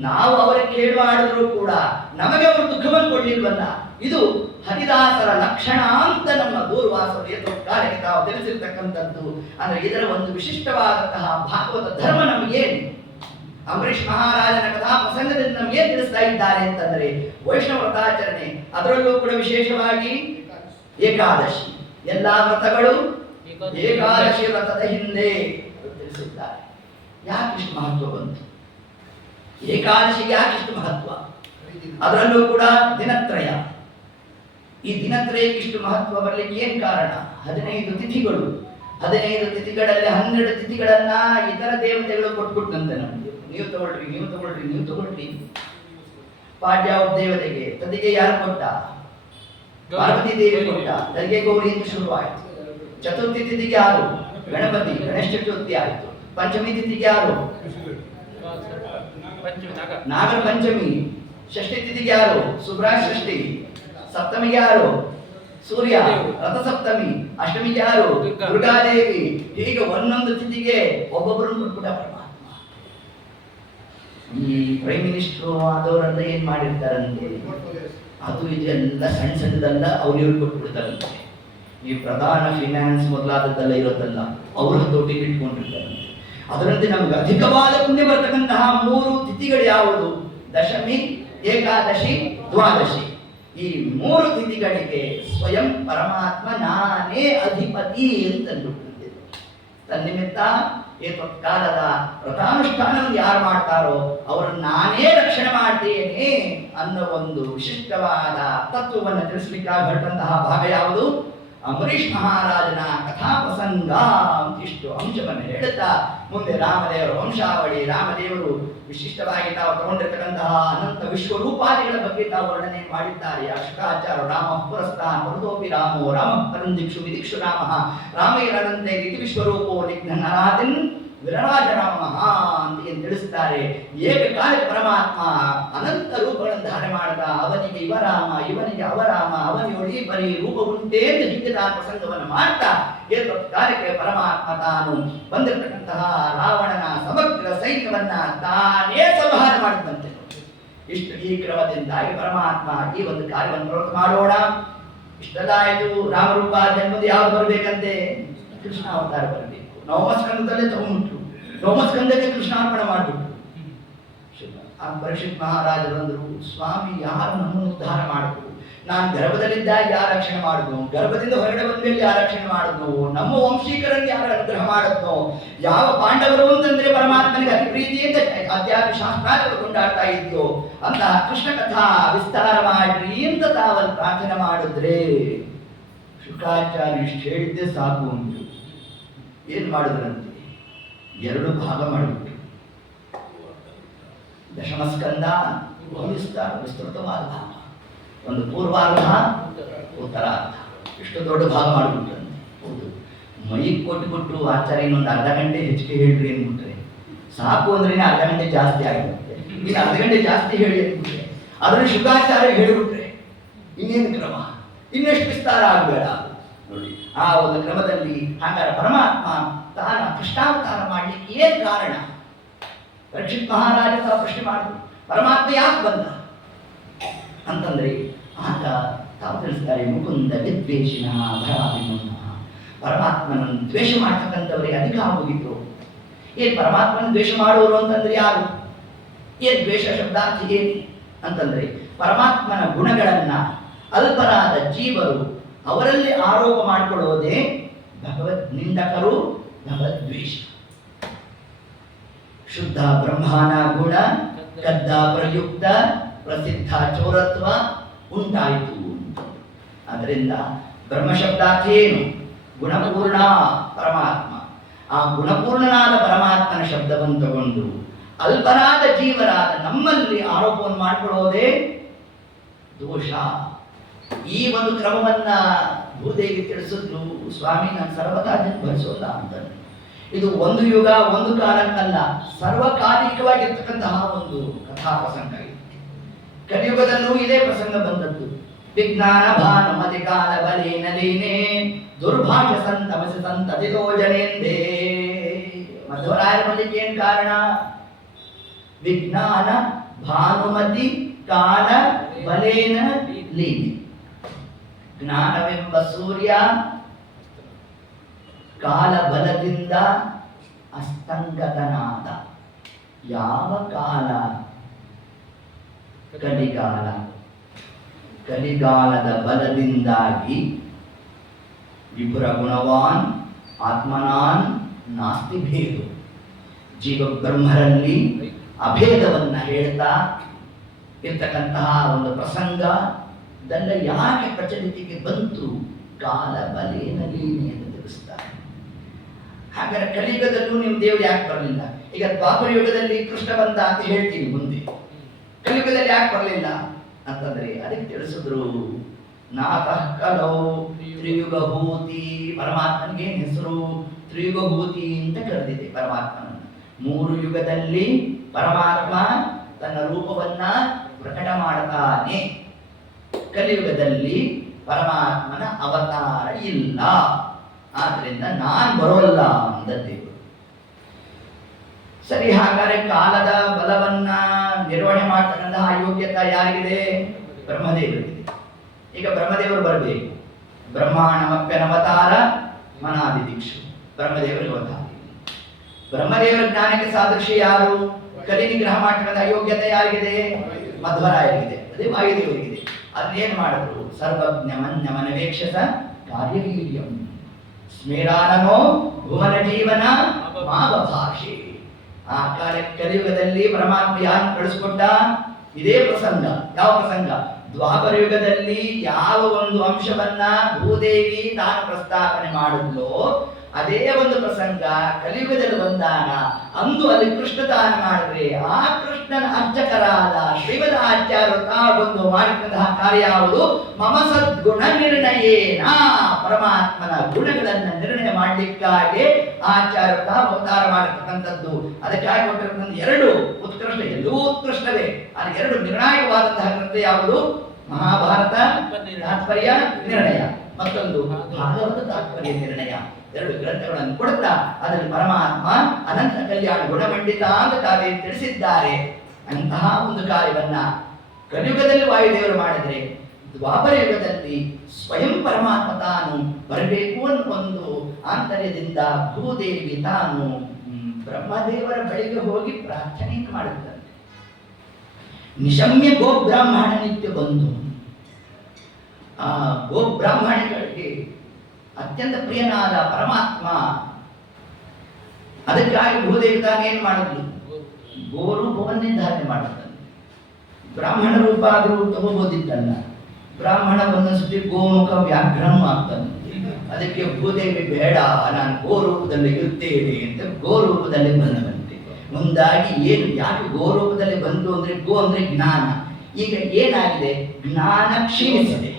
ನಾವು ಅವರಿಗೆ ಕೇಳಿ ಮಾಡಿದ್ರು ಕೂಡ ನಮಗೆ ಅವರು ದುಃಖವನ್ನು ಕೊಡ್ಲಿಲ್ವಲ್ಲ. ಇದು ಹರಿದಾಸರ ಲಕ್ಷಣ ಅಂತ ನಮ್ಮ ದೂರ್ವಾಸರು ಎದ್ದು ಕಾರ್ಯಕ್ಕೆ ತಾವು ತಿಳಿಸಿರ್ತಕ್ಕಂಥದ್ದು. ಅಂದ್ರೆ ಇದರ ಒಂದು ವಿಶಿಷ್ಟವಾದಂತಹ ಭಾಗವತ ಧರ್ಮ ನಮಗೇನು, ಅಂಬರೀಷ್ ಮಹಾರಾಜನ ಕಥಾ ಪ್ರಸಂಗದಿಂದ ನಮಗೇನು ತಿಳಿಸ್ತಾ ಇದ್ದಾರೆ ಅಂತಂದ್ರೆ ವೈಷ್ಣವ ವ್ರತಾಚರಣೆ, ಅದರಲ್ಲೂ ಕೂಡ ವಿಶೇಷವಾಗಿ ಏಕಾದಶಿ. ಎಲ್ಲಾ ವ್ರತಗಳು ಏಕಾದಶಿ ವ್ರತದ ಹಿಂದೆ ತಿಳಿಸಿದ್ದಾರೆ. ಯಾಕಿಷ್ಟು ಮಹತ್ವ ಬಂತು? ಏಕಾದಶಿಗೆ ಯಾಕಿಷ್ಟು ಮಹತ್ವ? ಅದರಲ್ಲೂ ಕೂಡ ದಿನತ್ರಯ. ಈ ದಿನತ್ರಯಕ್ಕೆ ಇಷ್ಟು ಮಹತ್ವ ಬರಲಿಕ್ಕೆ ಏನ್ ಕಾರಣ? 15 ತಿಥಿಗಳು. 15 ತಿಥಿಗಳಲ್ಲಿ 12 ತಿಥಿಗಳನ್ನ ಇತರ ದೇವತೆಗಳು ಕೊಟ್ಬಿಟ್ಟಂತೆ ನಮಗೆ. ನೀವು ತಗೊಳ್ರಿ. ಪಾಡ್ಯ ದೇವತೆಗೆ, ತದಿಗೆ ಯಾರು ಕೊಟ್ಟ? ಪಾರ್ವತಿ ದೇವಿ ಕೊಟ್ಟ. ತದಿಗೆ ಗೌರಿ ಅಂತ ಶುರುವಾಯಿತು. ಚತುರ್ಥಿ ತಿಥಿಗೆ ಯಾರು? ಗಣಪತಿ, ಗಣೇಶ ಚತುರ್ಥಿ ಆಯಿತು. ಪಂಚಮಿ ತಿಥಿಗೆ ಯಾರು? ನಾಗರ ಪಂಚಮಿ. ಷಷ್ಠಿ ತಿಥಿಗೆ ಯಾರು? ಸುಬ್ರಾಯ ಷಷ್ಠಿ. ಸಪ್ತಮಿಗೆ ಯಾರು? ಸೂರ್ಯ, ರಥಸಪ್ತಮಿ. ಅಷ್ಟಮಿಗೆ ಯಾರು? ದುರ್ಗಾದೇವಿ. ಹೀಗೆ ಒಂದೊಂದು ತಿಥಿಗೆ ಒಬ್ಬೊಬ್ಬರನ್ನು ಕೊಟ್ಬಿಟ್ಟ ಪರಮಾತ್ಮ. ಈ ಪ್ರೈಮ್ ಮಿನಿಸ್ಟರ್ ಆದವರೆಲ್ಲ ಏನ್ ಮಾಡಿರ್ತಾರಂತೆ, ಅದು ಇದೆಲ್ಲ ಸಣ್ಣ ಸಣ್ಣದಲ್ಲ ಅವ್ರು ಕೊಟ್ಬಿಡ್ತಾರಂತೆ. ಈ ಪ್ರಧಾನ ಫಿನಾನ್ಸ್ ಮೊದಲಾದದ್ದೆಲ್ಲ ಇರೋದಲ್ಲ, ಅವ್ರ ದುಡ್ಡಿಗೆ ಇಟ್ಕೊಂಡಿರ್ತಾರಂತೆ. ಅದರಂತೆ ನಮ್ಗೆ ಅಧಿಕವಾದ ಪುಣ್ಯ ಬರ್ತಕ್ಕಂತಹ 3 ತಿಥಿಗಳು ಯಾವುದು? ದಶಮಿ, ಏಕಾದಶಿ, ದ್ವಾದಶಿ. ಈ 3 ತಿಥಿಗಳಿಗೆ ಸ್ವಯಂ ಪರಮಾತ್ಮ ನಾನೇ ಅಧಿಪತಿ ಅಂತ ಅಂದುಕೊಂಡಿದ್ದೆ. ತನ್ನಿಮಿತ್ತ ಈ ತತ್ಕಾಲದ ವ್ರತಾನುಷ್ಠಾನವನ್ನು ಯಾರು ಮಾಡ್ತಾರೋ ಅವರನ್ನು ನಾನೇ ರಕ್ಷಣೆ ಮಾಡ್ತೇನೆ ಅನ್ನೋ ಒಂದು ವಿಶಿಷ್ಟವಾದ ತತ್ವವನ್ನು ತಿಳಿಸಲಿಕ್ಕಾಗಿ ಹೊರಟಂತಹ ಭಾಗ ಯಾವುದು? ಅಂಬರೀಷ್ ಮಹಾರಾಜನ ಕಥಾ ಪ್ರಸಂಗ ಇಷ್ಟು ಅಂಶವನ್ನು ಹೇಳುತ್ತಾ ಮುಂದೆ ರಾಮದೇವರ ವಂಶಾವಳಿ, ರಾಮದೇವರು ವಿಶಿಷ್ಟವಾಗಿ ತಾವು ತಗೊಂಡಿರ್ತಕ್ಕಂತಹ ಅನಂತ ವಿಶ್ವರೂಪಾದಿಗಳ ಬಗ್ಗೆ ತಾವು ವರ್ಣನೆ ಮಾಡಿದ್ದಾರೆ. ಅಷ್ಟಕಾಚಾರ ರಾಮ ಪುರಸ್ತಾನ ಮರುದೋಪಿ ರಾಮೋ ರಾಮ ಪರಂದಿಕ್ಷು ವಿದಿಕ್ಷು ರಾಮ ರಾಮೇರನಂತೆ ರೀತಿ ವಿಶ್ವರೂಪೋ ನಿಘ್ನರಾದಿನ್ ವಿರರಾಜ ರಾಮ ಅಂತ ಅಂತ ತಿಳಿಸ್ತಾರೆ. ಏಕಕಾಲ ಪರಮಾತ್ಮ ಅನಂತ ರೂಪಗಳನ್ನು ಧಾರಣೆ ಮಾಡಿದ. ಅವನಿಗೆ ಇವರಾಮ, ಇವನಿಗೆ ಅವರಾಮ, ಅವನಿಗೆ ಬರೀ ರೂಪ ಉಂಟೇ ಅಂತ ಹಿಂದಿನ ಪ್ರಸಂಗವನ್ನು ಮಾಡ್ತಾ ಏಕಕಾಲಕ್ಕೆ ಪರಮಾತ್ಮ ತಾನು ಬಂದಿರತಕ್ಕಂತಹ ರಾವಣನ ಸಮಗ್ರ ಸೈನ್ಯವನ್ನ ತಾನೇ ಸಂಹಾರ ಮಾಡಿದಂತೆ. ಇಷ್ಟು ಈ ಕ್ರಮದಿಂದಾಗಿ ಪರಮಾತ್ಮ ಈ ಒಂದು ಕಾರ್ಯವನ್ನು ಪ್ರವೃತ್ತ ಮಾಡೋಣ. ಇಷ್ಟೆಲ್ಲ ಆಯಿತು. ರಾಮರೂಪ ಜನ್ಮದ ಯಾವ್ದು ಬರಬೇಕಂತೆ? ಕೃಷ್ಣ ಅವತಾರ ಬರಬೇಕು. ನವಮಸ್ಕಂದದಲ್ಲೇ ತಗೊಂಡ್ಬಿಟ್ರು. ನವಮಸ್ಕಂದಕ್ಕೆ ಕೃಷ್ಣಾರ್ಪಣೆ ಮಾಡಿಬಿಟ್ರು. ಪರೀಕ್ಷಿತ್ ಮಹಾರಾಜರು ಅಂದರು, ಸ್ವಾಮಿ ಯಾರು ನಮ್ಮನ್ನು ಉದ್ಧಾರ ಮಾಡಿದ್ರು? ನಾನು ಗರ್ಭದಲ್ಲಿದ್ದಾಗ ಯಾರು ರಕ್ಷಣೆ ಮಾಡಿದ್ನು? ಗರ್ಭದಿಂದ ಹೊರಗಡೆ ಬಂದ ಮೇಲೆ ಯಾರು ರಕ್ಷಣೆ ಮಾಡಿದ್ನು? ನಮ್ಮ ವಂಶೀಕರನ್ನು ಯಾರು ಅನುಗ್ರಹ ಮಾಡಿದ್ನು? ಯಾವ ಪಾಂಡವರು ಅಂತಂದ್ರೆ ಪರಮಾತ್ಮನಿಗೆ ಅತಿ ಪ್ರೀತಿಯಿಂದ ಅಧ್ಯಾತ್ಮ ಶಾಸ್ತ್ರಾದಿಗಳು ಕೊಂಡಾಡ್ತಾ ಇದೆಯೋ ಅಂತ ಕೃಷ್ಣ ಕಥಾ ವಿಸ್ತಾರ ಮಾಡ್ರಿ ಅಂತ ತಾವಲ್ಲಿ ಪ್ರಾರ್ಥನೆ ಮಾಡಿದ್ರೆ ಶುಕಾಚಾರ್ಯ ಇಷ್ಟು ಹೇಳಿದ್ದೆ ಸಾಕು ಉಂಟು. ಏನ್ ಮಾಡಿದ್ರಂತೆ? 2 ಭಾಗ ಮಾಡಿಬಿಟ್ರು. ದಶಮಸ್ಕಂದ ವಿಸ್ತೃತವಾದ ಭಾಗ, ಒಂದು ಪೂರ್ವಾರ್ಧ, ಉತ್ತರಾರ್ಧ. ಇಷ್ಟು ದೊಡ್ಡ ಭಾಗ ಮಾಡಿಬಿಟ್ರಂತೆ. ಹೌದು, ಮೈಕ್ ಕೊಟ್ಬಿಟ್ಟು ಆಚಾರ್ಯ ಇನ್ನೊಂದು ಅರ್ಧ ಗಂಟೆ ಹೆಚ್ಚಿಗೆ ಹೇಳ್ರಿ ಅಂದ್ಬಿಟ್ರೆ ಸಾಕು ಅಂದ್ರೆ ಅರ್ಧ ಗಂಟೆ ಜಾಸ್ತಿ ಆಗಿರುತ್ತೆ. ಇನ್ನು ಅರ್ಧ ಗಂಟೆ ಜಾಸ್ತಿ ಹೇಳಿ ಅಂದ್ಬಿಟ್ರೆ ಅದನ್ನು ಶುಕಾಚಾರ್ಯ ಹೇಳಿಬಿಟ್ರೆ ಇನ್ನೇನು ಕ್ರಮ? ಇನ್ನೆಷ್ಟು ವಿಸ್ತಾರ ಆಗಬೇಡ ನೋಡಿ. ಆ ಒಂದು ಕ್ರಮದಲ್ಲಿ ಹಾಗಾದ್ರೆ ಪರಮಾತ್ಮ ತಾನ ಕೃಷ್ಣಾವತಾರ ಮಾಡಲಿಕ್ಕೆ ಏನ್ ಕಾರಣ? ಪರೀಕ್ಷಿತ್ ಮಹಾರಾಜ ತಾವು ಪ್ರಶ್ನೆ ಮಾಡಿದ್ರು, ಪರಮಾತ್ಮ ಯಾಕೆ ಬಂದ ಅಂತಂದ್ರೆ ಆಗ ತಾವು ತಿಳಿಸ್ತಾರೆ, ಮುಕುಂದ ವಿದ್ವೇಷಿನ ಭಯಾಭಿಮನ್ನ. ಪರಮಾತ್ಮನನ್ನು ದ್ವೇಷ ಮಾಡ್ತಕ್ಕಂಥವರಿಗೆ ಅಧಿಕ ಆಗೋಗಿದ್ರು. ಏನ್ ಪರಮಾತ್ಮನ ದ್ವೇಷ ಮಾಡುವರು ಅಂತಂದ್ರೆ ಯಾರು? ಏನ್ ದ್ವೇಷ ಶಬ್ದಾರ್ಥ ಏನು ಅಂತಂದ್ರೆ ಪರಮಾತ್ಮನ ಗುಣಗಳನ್ನ ಅಲ್ಪರಾದ ಜೀವರು ಅವರಲ್ಲಿ ಆರೋಪ ಮಾಡಿಕೊಳ್ಳೋದೇ ಭಗವದ್ ನಿಂದಕರು, ಭಗವದ್ವೇಷ. ಶುದ್ಧ ಬ್ರಹ್ಮನ ಗುಣ ಕದ್ದ ಪ್ರಯುಕ್ತ ಪ್ರಸಿದ್ಧ ಚೋರತ್ವ ಉಂಟಾಯಿತು. ಅದರಿಂದ ಬ್ರಹ್ಮಶಬ್ದಾರ್ಥ ಏನು? ಗುಣಪೂರ್ಣ ಪರಮಾತ್ಮ. ಆ ಗುಣಪೂರ್ಣನಾದ ಪರಮಾತ್ಮನ ಶಬ್ದವನ್ನು ತಗೊಂಡು ಅಲ್ಪರಾದ ಜೀವರಾದ ನಮ್ಮಲ್ಲಿ ಆರೋಪವನ್ನು ಮಾಡಿಕೊಳ್ಳೋದೇ ದೋಷ. ಈ ಒಂದು ಕ್ರಮವನ್ನ ಭೂದೇವಿ ತಿಳಿಸಿದ್ರು. ಸ್ವಾಮಿ, ನಾನು ಸರ್ವತಾ ಭರಿಸೋಲ್ಲ ಅಂತ. ಇದು ಒಂದು ಯುಗ ಒಂದು ಕಾಲಕ್ಕಲ್ಲ, ಸರ್ವಕಾಲಿಕವಾಗಿರ್ತಕ್ಕಂತಹ ಒಂದು ಕಥಾ ಪ್ರಸಂಗ ಇದು. ಕಲಿಯುಗದಲ್ಲೂ ಇದೇ ಪ್ರಸಂಗ ಬಂದದ್ದು. ವಿಜ್ಞಾನ ಭಾನುಮತಿ ಕಾಲ ಬಲೇನ ಲೀನೆ ದುರ್ಭಾಷ ಸಂತಮಸಿ ಸಂತತಿತೋ ಜನೇಂದೇ. ಮಧ್ವರಾಯರ ಮಲ್ಲಿಗೆ ಏನ್ ಕಾರಣ? ವಿಜ್ಞಾನ ಭಾನುಮತಿ ಕಾಲ ಬಲೇನ ಲೀನೆ. ಜ್ಞಾನವೆಂಬ ಸೂರ್ಯ ಕಾಲ ಬಲದಿಂದ ಅಸ್ತಂಗತನಾದ. ಯಾವ ಕಾಲ? ಕಲಿಗಾಲ. ಕಲಿಗಾಲದ ಬಲದಿಂದಾಗಿ ವಿಪುರ ಗುಣವಾನ್ ಆತ್ಮನಾನ್ ನಾಸ್ತಿ ಭೇದ. ಜೀವ ಬ್ರಹ್ಮರಲ್ಲಿ ಅಭೇದವನ್ನ ಹೇಳ್ತಾ ಇರ್ತಕ್ಕಂತಹ ಒಂದು ಪ್ರಸಂಗ ದಂಡ ಯಾಕೆ ಪ್ರಚಲಿತಿಗೆ ಬಂತು? ಕಾಲ ಬಲೇನಲ್ಲಿ ಎಂದು ತಿಳಿಸ್ತಾರೆ. ಹಾಗಾದ್ರೆ ಕಲಿಯುಗದಲ್ಲೂ ನಿಮ್ಮ ದೇವರು ಯಾಕೆ ಬರಲಿಲ್ಲ? ಈಗ ದ್ವಾಪರ ಯುಗದಲ್ಲಿ ಕೃಷ್ಣ ಬಂದ ಅಂತ ಹೇಳ್ತೀವಿ ಮುಂದೆ, ಕಲಿಯುಗದಲ್ಲಿ ಯಾಕೆ ಬರಲಿಲ್ಲ ಅಂತಂದ್ರೆ ಅದಕ್ಕೆ ತಿಳಿಸಿದ್ರು. ನಾತಃ ಕಲೋ ತ್ರಿಯುಗಭೂತಿ. ಪರಮಾತ್ಮನಿಗೆ ಹೆಸರು ತ್ರಿಯುಗಭೂತಿ ಅಂತ ಕರೆದಿದೆ ಪರಮಾತ್ಮನ. 3 ಯುಗದಲ್ಲಿ ಪರಮಾತ್ಮ ತನ್ನ ರೂಪವನ್ನ ಪ್ರಕಟ ಮಾಡ್ತಾನೆ. ಕಲಿಯುಗದಲ್ಲಿ ಪರಮಾತ್ಮನ ಅವತಾರ ಇಲ್ಲ. ಆದ್ರಿಂದ ನಾನ್ ಬರೋಲ್ಲ ಅಂದದ್ದೇವರು. ಸರಿ, ಹಾಗಾದ್ರೆ ಕಾಲದ ಬಲವನ್ನ ನಿರ್ವಹಣೆ ಮಾಡ್ತಕ್ಕಂತಹ ಯೋಗ್ಯತೆ ಯಾರಿಗಿದೆ? ಬ್ರಹ್ಮದೇವರಿಗಿದೆ. ಈಗ ಬ್ರಹ್ಮದೇವರು ಬರಬೇಕು. ಬ್ರಹ್ಮಾಂಡಮಪ್ಯನವತಾರ ಮನಾದಿ ದೀಕ್ಷು. ಬ್ರಹ್ಮದೇವರಿಗೆ ಅವತಾರ. ಬ್ರಹ್ಮದೇವರ ಜ್ಞಾನಕ್ಕೆ ಸಾದೃಶ್ಯ ಯಾರು? ಕಲಿ ನಿಗ್ರಹ ಮಾಡ್ತಕ್ಕಂಥ ಯೋಗ್ಯತೆ ಯಾರಿಗಿದೆ? ಮಧ್ವರಾಯರಿಗಿದೆ. ಅದೇ ವಾಯುದೇವರಿಗಿದೆ. ಅದನ್ನೇನು ಮಾಡಿದ್ರು? ಸರ್ವಜ್ಞ ಮನ್ಯಮನವೇಕ್ಷಸ ಕಾರ್ಯವೀರ್ಯಂ ಸ್ಮೇರಾನನೋ ಭುವನ ಜೀವನ ಮಾವ ಭಾಷೆ. ಆ ಕಾಲ ಕಲಿಯುಗದಲ್ಲಿ ಪರಮಾತ್ಮ ಯಾರು ಕಳಿಸ್ಕೊಟ್ಟ? ಇದೇ ಪ್ರಸಂಗ. ಯಾವ ಪ್ರಸಂಗ? ದ್ವಾಪರ ಯುಗದಲ್ಲಿ ಯಾವ ಒಂದು ಅಂಶವನ್ನ ಭೂದೇವಿ ತಾನು ಪ್ರಸ್ತಾಪನೆ ಮಾಡಿದ್ಲೋ ಅದೇ ಒಂದು ಪ್ರಸಂಗ ಕಲಿಯುಗದಲ್ಲಿ ಬಂದಾಗ ಅಂದು ಅಲ್ಲಿ ಕೃಷ್ಣ ತಾನು ಮಾಡಿದ್ರೆ ಆ ಕೃಷ್ಣನ ಅರ್ಚಕರಾದ ಶ್ರೀಮದ್ ಆಚಾರ್ಯರು ತಾವೊಂದು ಮಾಡಿದಂತಹ ಕಾರ್ಯ ಯಾವುದು? ಮಮ ಸದ್ಗುಣ ನಿರ್ಣಯೇನ. ಪರಮಾತ್ಮನ ಗುಣಗಳನ್ನ ನಿರ್ಣಯ ಮಾಡಲಿಕ್ಕಾಗಿ ಆಚಾರ್ಯ ಅವತಾರ ಮಾಡಿರ್ತಕ್ಕಂಥದ್ದು. ಅದಕ್ಕಾಗಿ ಕೊಟ್ಟಿರ್ತಕ್ಕಂಥ ಎರಡು ಉತ್ಕೃಷ್ಟ, ಎಲ್ಲವೂ ಉತ್ಕೃಷ್ಟವೇ. ಅದು ಎರಡು ನಿರ್ಣಾಯಕವಾದಂತಹ ಗ್ರಂಥ ಯಾವುದು? ಮಹಾಭಾರತ ತಾತ್ಪರ್ಯ ನಿರ್ಣಯ, ಮತ್ತೊಂದು ಭಾಗವತ ತಾತ್ಪರ್ಯ ನಿರ್ಣಯ. ಎರಡು ಗ್ರಂಥಗಳನ್ನು ಕೊಡುತ್ತಾ ಅದರಲ್ಲಿ ಪರಮಾತ್ಮ ಅನಂತ ಕಲ್ಯಾಣ ಗುಣಮಂಡಿತ ಅಂತ ತಾವೇ ತಿಳಿಸಿದ್ದಾರೆ. ಅಂತಹ ಒಂದು ಕಾರ್ಯವನ್ನ ಕಲಿಯುಗದಲ್ಲಿ ವಾಯುದೇವರು ಮಾಡಿದರೆ, ದ್ವಾಪರ ಯುಗದಲ್ಲಿ ಸ್ವಯಂ ಪರಮಾತ್ಮ ತಾನು ಬರಬೇಕು ಅನ್ನೋ ಒಂದು ಆಂತರ್ಯದಿಂದ ಭೂದೇವಿ ತಾನು ಬ್ರಹ್ಮದೇವರ ಬಳಿಗೆ ಹೋಗಿ ಪ್ರಾರ್ಥನೆ ಮಾಡುತ್ತಂತೆ. ನಿಶಮ್ಯ ಗೋಬ್ರಾಹ್ಮಣ ನಿತ್ಯ ಬಂದು ಆ ಗೋಬ್ರಾಹ್ಮಣಿಗಳಿಗೆ ಅತ್ಯಂತ ಪ್ರಿಯನಾದ ಪರಮಾತ್ಮ, ಅದಕ್ಕಾಗಿ ಭೂದೇವಿ ತಾನೇನು ಮಾಡಿದ್ಲು? ಗೋರೂಪವನ್ನೇ ಧಾರಣೆ ಮಾಡುತ್ತಾನೆ. ಬ್ರಾಹ್ಮಣ ರೂಪ ಆದರೂ ತಗೋಬೋದಿದ್ದಲ್ಲ. ಬ್ರಾಹ್ಮಣ ಒಂದೊಂದ್ಸತಿ ಗೋಮುಖ ವ್ಯಾಘ್ರನೂ ಆಗ್ತಾನೆ. ಅದಕ್ಕೆ ಭೂದೇವಿ ಬೇಡ, ನಾನು ಗೋರೂಪದಲ್ಲಿ ಇರುತ್ತೇನೆ ಅಂತ ಗೋರೂಪದಲ್ಲಿ ಬಂದವಂತೆ. ಮುಂದಾಗಿ ಏನು ಯಾಕೆ ಗೋರೂಪದಲ್ಲಿ ಬಂದು ಅಂದ್ರೆ, ಗೋ ಅಂದ್ರೆ ಜ್ಞಾನ. ಈಗ ಏನಾಗಿದೆ? ಜ್ಞಾನ ಕ್ಷೀಣಿಸಿದೆ,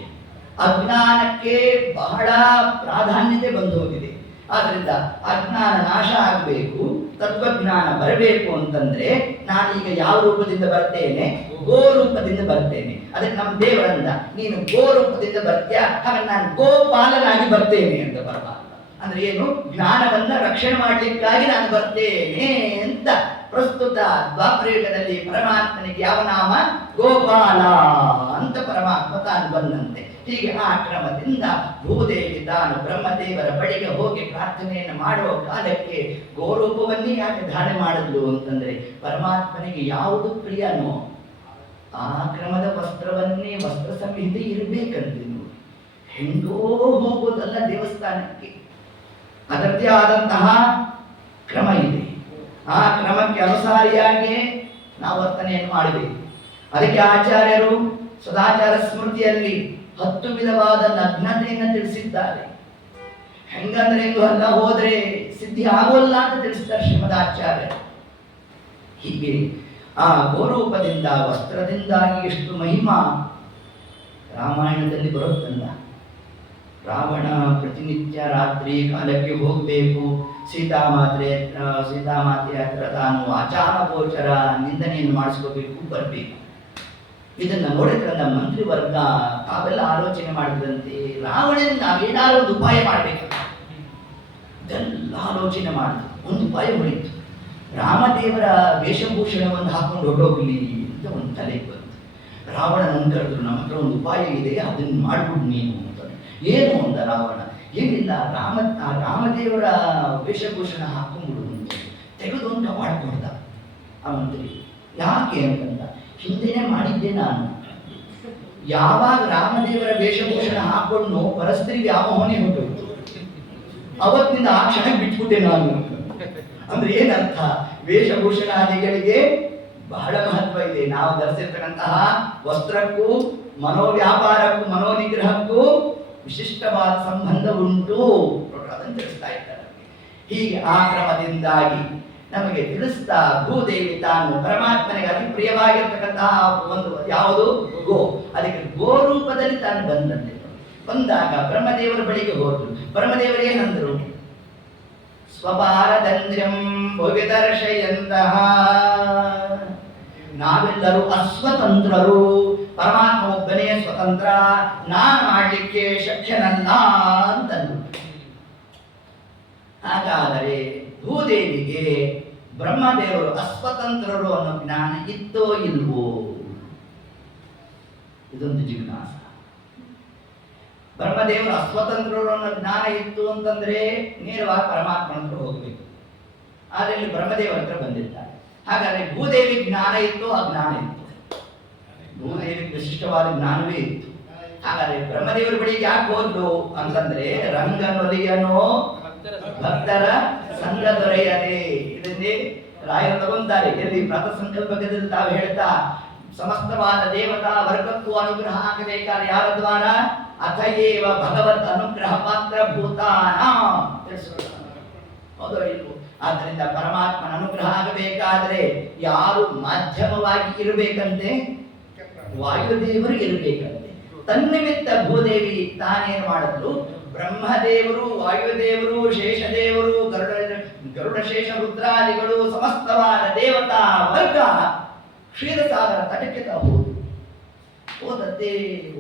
ಅಜ್ಞಾನಕ್ಕೆ ಬಹಳ ಪ್ರಾಧಾನ್ಯತೆ ಬಂದು ಹೋಗಿದೆ. ಆದ್ರಿಂದ ಅಜ್ಞಾನ ನಾಶ ಆಗಬೇಕು, ತತ್ವಜ್ಞಾನ ಬರಬೇಕು ಅಂತಂದ್ರೆ ನಾನೀಗ ಯಾವ ರೂಪದಿಂದ ಬರ್ತೇನೆ? ಗೋರೂಪದಿಂದ ಬರ್ತೇನೆ. ಅದಕ್ಕೆ ನಮ್ಮ ದೇವರಂದ, ನೀನು ಗೋರೂಪದಿಂದ ಬರ್ತೀಯ, ಹಾಗೆ ನಾನು ಗೋಪಾಲನಾಗಿ ಬರ್ತೇನೆ ಅಂತ ಪರಮಾತ್ಮ. ಅಂದ್ರೆ ಏನು? ಜ್ಞಾನವನ್ನ ರಕ್ಷಣೆ ಮಾಡ್ಲಿಕ್ಕಾಗಿ ನಾನು ಬರ್ತೇನೆ ಅಂತ. ಪ್ರಸ್ತುತ ದ್ವಾಪರಯುಗದಲ್ಲಿ ಪರಮಾತ್ಮನಿಗೆ ಯಾವ ನಾಮ? ಗೋಪಾಲ ಅಂತ ಪರಮಾತ್ಮ ತಾನು ಬಂದಂತೆ. ಹೀಗೆ ಆ ಕ್ರಮದಿಂದ ಭೂದೇವಿ ತಾನು ಬ್ರಹ್ಮದೇವರ ಬಳಿಗೆ ಹೋಗಿ ಪ್ರಾರ್ಥನೆಯನ್ನು ಮಾಡುವ ಕಾಲಕ್ಕೆ ಗೋರೂಪವನ್ನೇ ಯಾಕೆ ಧಾರಣೆ ಮಾಡಿದ್ಲು ಅಂತಂದ್ರೆ, ಪರಮಾತ್ಮನಿಗೆ ಯಾವುದು ಪ್ರಿಯನೋ ಆ ಕ್ರಮದ ವಸ್ತ್ರವನ್ನೇ, ವಸ್ತ್ರ ಸಂಹಿತೆ ಇರಬೇಕಂತೆ. ಹೆಂಗೋ ಹೋಗೋದಲ್ಲ ದೇವಸ್ಥಾನಕ್ಕೆ, ಅದರದ್ದೇ ಆದಂತಹ ಕ್ರಮ ಇದೆ. ಆ ಕ್ರಮಕ್ಕೆ ಅನುಸಾರಿಯಾಗಿ ನಾವು ವರ್ತನೆಯನ್ನು ಮಾಡಬೇಕು. ಅದಕ್ಕೆ ಆಚಾರ್ಯರು ಸದಾಚಾರ ಸ್ಮೃತಿಯಲ್ಲಿ 10 ವಿಧವಾದ ನಗ್ನತೆಯನ್ನು ತಿಳಿಸಿದ್ದಾರೆ. ಹೆಂಗಂದ್ರೆ ಹೆಂಗು ಅಲ್ಲ ಹೋದ್ರೆ ಸಿದ್ಧಿ ಆಗೋಲ್ಲ ಅಂತ ತಿಳಿಸ್ತಾರೆ ಶ್ರೀಮದಾಚಾರ್ಯರು. ಹೀಗೆ ಆ ಗೋರೂಪದಿಂದ, ವಸ್ತ್ರದಿಂದಾಗಿ ಎಷ್ಟು ಮಹಿಮಾ ರಾಮಾಯಣದಲ್ಲಿ ಬರುತ್ತಲ್ಲ. ರಾವಣ ಪ್ರತಿನಿತ್ಯ ರಾತ್ರಿ ಕಾಲಕ್ಕೆ ಹೋಗಬೇಕು, ಸೀತಾಮಾತೆಯ ಹತ್ರ ತಾನು ಆಚಾರ ಗೋಚರ ನಿಂದನೆಯನ್ನು ಮಾಡಿಸ್ಕೋಬೇಕು, ಬರಬೇಕು. ಇದನ್ನ ನೋಡಿದ್ರೆ ನಮ್ಮ ಮಂತ್ರಿ ವರ್ಗ ತಾವೆಲ್ಲ ಆಲೋಚನೆ ಮಾಡಿದ್ರಂತೆ, ರಾವಣನ ನಾವೇನಾದ್ರು ಒಂದು ಉಪಾಯ ಮಾಡಬೇಕು. ಇದೆಲ್ಲ ಆಲೋಚನೆ ಮಾಡಿದ್ರು. ಒಂದು ಉಪಾಯ ಹೊಳಿತು, ರಾಮದೇವರ ವೇಷಭೂಷಣವನ್ನು ಹಾಕೊಂಡು ಹೊರಟೋಗ್ಲಿ ಅಂತ ಒಂದು ತಲೆಗೆ ಬಂತು. ರಾವಣ ಕರೆದ್ರು, ನಮ್ಮ ಹತ್ರ ಒಂದು ಉಪಾಯ ಇದೆ, ಅದನ್ನು ಮಾಡ್ಬಿಡು ನೀನು ಅಂತ. ಏನು ಅಂತ ರಾವಣ, ಏನಿಲ್ಲ, ರಾಮದೇವರ ವೇಷಭೂಷಣ ಹಾಕೊಂಡ್ಬಿಡು ಅಂತ ತೆಗೆದು ಅಂತ ಮಾಡ್ಕೊಂಡ ಆ ಮಂತ್ರಿ. ಯಾಕೆ ಅಂತಂದ, ಹಿಂದೆನೇ ಮಾಡಿದ್ದೆ ನಾನು. ಯಾವಾಗ ರಾಮದೇವರ ವೇಷಭೂಷಣ ಹಾಕೊಂಡು ಪರಸ್ತ್ರೀ ವ್ಯಾಮೋಹನೆ ಹೊರಟೋಯ್ತು, ಅವತ್ತಿನಿಂದ ಆ ಕ್ಷಣ ಬಿಟ್ಬಿಟ್ಟೆ ನಾನು. ಅಂದ್ರೆ ಏನರ್ಥ? ವೇಷಭೂಷಣಾದಿಗಳಿಗೆ ಬಹಳ ಮಹತ್ವ ಇದೆ. ನಾವು ಧರಿಸಿರ್ತಕ್ಕಂತಹ ವಸ್ತ್ರಕ್ಕೂ ಮನೋವ್ಯಾಪಾರಕ್ಕೂ ಮನೋನಿಗ್ರಹಕ್ಕೂ ವಿಶಿಷ್ಟವಾದ ಸಂಬಂಧ ಉಂಟು ಅದನ್ನು ತಿಳಿಸ್ತಾ ಇದ್ದಾರೆ. ಹೀಗೆ ಆ ಕ್ರಮದಿಂದಾಗಿ ನಮಗೆ ತಿಳಿಸ್ತಾ ಭೂದೇವಿ ತಾನು ಪರಮಾತ್ಮನಿಗೆ ಅತಿ ಪ್ರಿಯವಾಗಿರ್ತಕ್ಕಂತಹ ಒಂದು ಯಾವುದು? ಗೋ. ಅದಕ್ಕೆ ಗೋರೂಪದಲ್ಲಿ ತಾನು ಬಂದಂತೆ. ಬಂದಾಗ ಬ್ರಹ್ಮದೇವರ ಬಳಿಗೆ ಹೋದ್ರು. ಬ್ರಹ್ಮದೇವರು ಏನಂದ್ರು? ಸ್ವಪಾರದಂದ್ರ್ಯಂ ಭವಿದರ್ಶಯಂತಹ, ನಾವೆಲ್ಲರೂ ಅಸ್ವತಂತ್ರರು, ಪರಮಾತ್ಮ ಒಬ್ಬನೇ ಸ್ವತಂತ್ರ, ನಾನು ಮಾಡಲಿಕ್ಕೆ ಶಕ್ಯನಲ್ಲ ಅಂತಂದ್ರು. ಹಾಗಾದರೆ ಭೂದೇವಿಗೆ ಬ್ರಹ್ಮದೇವರು ಅಸ್ವತಂತ್ರರು ಅನ್ನೋ ಜ್ಞಾನ ಇತ್ತೋ ಇಲ್ವೋ? ಇದೊಂದು ಜಿಜ್ಞಾಸ. ಬ್ರಹ್ಮದೇವರು ಅಸ್ವತಂತ್ರರು ಅನ್ನೋ ಜ್ಞಾನ ಇತ್ತು ಅಂತಂದ್ರೆ ನೇರವಾಗಿ ಪರಮಾತ್ಮನ ಹತ್ರ ಹೋಗ್ಬೇಕು. ಆದ್ರೆ ಇಲ್ಲಿ ಬ್ರಹ್ಮದೇವರ ಹತ್ರ ಬಂದಿದ್ದಾರೆ. ಹಾಗಾದ್ರೆ ಭೂದೇವಿ ಜ್ಞಾನ ಇತ್ತು, ಅಜ್ಞಾನ ಇತ್ತು. ಭೂದೇವಿ ವಿಶಿಷ್ಟವಾದ ಜ್ಞಾನವೇ ಇತ್ತು. ಹಾಗಾದ್ರೆ ಬ್ರಹ್ಮದೇವರ ಬಳಿಗೆ ಯಾಕೆ ಹೋದ್ಲು ಅಂತಂದ್ರೆ, ರಂಗನೊಲಿಯನೋ ಭಕ್ತರ ಸಂಘ ದೊರೆಯದೆ. ಇದನ್ನೇ ರಾಯರು ತಗೊಂತಾರೆ. ಎಲ್ಲಿ ಪ್ರಾತಃ ಸಂಕಲ್ಪದಲ್ಲಿ ತಾವು ಹೇಳ್ತಾ, ಸಮಸ್ತವಾದ ದೇವತಾ ವರ್ಗಕ್ಕೂ ಅನುಗ್ರಹ ಆಗಬೇಕಾದ್ರೆ ಯಾರ ದ್ವಾರ? ಅಥಯೇವ ಭಗವತ್ ಅನುಗ್ರಹ ಪಾತ್ರ ಭೂತಾನ. ಹೌದೋ ಇಲ್ವೋ? ಆದ್ದರಿಂದ ಪರಮಾತ್ಮನ ಅನುಗ್ರಹ ಆಗಬೇಕಾದ್ರೆ ಯಾರು ಮಾಧ್ಯಮವಾಗಿ ಇರಬೇಕಂತೆ? ವಾಯುದೇವರು ಇರಬೇಕಂತೆ. ತನ್ನಿಮಿತ್ತ ಭೂದೇವಿ ತಾನೇನು ಮಾಡಿದ್ಲು? ಬ್ರಹ್ಮದೇವರು, ವಾಯುದೇವರು, ಶೇಷದೇವರು, ಗರುಡ ಗರುಡಶೇಷ ರುದ್ರಾದಿಗಳು ಸಮಸ್ತವಾದ ದೇವತಾ ವರ್ಗ ಕ್ಷೀರಸಾಗರ ತಟಕ್ಕೆ ಹೋದು ಹೋದತ್ತೆ.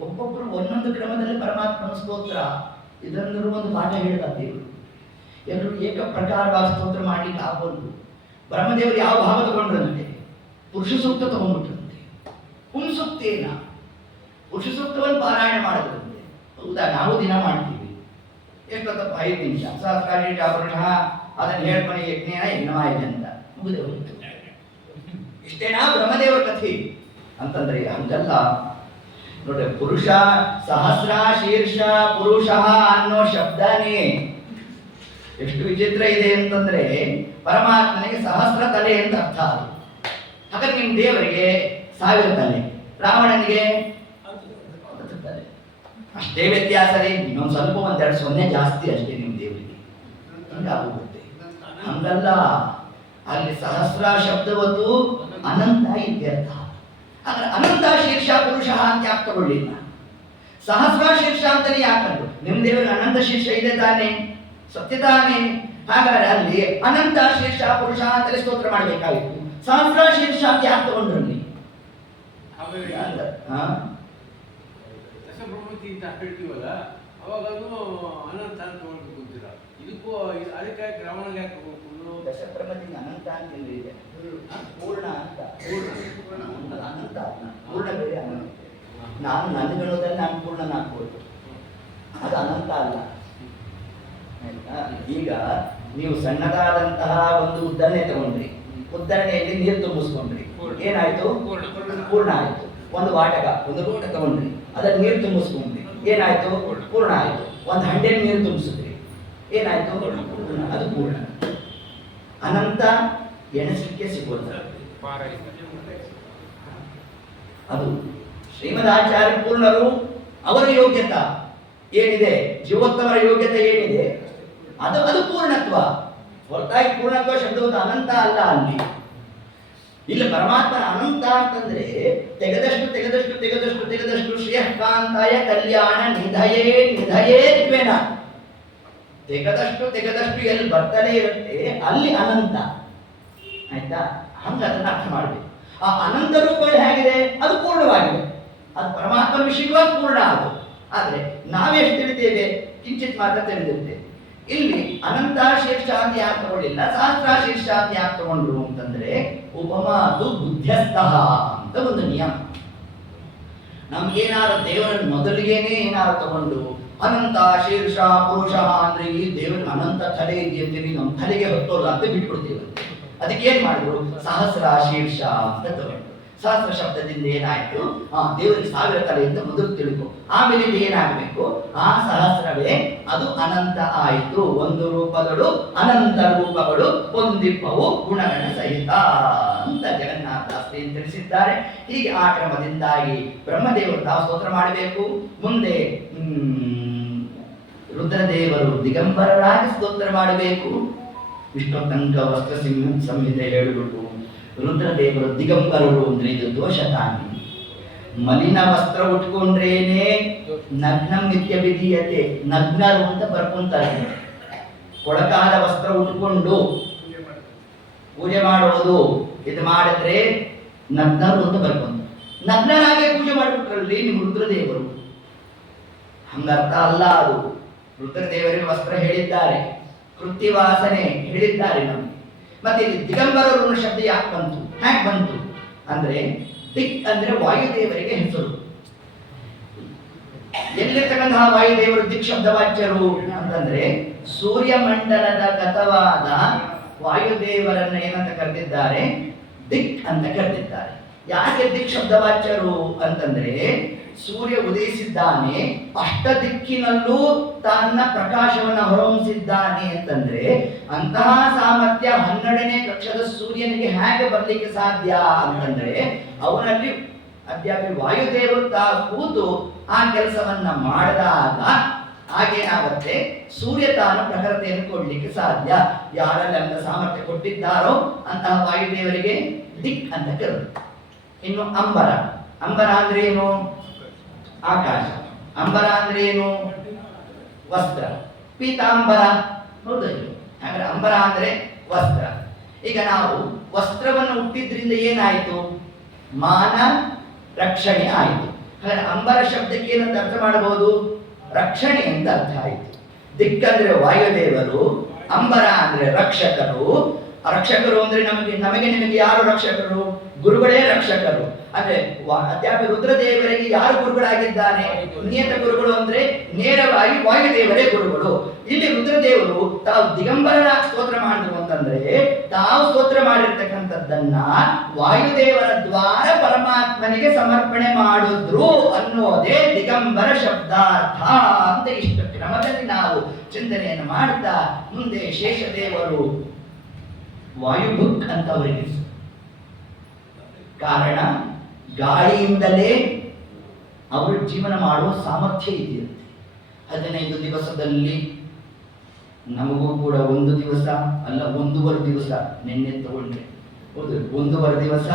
ಒಬ್ಬೊಬ್ಬರು ಒಂದೊಂದು ಕ್ರಮದಲ್ಲಿ ಪರಮಾತ್ಮನ ಸ್ತೋತ್ರ ಇದರಂದರೂ ಒಂದು ಪಾಠ ಹೇಳಿದರು. ಎಲ್ಲರೂ ಏಕ ಪ್ರಕಾರವಾದ ಸ್ತೋತ್ರ ಮಾಡಲಿಕ್ಕೆ ಆಗೋದು. ಬ್ರಹ್ಮದೇವರು ಯಾವ ಭಾವ ತಗೊಂಡ್ರಂತೆ? ಪುರುಷ ಸೂಕ್ತ ತಗೊಂಡ್ಬಿಟ್ರಂತೆ. ಪುಂಸೂಕ್ತೇನ ಪುರುಷ ಸೂಕ್ತವನ್ನು ಪಾರಾಯಣ ಮಾಡಿದ್ರಂತೆ. ಹೌದಾ? ನಾವು ದಿನ ಮಾಡ್ತೀವಿ. ಎಷ್ಟೊತ್ತಪ್ಪ? 5 ನಿಮಿಷ. ಸಹಸ್ರಾರಿ ಪುರುಷ ಅದನ್ನು ಹೇಳ್ಕೊಂಡು ಯಜ್ಞೇನ ಯಜ್ಞವಾಯಿತು ಅಂತ ಮುಗಿದೇ ಹೋಯಿತು. ಇಷ್ಟೇನಾ ಬ್ರಹ್ಮದೇವರ ಕಥೆ ಅಂತಂದ್ರೆ? ಹಂಗಲ್ಲ ನೋಡಿ. ಪುರುಷ ಸಹಸ್ರ ಶೀರ್ಷ ಪುರುಷ ಅನ್ನೋ ಶಬ್ದನೇ ಎಷ್ಟು ವಿಚಿತ್ರ ಇದೆ ಅಂತಂದ್ರೆ, ಪರಮಾತ್ಮನಿಗೆ ಸಹಸ್ರ ತಲೆ ಅಂತ ಅರ್ಥ. ಅದು ಹಾಗಾದ್ರೆ ನಿಮ್ಮ ದೇವರಿಗೆ 1000 ತಲೆ, ರಾವಣನಿಗೆ 10 ತಲೆ. ಅಷ್ಟೇ ವ್ಯತ್ಯಾಸ ರೀ. ಇನ್ನೊಂದು ಸ್ವಲ್ಪ 1-2 ಸೊನ್ನೆ ಜಾಸ್ತಿ ಅಷ್ಟೇ ನಿಮ್ಮ ದೇವರಿಗೆ. ಹಂಗಾಗುತ್ತೆ. ಹಂಗಲ್ಲ, ಅಲ್ಲಿ ಸಹಸ್ರ ಶಬ್ದವತ್ತು ಅನಂತ ಇತ್ಯರ್ಥ. ಆದ್ರೆ ಅನಂತ ಶೀರ್ಷ ಪುರುಷ ಅಂತ ಯಾಕೆ ತಗೊಳ್ಳಿಲ್ಲ? ಸಹಸ್ರ ಶೀರ್ಷ ಅಂತಾನೆ ಯಾಕಂದ್ರು? ನಿಮ್ಮ ದೇವರಿಗೆ ಅನಂತ ಶೀರ್ಷ ಇದೆ ತಾನೆ, ಸತ್ಯ ತಾನೆ. ಹಾಗಾದ್ರೆ ಅಲ್ಲಿ ಅನಂತ ಶೀರ್ಷ ಪುರುಷ ಅಂತಲೇ ಸ್ತೋತ್ರ ಮಾಡಬೇಕಾಗಿತ್ತು. ಸಹಸ್ರ ಶೀರ್ಷ ಅಂತ ಯಾಕೆ ತಗೊಂಡ್ರಲ್ಲಿ? ದಶಬ್ರಹ್ಮತಿ ಅಂತ ಹೇಳ್ತೀವಲ್ಲ, ಅವಾಗ ಅದು ಅನಂತ ಅಂತ ತಗೊಳ್ಬೇಕಂತೀರ. ಇದಕ್ಕೂ ಅದಕ್ಕೆ ರಾವಣಗೆ ಯಾಕೆ ದಶಬ್ರಹ್ಮತಿ ಅನಂತ ಅಂತ ಇದೆ, ಪೂರ್ಣ ಅಂತ. ಅನಂತ ಪೂರ್ಣ ಬೇರೆ ಅನಂತ. ನಾನು ನನ್ನ ಗಣದಲ್ಲಿ ನಾನು ಪೂರ್ಣನ ಹಾಕ್ಬೋದು, ಅದು ಅನಂತ ಅಲ್ಲ. ಈಗ ನೀವು ಸಣ್ಣದಾದಂತಹ ಒಂದು ಉದ್ದರಣೆ ತಗೊಂಡ್ರಿ, ಉದ್ದರಣೆಯಲ್ಲಿ ನೀರು ತುಂಬಿಸ್ಕೊಂಡ್ರಿ, ಏನಾಯ್ತು? ಪೂರ್ಣ ಆಯ್ತು. ಒಂದು ವಾಟಕ, ಒಂದು ಲೋಟ ತಗೊಂಡ್ರಿ, ಅದನ್ನ ನೀರು ತುಂಬಿಸ್ಕೊಂಡ್ರಿ, ಏನಾಯ್ತು? ಪೂರ್ಣ ಆಯ್ತು. ಒಂದು ಹಂಡೆ ನೀರು ತುಂಬಿಸಿದ್ರಿ, ಏನಾಯ್ತು? ಅದು ಪೂರ್ಣ. ಅನಂತ ಎಣಿಸಲಿಕ್ಕೆ ಸಿಗೋದು. ಅದು ಶ್ರೀಮದಾಚಾರ್ಯ ಪೂರ್ಣರು ಅವರ ಯೋಗ್ಯತೆ ಏನಿದೆ, ಜೀವೋತ್ತಮರ ಯೋಗ್ಯತೆ ಏನಿದೆ, ಅದು ಪೂರ್ಣತ್ವ. ಹೊರತಾಗಿ ಪೂರ್ಣತ್ವ ಶಬ್ದವಾದ ಅನಂತ ಅಲ್ಲ. ಅಲ್ಲಿ ಇಲ್ಲ, ಪರಮಾತ್ಮನ ಅನಂತ ಅಂತಂದ್ರೆ ತೆಗೆದಷ್ಟು ತೆಗೆದಷ್ಟು ತೆಗೆದಷ್ಟು ತೆಗೆದಷ್ಟು ಶ್ರೇಯಃಕಾಂತಾಯ ಕಲ್ಯಾಣ ನಿಧಯೇ ನಿಧಯೇತ್ವೇನ. ತೆಗೆದಷ್ಟು ತೆಗೆದಷ್ಟು ಎಲ್ಲಿ ಬರ್ತಾನೆ ಇರುತ್ತೆ ಅಲ್ಲಿ ಅನಂತ. ಆಯ್ತಾ? ಹಂಗ ಅದನ್ನ ಅರ್ಥ ಮಾಡಬೇಕು. ಆ ಅನಂತ ರೂಪಗಳು ಹೇಗಿದೆ? ಅದು ಪೂರ್ಣವಾಗಿದೆ. ಅದು ಪರಮಾತ್ಮನ ವಿಷಯವಾಗಿ ಪೂರ್ಣ ಅದು. ಆದ್ರೆ ನಾವೆಷ್ಟು ತಿಳಿತೇವೆ? ಕಿಂಚಿತ್ ಮಾತ್ರ ತಿಳಿದಿರ್ತೇವೆ. ಇಲ್ಲಿ ಅನಂತ ಶೀರ್ಷಾಂತಿ ಯಾಕೆ ತಗೊಂಡಿಲ್ಲ, ಸಹಸ್ರ ಶೀರ್ಷಾಂತಿ ಯಾಕೆ ತಗೊಂಡ್ರು ಅಂತಂದ್ರೆ, ಉಪಮಾತು ಬುದ್ಧ್ಯಸ್ಥ ಅಂತ ಒಂದು ನಿಯಮ. ನಮ್ಗೇನಾದ್ರು ದೇವರನ್ನು ಮೊದಲಿಗೇನೆ ಏನಾದ್ರು ತಗೊಂಡು ಅನಂತ ಶೀರ್ಷ ಪುರುಷ ಅಂದ್ರೆ ಈ ದೇವರಿಗೆ ಅನಂತ ತಲೆ ಇದೆಯಂತೀವಿ, ನಮ್ಮ ತಲೆಗೆ ಹೊತ್ತೋಲ್ಲ ಅಂತ ಬಿಟ್ಬಿಡ್ತೀವಿ. ಅದಕ್ಕೆ ಏನ್ ಮಾಡಿದ್ರು? ಸಹಸ್ರ ಶೀರ್ಷ ಅಂತ ತಗೊಂಡು. ಸಹಸ್ರ ಶಬ್ದದಿಂದ ಏನಾಯ್ತು? ದೇವರಿಗೆ 1000 ತಲೆ ಅಂತ ಮೊದಲು ತಿಳ್ಕೊ. ಆಮೇಲೆ ಏನಾಗಬೇಕು? ಆ ಸಹಸ್ರವೇ ಅದು ಅನಂತ ಆಯಿತು. ಒಂದು ರೂಪಗಳು ಅನಂತ ರೂಪಗಳು ಹೊಂದಿಪ್ಪವು ಗುಣಗಣ ಸಹಿತ ಅಂತ ಜಗನ್ನಾಥಾಸ್ತಿ ತಿಳಿಸಿದ್ದಾರೆ. ಹೀಗೆ ಆ ಕ್ರಮದಿಂದಾಗಿ ಬ್ರಹ್ಮದೇವರು ತಾವು ಸ್ತೋತ್ರ ಮಾಡಬೇಕು. ಮುಂದೆ ರುದ್ರದೇವರು ದಿಗಂಬರರಾಗಿ ಸ್ತೋತ್ರ ಮಾಡಬೇಕು. ವಿಷ್ಣು ತನಕ ವಸ್ತ್ರ ಸಂಹಿತೆ ಹೇಳಿಬಿಟ್ಟು ರುದ್ರದೇವರು ದಿಗಂಬರರು ಅಂದ್ರೆ ಇದು ದೋಷ ತಾನೆ. ಮಲಿನ ವಸ್ತ್ರ ಉಟ್ಕೊಂಡ್ರೇನೆ ನಗ್ನಂ ನಿತ್ಯ ವಿಧೀಯತೆ, ನಗ್ನರು ಅಂತ ಬರ್ಕೊಂತಾರೆ. ಕೊಳಕಾದ ವಸ್ತ್ರ ಉಟ್ಕೊಂಡು ಪೂಜೆ ಮಾಡೋದು, ಇದು ಮಾಡಿದ್ರೆ ನಗ್ನರು ಅಂತ ಬರ್ಕೊಂತ. ನಗ್ನರಾಗೆ ಪೂಜೆ ಮಾಡಿಬಿಟ್ರಲ್ಲಿ ನಿಮ್ಮ ರುದ್ರದೇವರು. ಹಂಗರ್ಥ ಅಲ್ಲ ಅದು. ರುದ್ರದೇವರಿಗೆ ವಸ್ತ್ರ ಹೇಳಿದ್ದಾರೆ, ಕೃತ್ಯವಾಸನೆ ಹೇಳಿದ್ದಾರೆ ನಮಗೆ. ಮತ್ತೆ ಇಲ್ಲಿ ದಿಗಂಬರರು ಶಬ್ದ ಯಾಕೆ ಬಂತು, ಹ್ಯಾಕ್ ಬಂತು ಅಂದ್ರೆ, ದಿಕ್ ಅಂದ್ರೆ ವಾಯುದೇವರಿಗೆ ಹೆಸರು. ಎಲ್ಲಿರ್ತಕ್ಕಂತಹ ವಾಯುದೇವರು ದಿಕ್ ಶಬ್ದವಾಚ್ಯರು ಅಂತಂದ್ರೆ, ಸೂರ್ಯಮಂಡಲದ ಗತವಾದ ವಾಯುದೇವರನ್ನ ಏನಂತ ಕರೆದಿದ್ದಾರೆ? ದಿಕ್ ಅಂತ ಕರೆದಿದ್ದಾರೆ. ಯಾಕೆ ದಿಕ್ ಶಬ್ದವಾಚ್ಯರು ಅಂತಂದ್ರೆ, ಸೂರ್ಯ ಉದಯಿಸಿದ್ದಾನೆ, ಅಷ್ಟ ದಿಕ್ಕಿನಲ್ಲೂ ತನ್ನ ಪ್ರಕಾಶವನ್ನು ಹೊರಹೊಮ್ಮಿಸಿದ್ದಾನೆ ಅಂತಂದ್ರೆ, ಅಂತಹ ಸಾಮರ್ಥ್ಯ 12ನೇ ಕಕ್ಷದ ಸೂರ್ಯನಿಗೆ ಹೇಗೆ ಬರ್ಲಿಕ್ಕೆ ಸಾಧ್ಯ ಅಂತಂದ್ರೆ, ಅವನಲ್ಲಿ ಅಧ್ಯಾಪಿ ವಾಯುದೇವರು ಕೂತು ಆ ಕೆಲಸವನ್ನ ಮಾಡಿದಾಗ ಹಾಗೇನಾಗುತ್ತೆ? ಸೂರ್ಯ ತಾನು ಪ್ರಖರತೆಯನ್ನು ಕೊಡ್ಲಿಕ್ಕೆ ಸಾಧ್ಯ. ಯಾರಲ್ಲಿ ಅಂತ ಸಾಮರ್ಥ್ಯ ಕೊಟ್ಟಿದ್ದಾರೋ ಅಂತಹ ವಾಯುದೇವರಿಗೆ ದಿಕ್ ಅಂತ ಕರೆದು. ಇನ್ನು ಅಂಬರ, ಅಂಬರ ಅಂದ್ರೆ ಏನು? ಆಕಾಶ. ಅಂಬರ ಅಂದ್ರೆ ಏನು? ವಸ್ತ್ರ. ಪೀತಾಂಬರ. ಹೌದಲ್ಲ? ಹಾಗಾದ್ರೆ ಅಂಬರ ಅಂದ್ರೆ ವಸ್ತ್ರ. ಈಗ ನಾವು ವಸ್ತ್ರವನ್ನು ಹುಟ್ಟಿದ್ರಿಂದ ಏನಾಯಿತು? ಮಾನ ರಕ್ಷಣೆ ಆಯಿತು. ಹಾಗಾದ್ರೆ ಅಂಬರ ಶಬ್ದಕ್ಕೆ ಏನಂತ ಅರ್ಥ ಮಾಡಬಹುದು? ರಕ್ಷಣೆ ಅಂತ ಅರ್ಥ ಆಯಿತು. ದಿಕ್ಕಂದ್ರೆ ವಾಯುದೇವರು, ಅಂಬರ ಅಂದ್ರೆ ರಕ್ಷಕರು. ರಕ್ಷಕರು ಅಂದ್ರೆ ನಮಗೆ ನಿಮಗೆ ಯಾರು ರಕ್ಷಕರು? ಗುರುಗಳೇ ರಕ್ಷಕರು. ಅಂದ್ರೆ ಅಧ್ಯಾಪಕ ರುದ್ರದೇವರಿಗೆ ಯಾರು ಗುರುಗಳಾಗಿದ್ದಾನೆ? ನಿಯತ ಗುರುಗಳು ಅಂದ್ರೆ ನೇರವಾಗಿ ವಾಯುದೇವರೇ ಗುರುಗಳು. ಇಲ್ಲಿ ರುದ್ರದೇವರು ತಾವು ದಿಗಂಬರನ ಸ್ತೋತ್ರ ಮಾಡಿದ್ರು ಅಂತಂದ್ರೆ ತಾವು ಸ್ತೋತ್ರ ಮಾಡಿರ್ತಕ್ಕಂಥದ್ದನ್ನ ವಾಯುದೇವರ ದ್ವಾರ ಪರಮಾತ್ಮನಿಗೆ ಸಮರ್ಪಣೆ ಮಾಡಿದ್ರು ಅನ್ನೋದೇ ದಿಗಂಬರ ಶಬ್ದಾರ್ಥ ಅಂತ ಇಷ್ಟು ಕ್ರಮದಲ್ಲಿ ನಾವು ಚಿಂತನೆಯನ್ನು ಮಾಡ್ತಾ ಮುಂದೆ ಶೇಷದೇವರು ವಾಯುಭುಕ್ ಅಂತ ಅವರಿಗೆ ಕಾರಣ ಗಾಳಿಯಿಂದಲೇ ಅವರು ಜೀವನ ಮಾಡುವ ಸಾಮರ್ಥ್ಯ ಇದೆಯಂತೆ. 15 ದಿವಸದಲ್ಲಿ ನಮಗೂ ಕೂಡ 1 ದಿವಸ ಅಲ್ಲ 1.5 ದಿವಸ ನಿನ್ನೆ ತಗೊಂಡ್ರೆ ಹೌದು 1.5 ದಿವಸ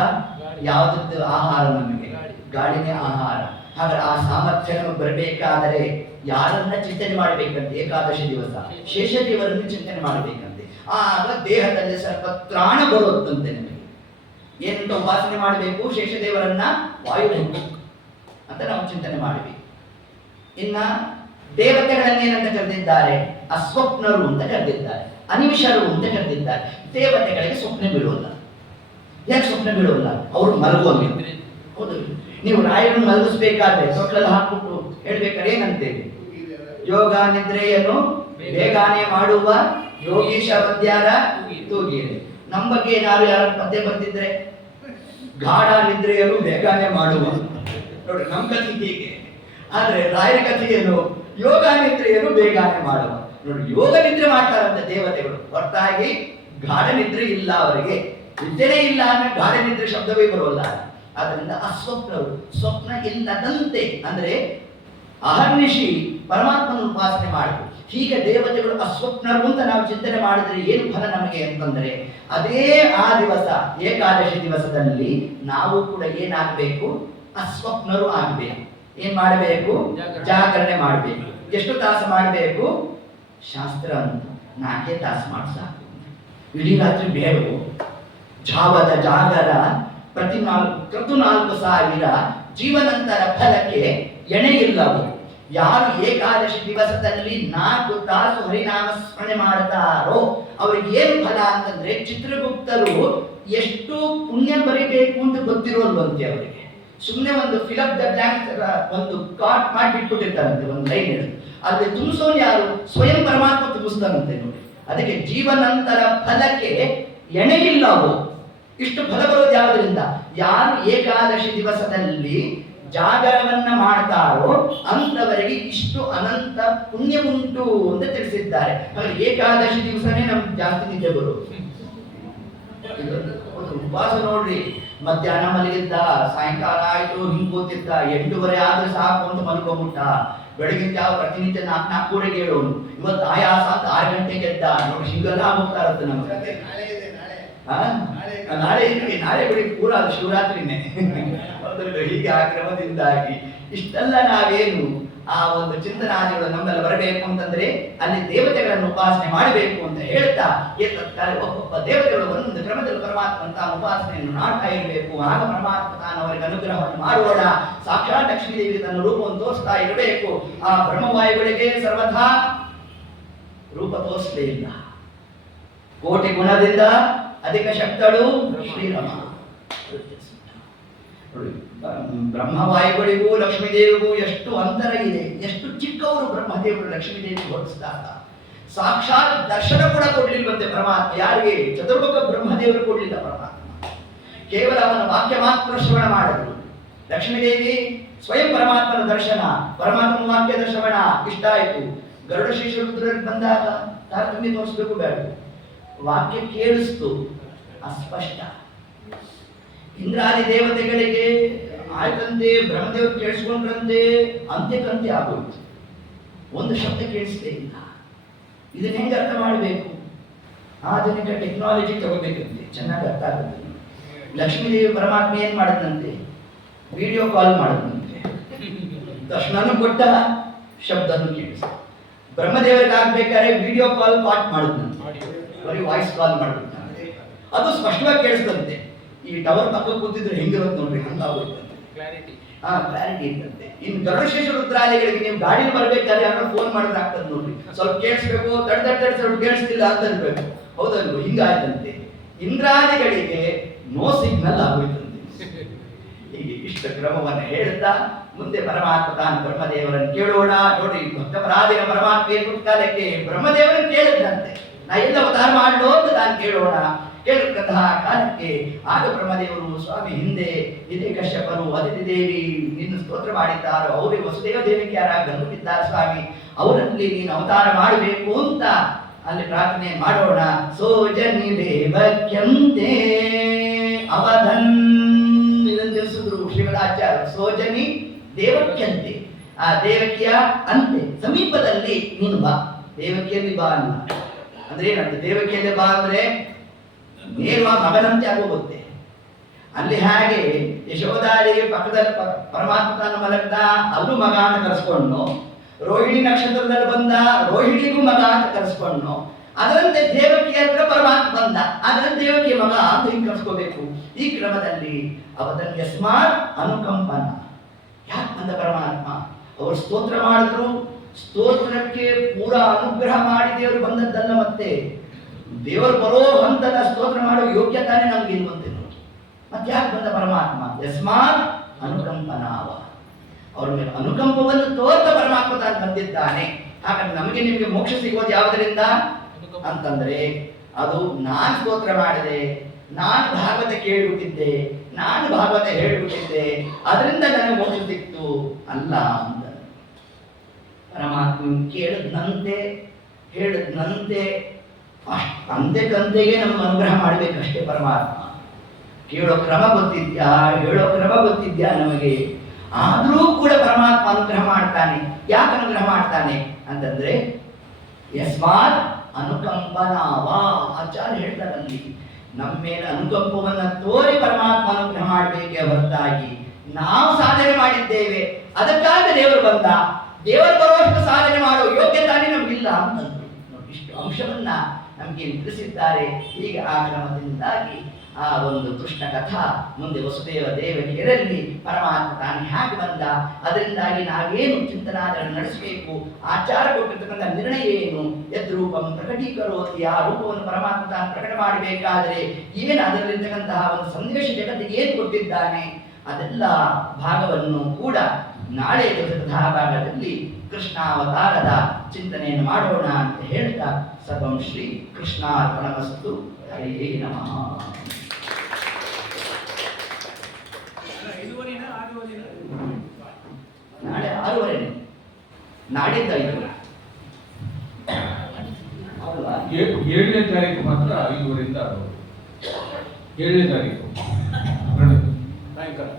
ಯಾವ್ದು ಆಹಾರ? ನಮಗೆ ಗಾಳಿನೇ ಆಹಾರ. ಹಾಗಾದ್ರೆ ಆ ಸಾಮರ್ಥ್ಯ ನಮಗೆ ಬರಬೇಕಾದರೆ ಯಾರನ್ನ ಚಿಂತನೆ ಮಾಡಬೇಕಂತೆ? ಏಕಾದಶಿ ದಿವಸ ಶೇಷದೇವರನ್ನು ಚಿಂತನೆ ಮಾಡಬೇಕಂತೆ. ಆಗ ದೇಹದಲ್ಲಿ ಸ್ವಲ್ಪ ತ್ರಾಣ ಬರುತ್ತಂತೆ. ನಮಗೆ ಏನಂತ ಉಪಾಸನೆ ಮಾಡಬೇಕು? ಶೇಷದೇವರನ್ನ ವಾಯುಭುಕ್ ಅಂತ ನಾವು ಚಿಂತನೆ ಮಾಡಬೇಕು. ಇನ್ನ ದೇವತೆಗಳನ್ನೇನಂತ ಕರೆದಿದ್ದಾರೆ? ಅಸ್ವಪ್ನರು ಅಂತ ಕರೆದಿದ್ದಾರೆ, ಅನಿಮಿಷರು ಅಂತ ಕರೆದಿದ್ದಾರೆ. ದೇವತೆಗಳಿಗೆ ಸ್ವಪ್ನ ಬೀಳೋಲ್ಲ. ಯಾಕೆ ಸ್ವಪ್ನ ಬೀಳೋಲ್ಲ? ಅವರು ಮಲಗುವಲ್ಲ. ಹೌದು, ನೀವು ರಾಯರನ್ನು ಮಲಗಿಸ್ಬೇಕಾದ್ರೆ ತೊಟ್ಲಲ್ಲಿ ಹಾಕ್ಬಿಟ್ಟು ಹೇಳ್ಬೇಕಾದ್ರೆ ಏನಂತೇವೆ? ಯೋಗ ನಿದ್ರೆಯನ್ನು ಬೇಗಾನೆ ಮಾಡುವ ಯೋಗೀಶ ಪದ್ಯಾರ ತೂಗಿರಿ. ನಮ್ಮ ಬಗ್ಗೆ ಏನಾದ್ರು ಯಾರು ಪದ್ಯ ಬರ್ತಿದ್ರೆ ಗಾಢ ನಿದ್ರೆಯನ್ನು ಬೇಗಾನೆ ಮಾಡುವ. ನೋಡಿ ನಮ್ಮ ಕಥೆ ಹೀಗೆ. ಆದ್ರೆ ರಾಯರ ಕಥೆ ಏನು? ಯೋಗ ನಿದ್ರೆಯನ್ನು ಬೇಗಾನೆ ಮಾಡುವ. ನೋಡಿ ಯೋಗ ನಿದ್ರೆ ಮಾಡ್ತಾರಂತೆ ದೇವತೆಗಳು, ಹೊರತಾಗಿ ಗಾಢ ನಿದ್ರೆ ಇಲ್ಲ ಅವರಿಗೆ. ನಿದ್ರೆನೇ ಇಲ್ಲ ಅಂದ್ರೆ ಗಾಢ ನಿದ್ರೆ ಶಬ್ದವೇ ಬರೋಲ್ಲ. ಆದ್ರಿಂದ ಅಸ್ವಪ್ನರು, ಸ್ವಪ್ನ ಇಲ್ಲದಂತೆ ಅಂದ್ರೆ ಅಹರ್ನಿಶಿ ಪರಮಾತ್ಮನ ಉಪಾಸನೆ ಮಾಡಬೇಕು. ಹೀಗೆ ದೇವತೆಗಳು ಅಸ್ವಪ್ನರು ಅಂತ ನಾವು ಚಿಂತನೆ ಮಾಡಿದ್ರೆ ಏನು ಫಲ ನಮಗೆ ಅಂತಂದ್ರೆ ಅದೇ ಆ ದಿವಸ ಏಕಾದಶಿ ದಿವಸದಲ್ಲಿ ನಾವು ಕೂಡ ಏನಾಗಬೇಕು? ಅಸ್ವಪ್ನರು ಆಗಬೇಕು. ಏನ್ ಮಾಡಬೇಕು? ಜಾಗರಣೆ ಮಾಡಬೇಕು. ಎಷ್ಟು ತಾಸು ಮಾಡಬೇಕು? ಶಾಸ್ತ್ರ ಅಂತ 4 ತಾಸು ಮಾಡಿ ಸಾಕು. ಇಡೀ ರಾತ್ರಿ ಬೇಡವು. ಜಾವದ ಜಾಗರ ಪ್ರತಿ 4,000 ಜೀವನಂತರ ಫಲಕ್ಕೆ ಎಣೆಯಿಲ್ಲವು. ಯಾರು ಏಕಾದಶಿ ದಿವಸದಲ್ಲಿ 4 ತಾಸು ಹರಿನಾಮ ಸ್ಮರಣೆ ಮಾಡ್ತಾರೋ ಅವ್ರಿಗೆ ಏನು ಫಲ ಅಂತಂದ್ರೆ ಚಿತ್ರಗುಪ್ತರು ಎಷ್ಟು ಪುಣ್ಯ ಬರಿಬೇಕು ಅಂತ ಗೊತ್ತಿರೋಲ್ವಂತೆ ಅವರಿಗೆ. ಸುಮ್ಮನೆ ಒಂದು ಫಿಲಪ್ ದ ಬ್ಲಾಂಕ್ ಒಂದು ಕಾರ್ಡ್ ಮಾಡಿಬಿಟ್ಬಿಟ್ಟಿರ್ತಾರಂತೆ, ಒಂದು ಲೈನ್ ಹೇಳಿ ಅಲ್ಲಿ ತುಂಬಿಸೋನು ಯಾರು? ಸ್ವಯಂ ಪರಮಾತ್ಮ ತುಂಬಿಸ್ತಾನಂತೆ. ನೋಡಿ, ಅದಕ್ಕೆ ಜೀವನಂತರ ಫಲಕ್ಕೆ ಎಣೆಯಿಲ್ಲವು. ಇಷ್ಟು ಫಲ ಬರೋದು ಯಾವುದರಿಂದ? ಯಾರು ಏಕಾದಶಿ ದಿವಸದಲ್ಲಿ ಜಾಗರವನ್ನ ಮಾಡ್ತಾರೋ ಅಂತವರಿಗೆ ಇಷ್ಟು ಅನಂತ ಪುಣ್ಯ ಉಂಟು ಅಂತ ತಿಳಿಸಿದ್ದಾರೆ. ಹಾಗೆ ಏಕಾದಶಿ ದಿವಸನೇ ನಮ್ಗೆ ಜಾಸ್ತಿ ನಿದ್ದೆ ಬರೋದು. ಉಪವಾಸ ನೋಡ್ರಿ, ಮಧ್ಯಾಹ್ನ ಮಲಗಿದ್ದ, ಸಾಯಂಕಾಲ ಆಯ್ತು ಹಿಂಗ್ ಕೂತಿದ್ದ, 8:30 ಆದ್ರೆ ಸಾಕು ಅಂತ ಮಲ್ಕೊಂಡ್ಬಿಟ್ಟ. ಬೆಳಗಿನ ಜಾವ ಪ್ರತಿನಿತ್ಯ 4:00 ಹೇಳೋನು. ಇವತ್ತು ಆಯಾಸ ಅಂತ 6 ಗಂಟೆಗೆ ಎದ್ದ. ನೋಡಿ ಹಿಂಗೆಲ್ಲ ಹೋಗ್ತಾ ಇರುತ್ತೆ ನಮ್ಗೆ. ನಾಳೆ ಬಿಡಿ ಪೂರ ಶಿವರಾತ್ರಿನೇ. ಹೀಗೆ ಆ ಕ್ರಮದಿಂದಾಗಿ ಇಷ್ಟೆಲ್ಲ ನಾವೇನು ಆ ಒಂದು ಚಿಂತನಾದಿಗಳು ನಮ್ಮೆಲ್ಲ ಬರಬೇಕು ಅಂತಂದ್ರೆ ಅಲ್ಲಿ ದೇವತೆಗಳನ್ನು ಉಪಾಸನೆ ಮಾಡಬೇಕು ಅಂತ ಹೇಳ್ತಾ ಒಬ್ಬೊಬ್ಬ ದೇವತೆಗಳು ಒಂದೊಂದು ಕ್ರಮದಲ್ಲಿ ಪರಮಾತ್ಮ ತಾನು ಉಪಾಸನೆಯನ್ನು ಮಾಡ್ತಾ ಇರಬೇಕು. ಆಗ ಪರಮಾತ್ಮ ತಾನು ಅವರಿಗೆ ಅನುಗ್ರಹವನ್ನು ಮಾಡೋಣ. ಸಾಕ್ಷಾತ್ ಲಕ್ಷ್ಮೀದೇವಿ ತನ್ನ ರೂಪವನ್ನು ತೋರಿಸ್ತಾ ಇರಬೇಕು. ಆ ಬ್ರಹ್ಮವಾಯುಗಳಿಗೆ ಸರ್ವಥಾ ರೂಪ ತೋರಿಸಲೇ ಇಲ್ಲ. ಕೋಟಿ ಗುಣದಿಂದ ಅಧಿಕ ಶಕ್ತಳು ಶ್ರೀರಾಮ. ಬ್ರಹ್ಮವಾಯುಗಳಿಗೂ ಲಕ್ಷ್ಮೀದೇವಿಗೂ ಎಷ್ಟು ಅಂತರ ಇದೆ, ಎಷ್ಟು ಚಿಕ್ಕವರು ಬ್ರಹ್ಮದೇವರು ಲಕ್ಷ್ಮೀದೇವಿ ಹೊರಡಿಸಿದಾಗ. ಸಾಕ್ಷಾತ್ ದರ್ಶನ ಕೂಡ ಕೊಡ್ಲಿಲ್ವಂತೆ ಪರಮಾತ್ಮ. ಯಾರಿಗೆ? ಚತುರ್ಮುಖ ಬ್ರಹ್ಮದೇವರು ಕೊಡ್ಲಿಲ್ಲ ಪರಮಾತ್ಮ. ಕೇವಲ ಅವನ ವಾಕ್ಯ ಮಾತ್ರ ಶ್ರವಣ ಮಾಡಿದ್ರು. ಲಕ್ಷ್ಮೀದೇವಿ ಸ್ವಯಂ ಪರಮಾತ್ಮನ ದರ್ಶನ, ಪರಮಾತ್ಮನ ವಾಕ್ಯದ ಶ್ರವಣ ಇಷ್ಟ ಆಯಿತು. ಗರುಡ ಶ್ರೀರುದ್ರರಿಗೆ ಬಂದಾಗ ತಾರತಮ್ಯ ತೋರಿಸ್ಬೇಕು ಬೇಡ, ವಾಕ್ಯ ಕೇಳಿಸ್ತು ಅಸ್ಪಷ್ಟ. ಇಂದ್ರಾದಿ ದೇವತೆಗಳಿಗೆ ಆಯ್ತಂತೆ, ಬ್ರಹ್ಮದೇವರು ಕೇಳಿಸ್ಕೊಂಡ್ರಂತೆ, ಅಂತ್ಯಕಂತೆ ಆಗೋಯ್ತು. ಒಂದು ಶಬ್ದ ಕೇಳಿಸಲೇ ಇಲ್ಲ. ಇದನ್ನ ಹೆಂಗೆ ಅರ್ಥ ಮಾಡಬೇಕು? ಆಧುನಿಕ ಟೆಕ್ನಾಲಜಿ ತಗೋಬೇಕಂತೆ, ಚೆನ್ನಾಗಿ ಅರ್ಥ ಆಗುತ್ತೆ. ಲಕ್ಷ್ಮೀದೇವಿ ಪರಮಾತ್ಮ ಏನ್ ಮಾಡಿದಂತೆ? ವಿಡಿಯೋ ಕಾಲ್ ಮಾಡಿದಂತೆ. ದರ್ಶನನು ಕೊಟ್ಟ, ಶಬ್ದನು ಕೇಳಿಸ. ಬ್ರಹ್ಮದೇವರಿಗೆ ಆಗ್ಬೇಕಾದ್ರೆ ವಿಡಿಯೋ ಕಾಲ್ ಪಾಟ್ ಮಾಡಿದಂತೆ, ಬರೀ ವಾಯ್ಸ್ ಕಾಲ್ ಮಾಡಿದಂತೆ. ಅದು ಸ್ಪಷ್ಟವಾಗಿ ಕೇಳಿಸ್ತಂತೆ. ಈ ಟವರ್ ಪಕ್ಕ ಕೂತಿದ್ರೆ ಹೆಂಗಿರುತ್ತೆ ನೋಡ್ರಿ, ಹಂಗಾಗೋಯ್ತಂತೆ. ಕ್ಲಾರಿಟಿ. ಕ್ಲಾರಿಟಿ ಇರ್ತಂತೆ. ಇನ್ನು ಗರುಡಶೇಷ ರುದ್ರಾದಿಗಳಿಗೆ ನೀವು ಗಾಡಿಲಿ ಬರ್ಬೇಕಾದ್ರೆ ಯಾರು ಫೋನ್ ಮಾಡಿದ್ರೆ ಆಗ್ತದೆ ನೋಡ್ರಿ, ಸ್ವಲ್ಪ ಕೇಳಿಸ್ಬೇಕು, ಸ್ವಲ್ಪ ಕೇಳಿಸ್ತಿಲ್ಲ ಅಂತ ಇರ್ಬೇಕು, ಹೌದಲ್ವ? ಹಿಂಗಾಯ್ತಂತೆ. ಇಂದ್ರಾದಿಗಳಿಗೆ ನೋ ಸಿಗ್ನಲ್ ಆಗೋಯ್ತಂತೆ. ಹೀಗೆ ಇಷ್ಟ ಕ್ರಮವನ್ನು ಹೇಳ್ತಾ ಮುಂದೆ ಪರಮಾತ್ಮ ತಾನು ಬ್ರಹ್ಮದೇವರನ್ನು ಕೇಳೋಣ. ನೋಡಿ, ಭಕ್ತಪರಾಧಿನ ಪರಮಾತ್ಮ ಕಾಲಕ್ಕೆ ಬ್ರಹ್ಮದೇವರನ್ನು ಕೇಳಿದಂತೆ, ನಾ ಎಲ್ಲ ಅವತಾರ ಮಾಡಲೋ ಅಂತ ನಾನು ಕೇಳೋಣ. ಕೇಳಿದಂತಹ ಕಾಲಕ್ಕೆ ಆಗ ಬ್ರಹ್ಮದೇವರು, ಸ್ವಾಮಿ ಹಿಂದೆ ಇದೇ ಕಶ್ಯಪರು ಅದಿತಿ ದೇವಿ ನಿನ್ನ ಸ್ತೋತ್ರ ಮಾಡಿದ್ದಾರೋ, ಅವರೇ ವಸುದೇವ ದೇವಿಕೆಯಾರ ಗಂಧುತ್ತಿದ್ದಾರೆ ಸ್ವಾಮಿ, ಅವರಲ್ಲಿ ನೀನು ಅವತಾರ ಮಾಡಬೇಕು ಅಂತ ಅಲ್ಲಿ ಪ್ರಾರ್ಥನೆ ಮಾಡೋಣ. ಸೋಜನಿ ದೇವಕ್ಯಂತೆ ಅವಧನ್ ತಿಳಿಸಿದ್ರು ಶ್ರೀಮದಾಚಾರ್ಯ. ಸೋಜನಿ ದೇವಕ್ಯಂತೆ, ಆ ದೇವಕಿಯ ಅಂತೆ ಸಮೀಪದಲ್ಲಿ ನೀನು ಬಾ. ದೇವಕಿಯಲ್ಲಿ ಬಾ ಅಲ್ಲ ಅಂದ್ರೆ ಏನಂತ? ದೇವಕಿಯಲ್ಲಿ ಬಾ ಅಂದ್ರೆ ನೇರವಾಗಿ ಮಗನಂತೆ ಆಗೋಗುತ್ತೆ. ಅಲ್ಲಿ ಹಾಗೆ ಯಶೋಧಾರಿಗೆ ಪಕ್ಕದಲ್ಲಿ ಪರಮಾತ್ಮ ತಾನು ಮಲಗ್ದ, ಅಲ್ಲೂ ಮಗ ಅಂತ ಕರೆಸ್ಕೊಂಡು, ರೋಹಿಣಿ ನಕ್ಷತ್ರದಲ್ಲಿ ಬಂದ, ರೋಹಿಣಿಗೂ ಮಗ ಅಂತ ಕರೆಸ್ಕೊಂಡು, ಅದರಂತೆ ದೇವಕಿ ಹತ್ರ ಪರಮಾತ್ಮ ಬಂದ, ಅದರಂತೆ ದೇವಕಿ ಮಗ ಅಂತ ಹಿಂಗೆ ಕರೆಸ್ಕೋಬೇಕು. ಈ ಕ್ರಮದಲ್ಲಿ ಅವತನ್ ಯಸ್ಮಾತ್ ಅನುಕಂಪನ. ಯಾಕೆ ಬಂದ ಪರಮಾತ್ಮ? ಅವರು ಸ್ತೋತ್ರ ಮಾಡಿದ್ರು, ಸ್ತೋತ್ರಕ್ಕೆ ಪೂರಾ ಅನುಗ್ರಹ ಮಾಡಿ ದೇವರು ಬಂದದ್ದಲ್ಲ. ಮತ್ತೆ ದೇವರು ಬರೋ ಹಂತದ ಸ್ತೋತ್ರ ಮಾಡೋ ಯೋಗ್ಯತಾನೆ ನಮ್ಗೆ ಇರುವಂತೆ ನೋಡಿ. ಮತ್ತೆ ಯಾಕೆ ಬಂದ ಪರಮಾತ್ಮ? ಯಸ್ಮಾತ್ ಅನುಕಂಪನಾವ. ಅವ್ರ ಮೇಲೆ ಅನುಕಂಪವನ್ನು ತೋರ್ತ ಪರಮಾತ್ಮ ತಾನು ಬಂದಿದ್ದಾನೆ. ಹಾಗಾಗಿ ನಮಗೆ ನಿಮಗೆ ಮೋಕ್ಷ ಸಿಗೋದು ಯಾವುದರಿಂದ ಅಂತಂದ್ರೆ, ಅದು ನಾನು ಸ್ತೋತ್ರ ಮಾಡಿದೆ, ನಾನು ಭಾಗವತ ಕೇಳಿಬಿಟ್ಟಿದ್ದೆ, ನಾನು ಭಾಗವತ ಹೇಳಿಬಿಟ್ಟಿದ್ದೆ, ಅದರಿಂದ ನನಗೆ ಮೋಕ್ಷ ಸಿಕ್ತು ಅಲ್ಲ ಅಂತ. ಪರಮಾತ್ಮ ಹೇಳಿದಂತೆ ಅಂತೆ ಕಂತೆಗೆ ನಮ್ಗೆ ಅನುಗ್ರಹ ಮಾಡಬೇಕಷ್ಟೇ. ಪರಮಾತ್ಮ ಕೇಳೋ ಕ್ರಮ ಗೊತ್ತಿದ್ಯಾ, ಹೇಳೋ ಕ್ರಮ ಗೊತ್ತಿದ್ಯಾ ನಮಗೆ, ಆದರೂ ಕೂಡ ಪರಮಾತ್ಮ ಅನುಗ್ರಹ ಮಾಡ್ತಾನೆ. ಯಾಕೆ ಅನುಗ್ರಹ ಮಾಡ್ತಾನೆ ಅಂತಂದ್ರೆ, ಯಸ್ಮಾತ್ ಅನುಕಂಪನಾವ. ಆಚಾರ್ಯ ಹೇಳ್ತಾರಲ್ಲಿ, ನಮ್ಮ ಮೇಲೆ ಅನುಕಂಪವನ್ನ ತೋರಿ ಪರಮಾತ್ಮ ಅನುಗ್ರಹ ಮಾಡಬೇಕೇ ಹೊರತಾಗಿ ನಾವು ಸಾಧನೆ ಮಾಡಿದ್ದೇವೆ ಅದಕ್ಕಾಗಿ ದೇವರು ಬಂದ, ದೇವರು ಬರುವಷ್ಟು ಸಾಧನೆ ಮಾಡೋ ಯೋಗ್ಯತಾನೇ ನಮಗಿಲ್ಲ ಅಂತಂದ್ರು. ಇಷ್ಟು ಅಂಶವನ್ನ ನಮಗೆ ತಿಳಿಸಿದ್ದಾರೆ. ಹೀಗೆ ಆ ಕ್ರಮದಿಂದಾಗಿ ಆ ಒಂದು ಕೃಷ್ಣ ಕಥಾ ಮುಂದೆ ವಸುದೇವ ದೇವಕಿಯರಲ್ಲಿ ಪರಮಾತ್ಮ ತಾನು ಹೇಗೆ ಬಂದ, ಅದರಿಂದಾಗಿ ನಾವೇನು ಚಿಂತನಾಗಳನ್ನು ನಡೆಸಬೇಕು, ಆಚಾರ ಕೊಟ್ಟಿರ್ತಕ್ಕಂಥ ನಿರ್ಣಯ ಏನು, ಯದ್ರೂಪಂ ಪ್ರಕಟೀಕರೋತಿ, ಆ ರೂಪವನ್ನು ಪರಮಾತ್ಮ ತಾನು ಪ್ರಕಟ ಮಾಡಬೇಕಾದರೆ ಏನು ಅದರಲ್ಲಿರ್ತಕ್ಕಂತಹ ಒಂದು ಸಂದೇಶ ಜಗತ್ತಿಗೆ ಏನು ಕೊಟ್ಟಿದ್ದಾನೆ, ಅದೆಲ್ಲ ಭಾಗವನ್ನು ಕೂಡ ನಾಳೆ ದಿವಸದ ಭಾಗದಲ್ಲಿ ಕೃಷ್ಣಾವತಾರದ ಚಿಂತನೆಯನ್ನು ಮಾಡೋಣ ಅಂತ ಹೇಳ್ತಾ, ಸರ್ವಂ ಶ್ರೀ ಕೃಷ್ಣಾರ್ಪಣಮಸ್ತು. ಹರೇ ನಮಃ. ನಾಳೆ 6:30, ನಾಡಿದ್ದು 5. 7ನೇ ತಾರೀಕು ಮಾತ್ರ 5 ಗಂಟೆಯಿಂದ 7ನೇ ತಾರೀಕು ಸಾಯಂಕಾಲ.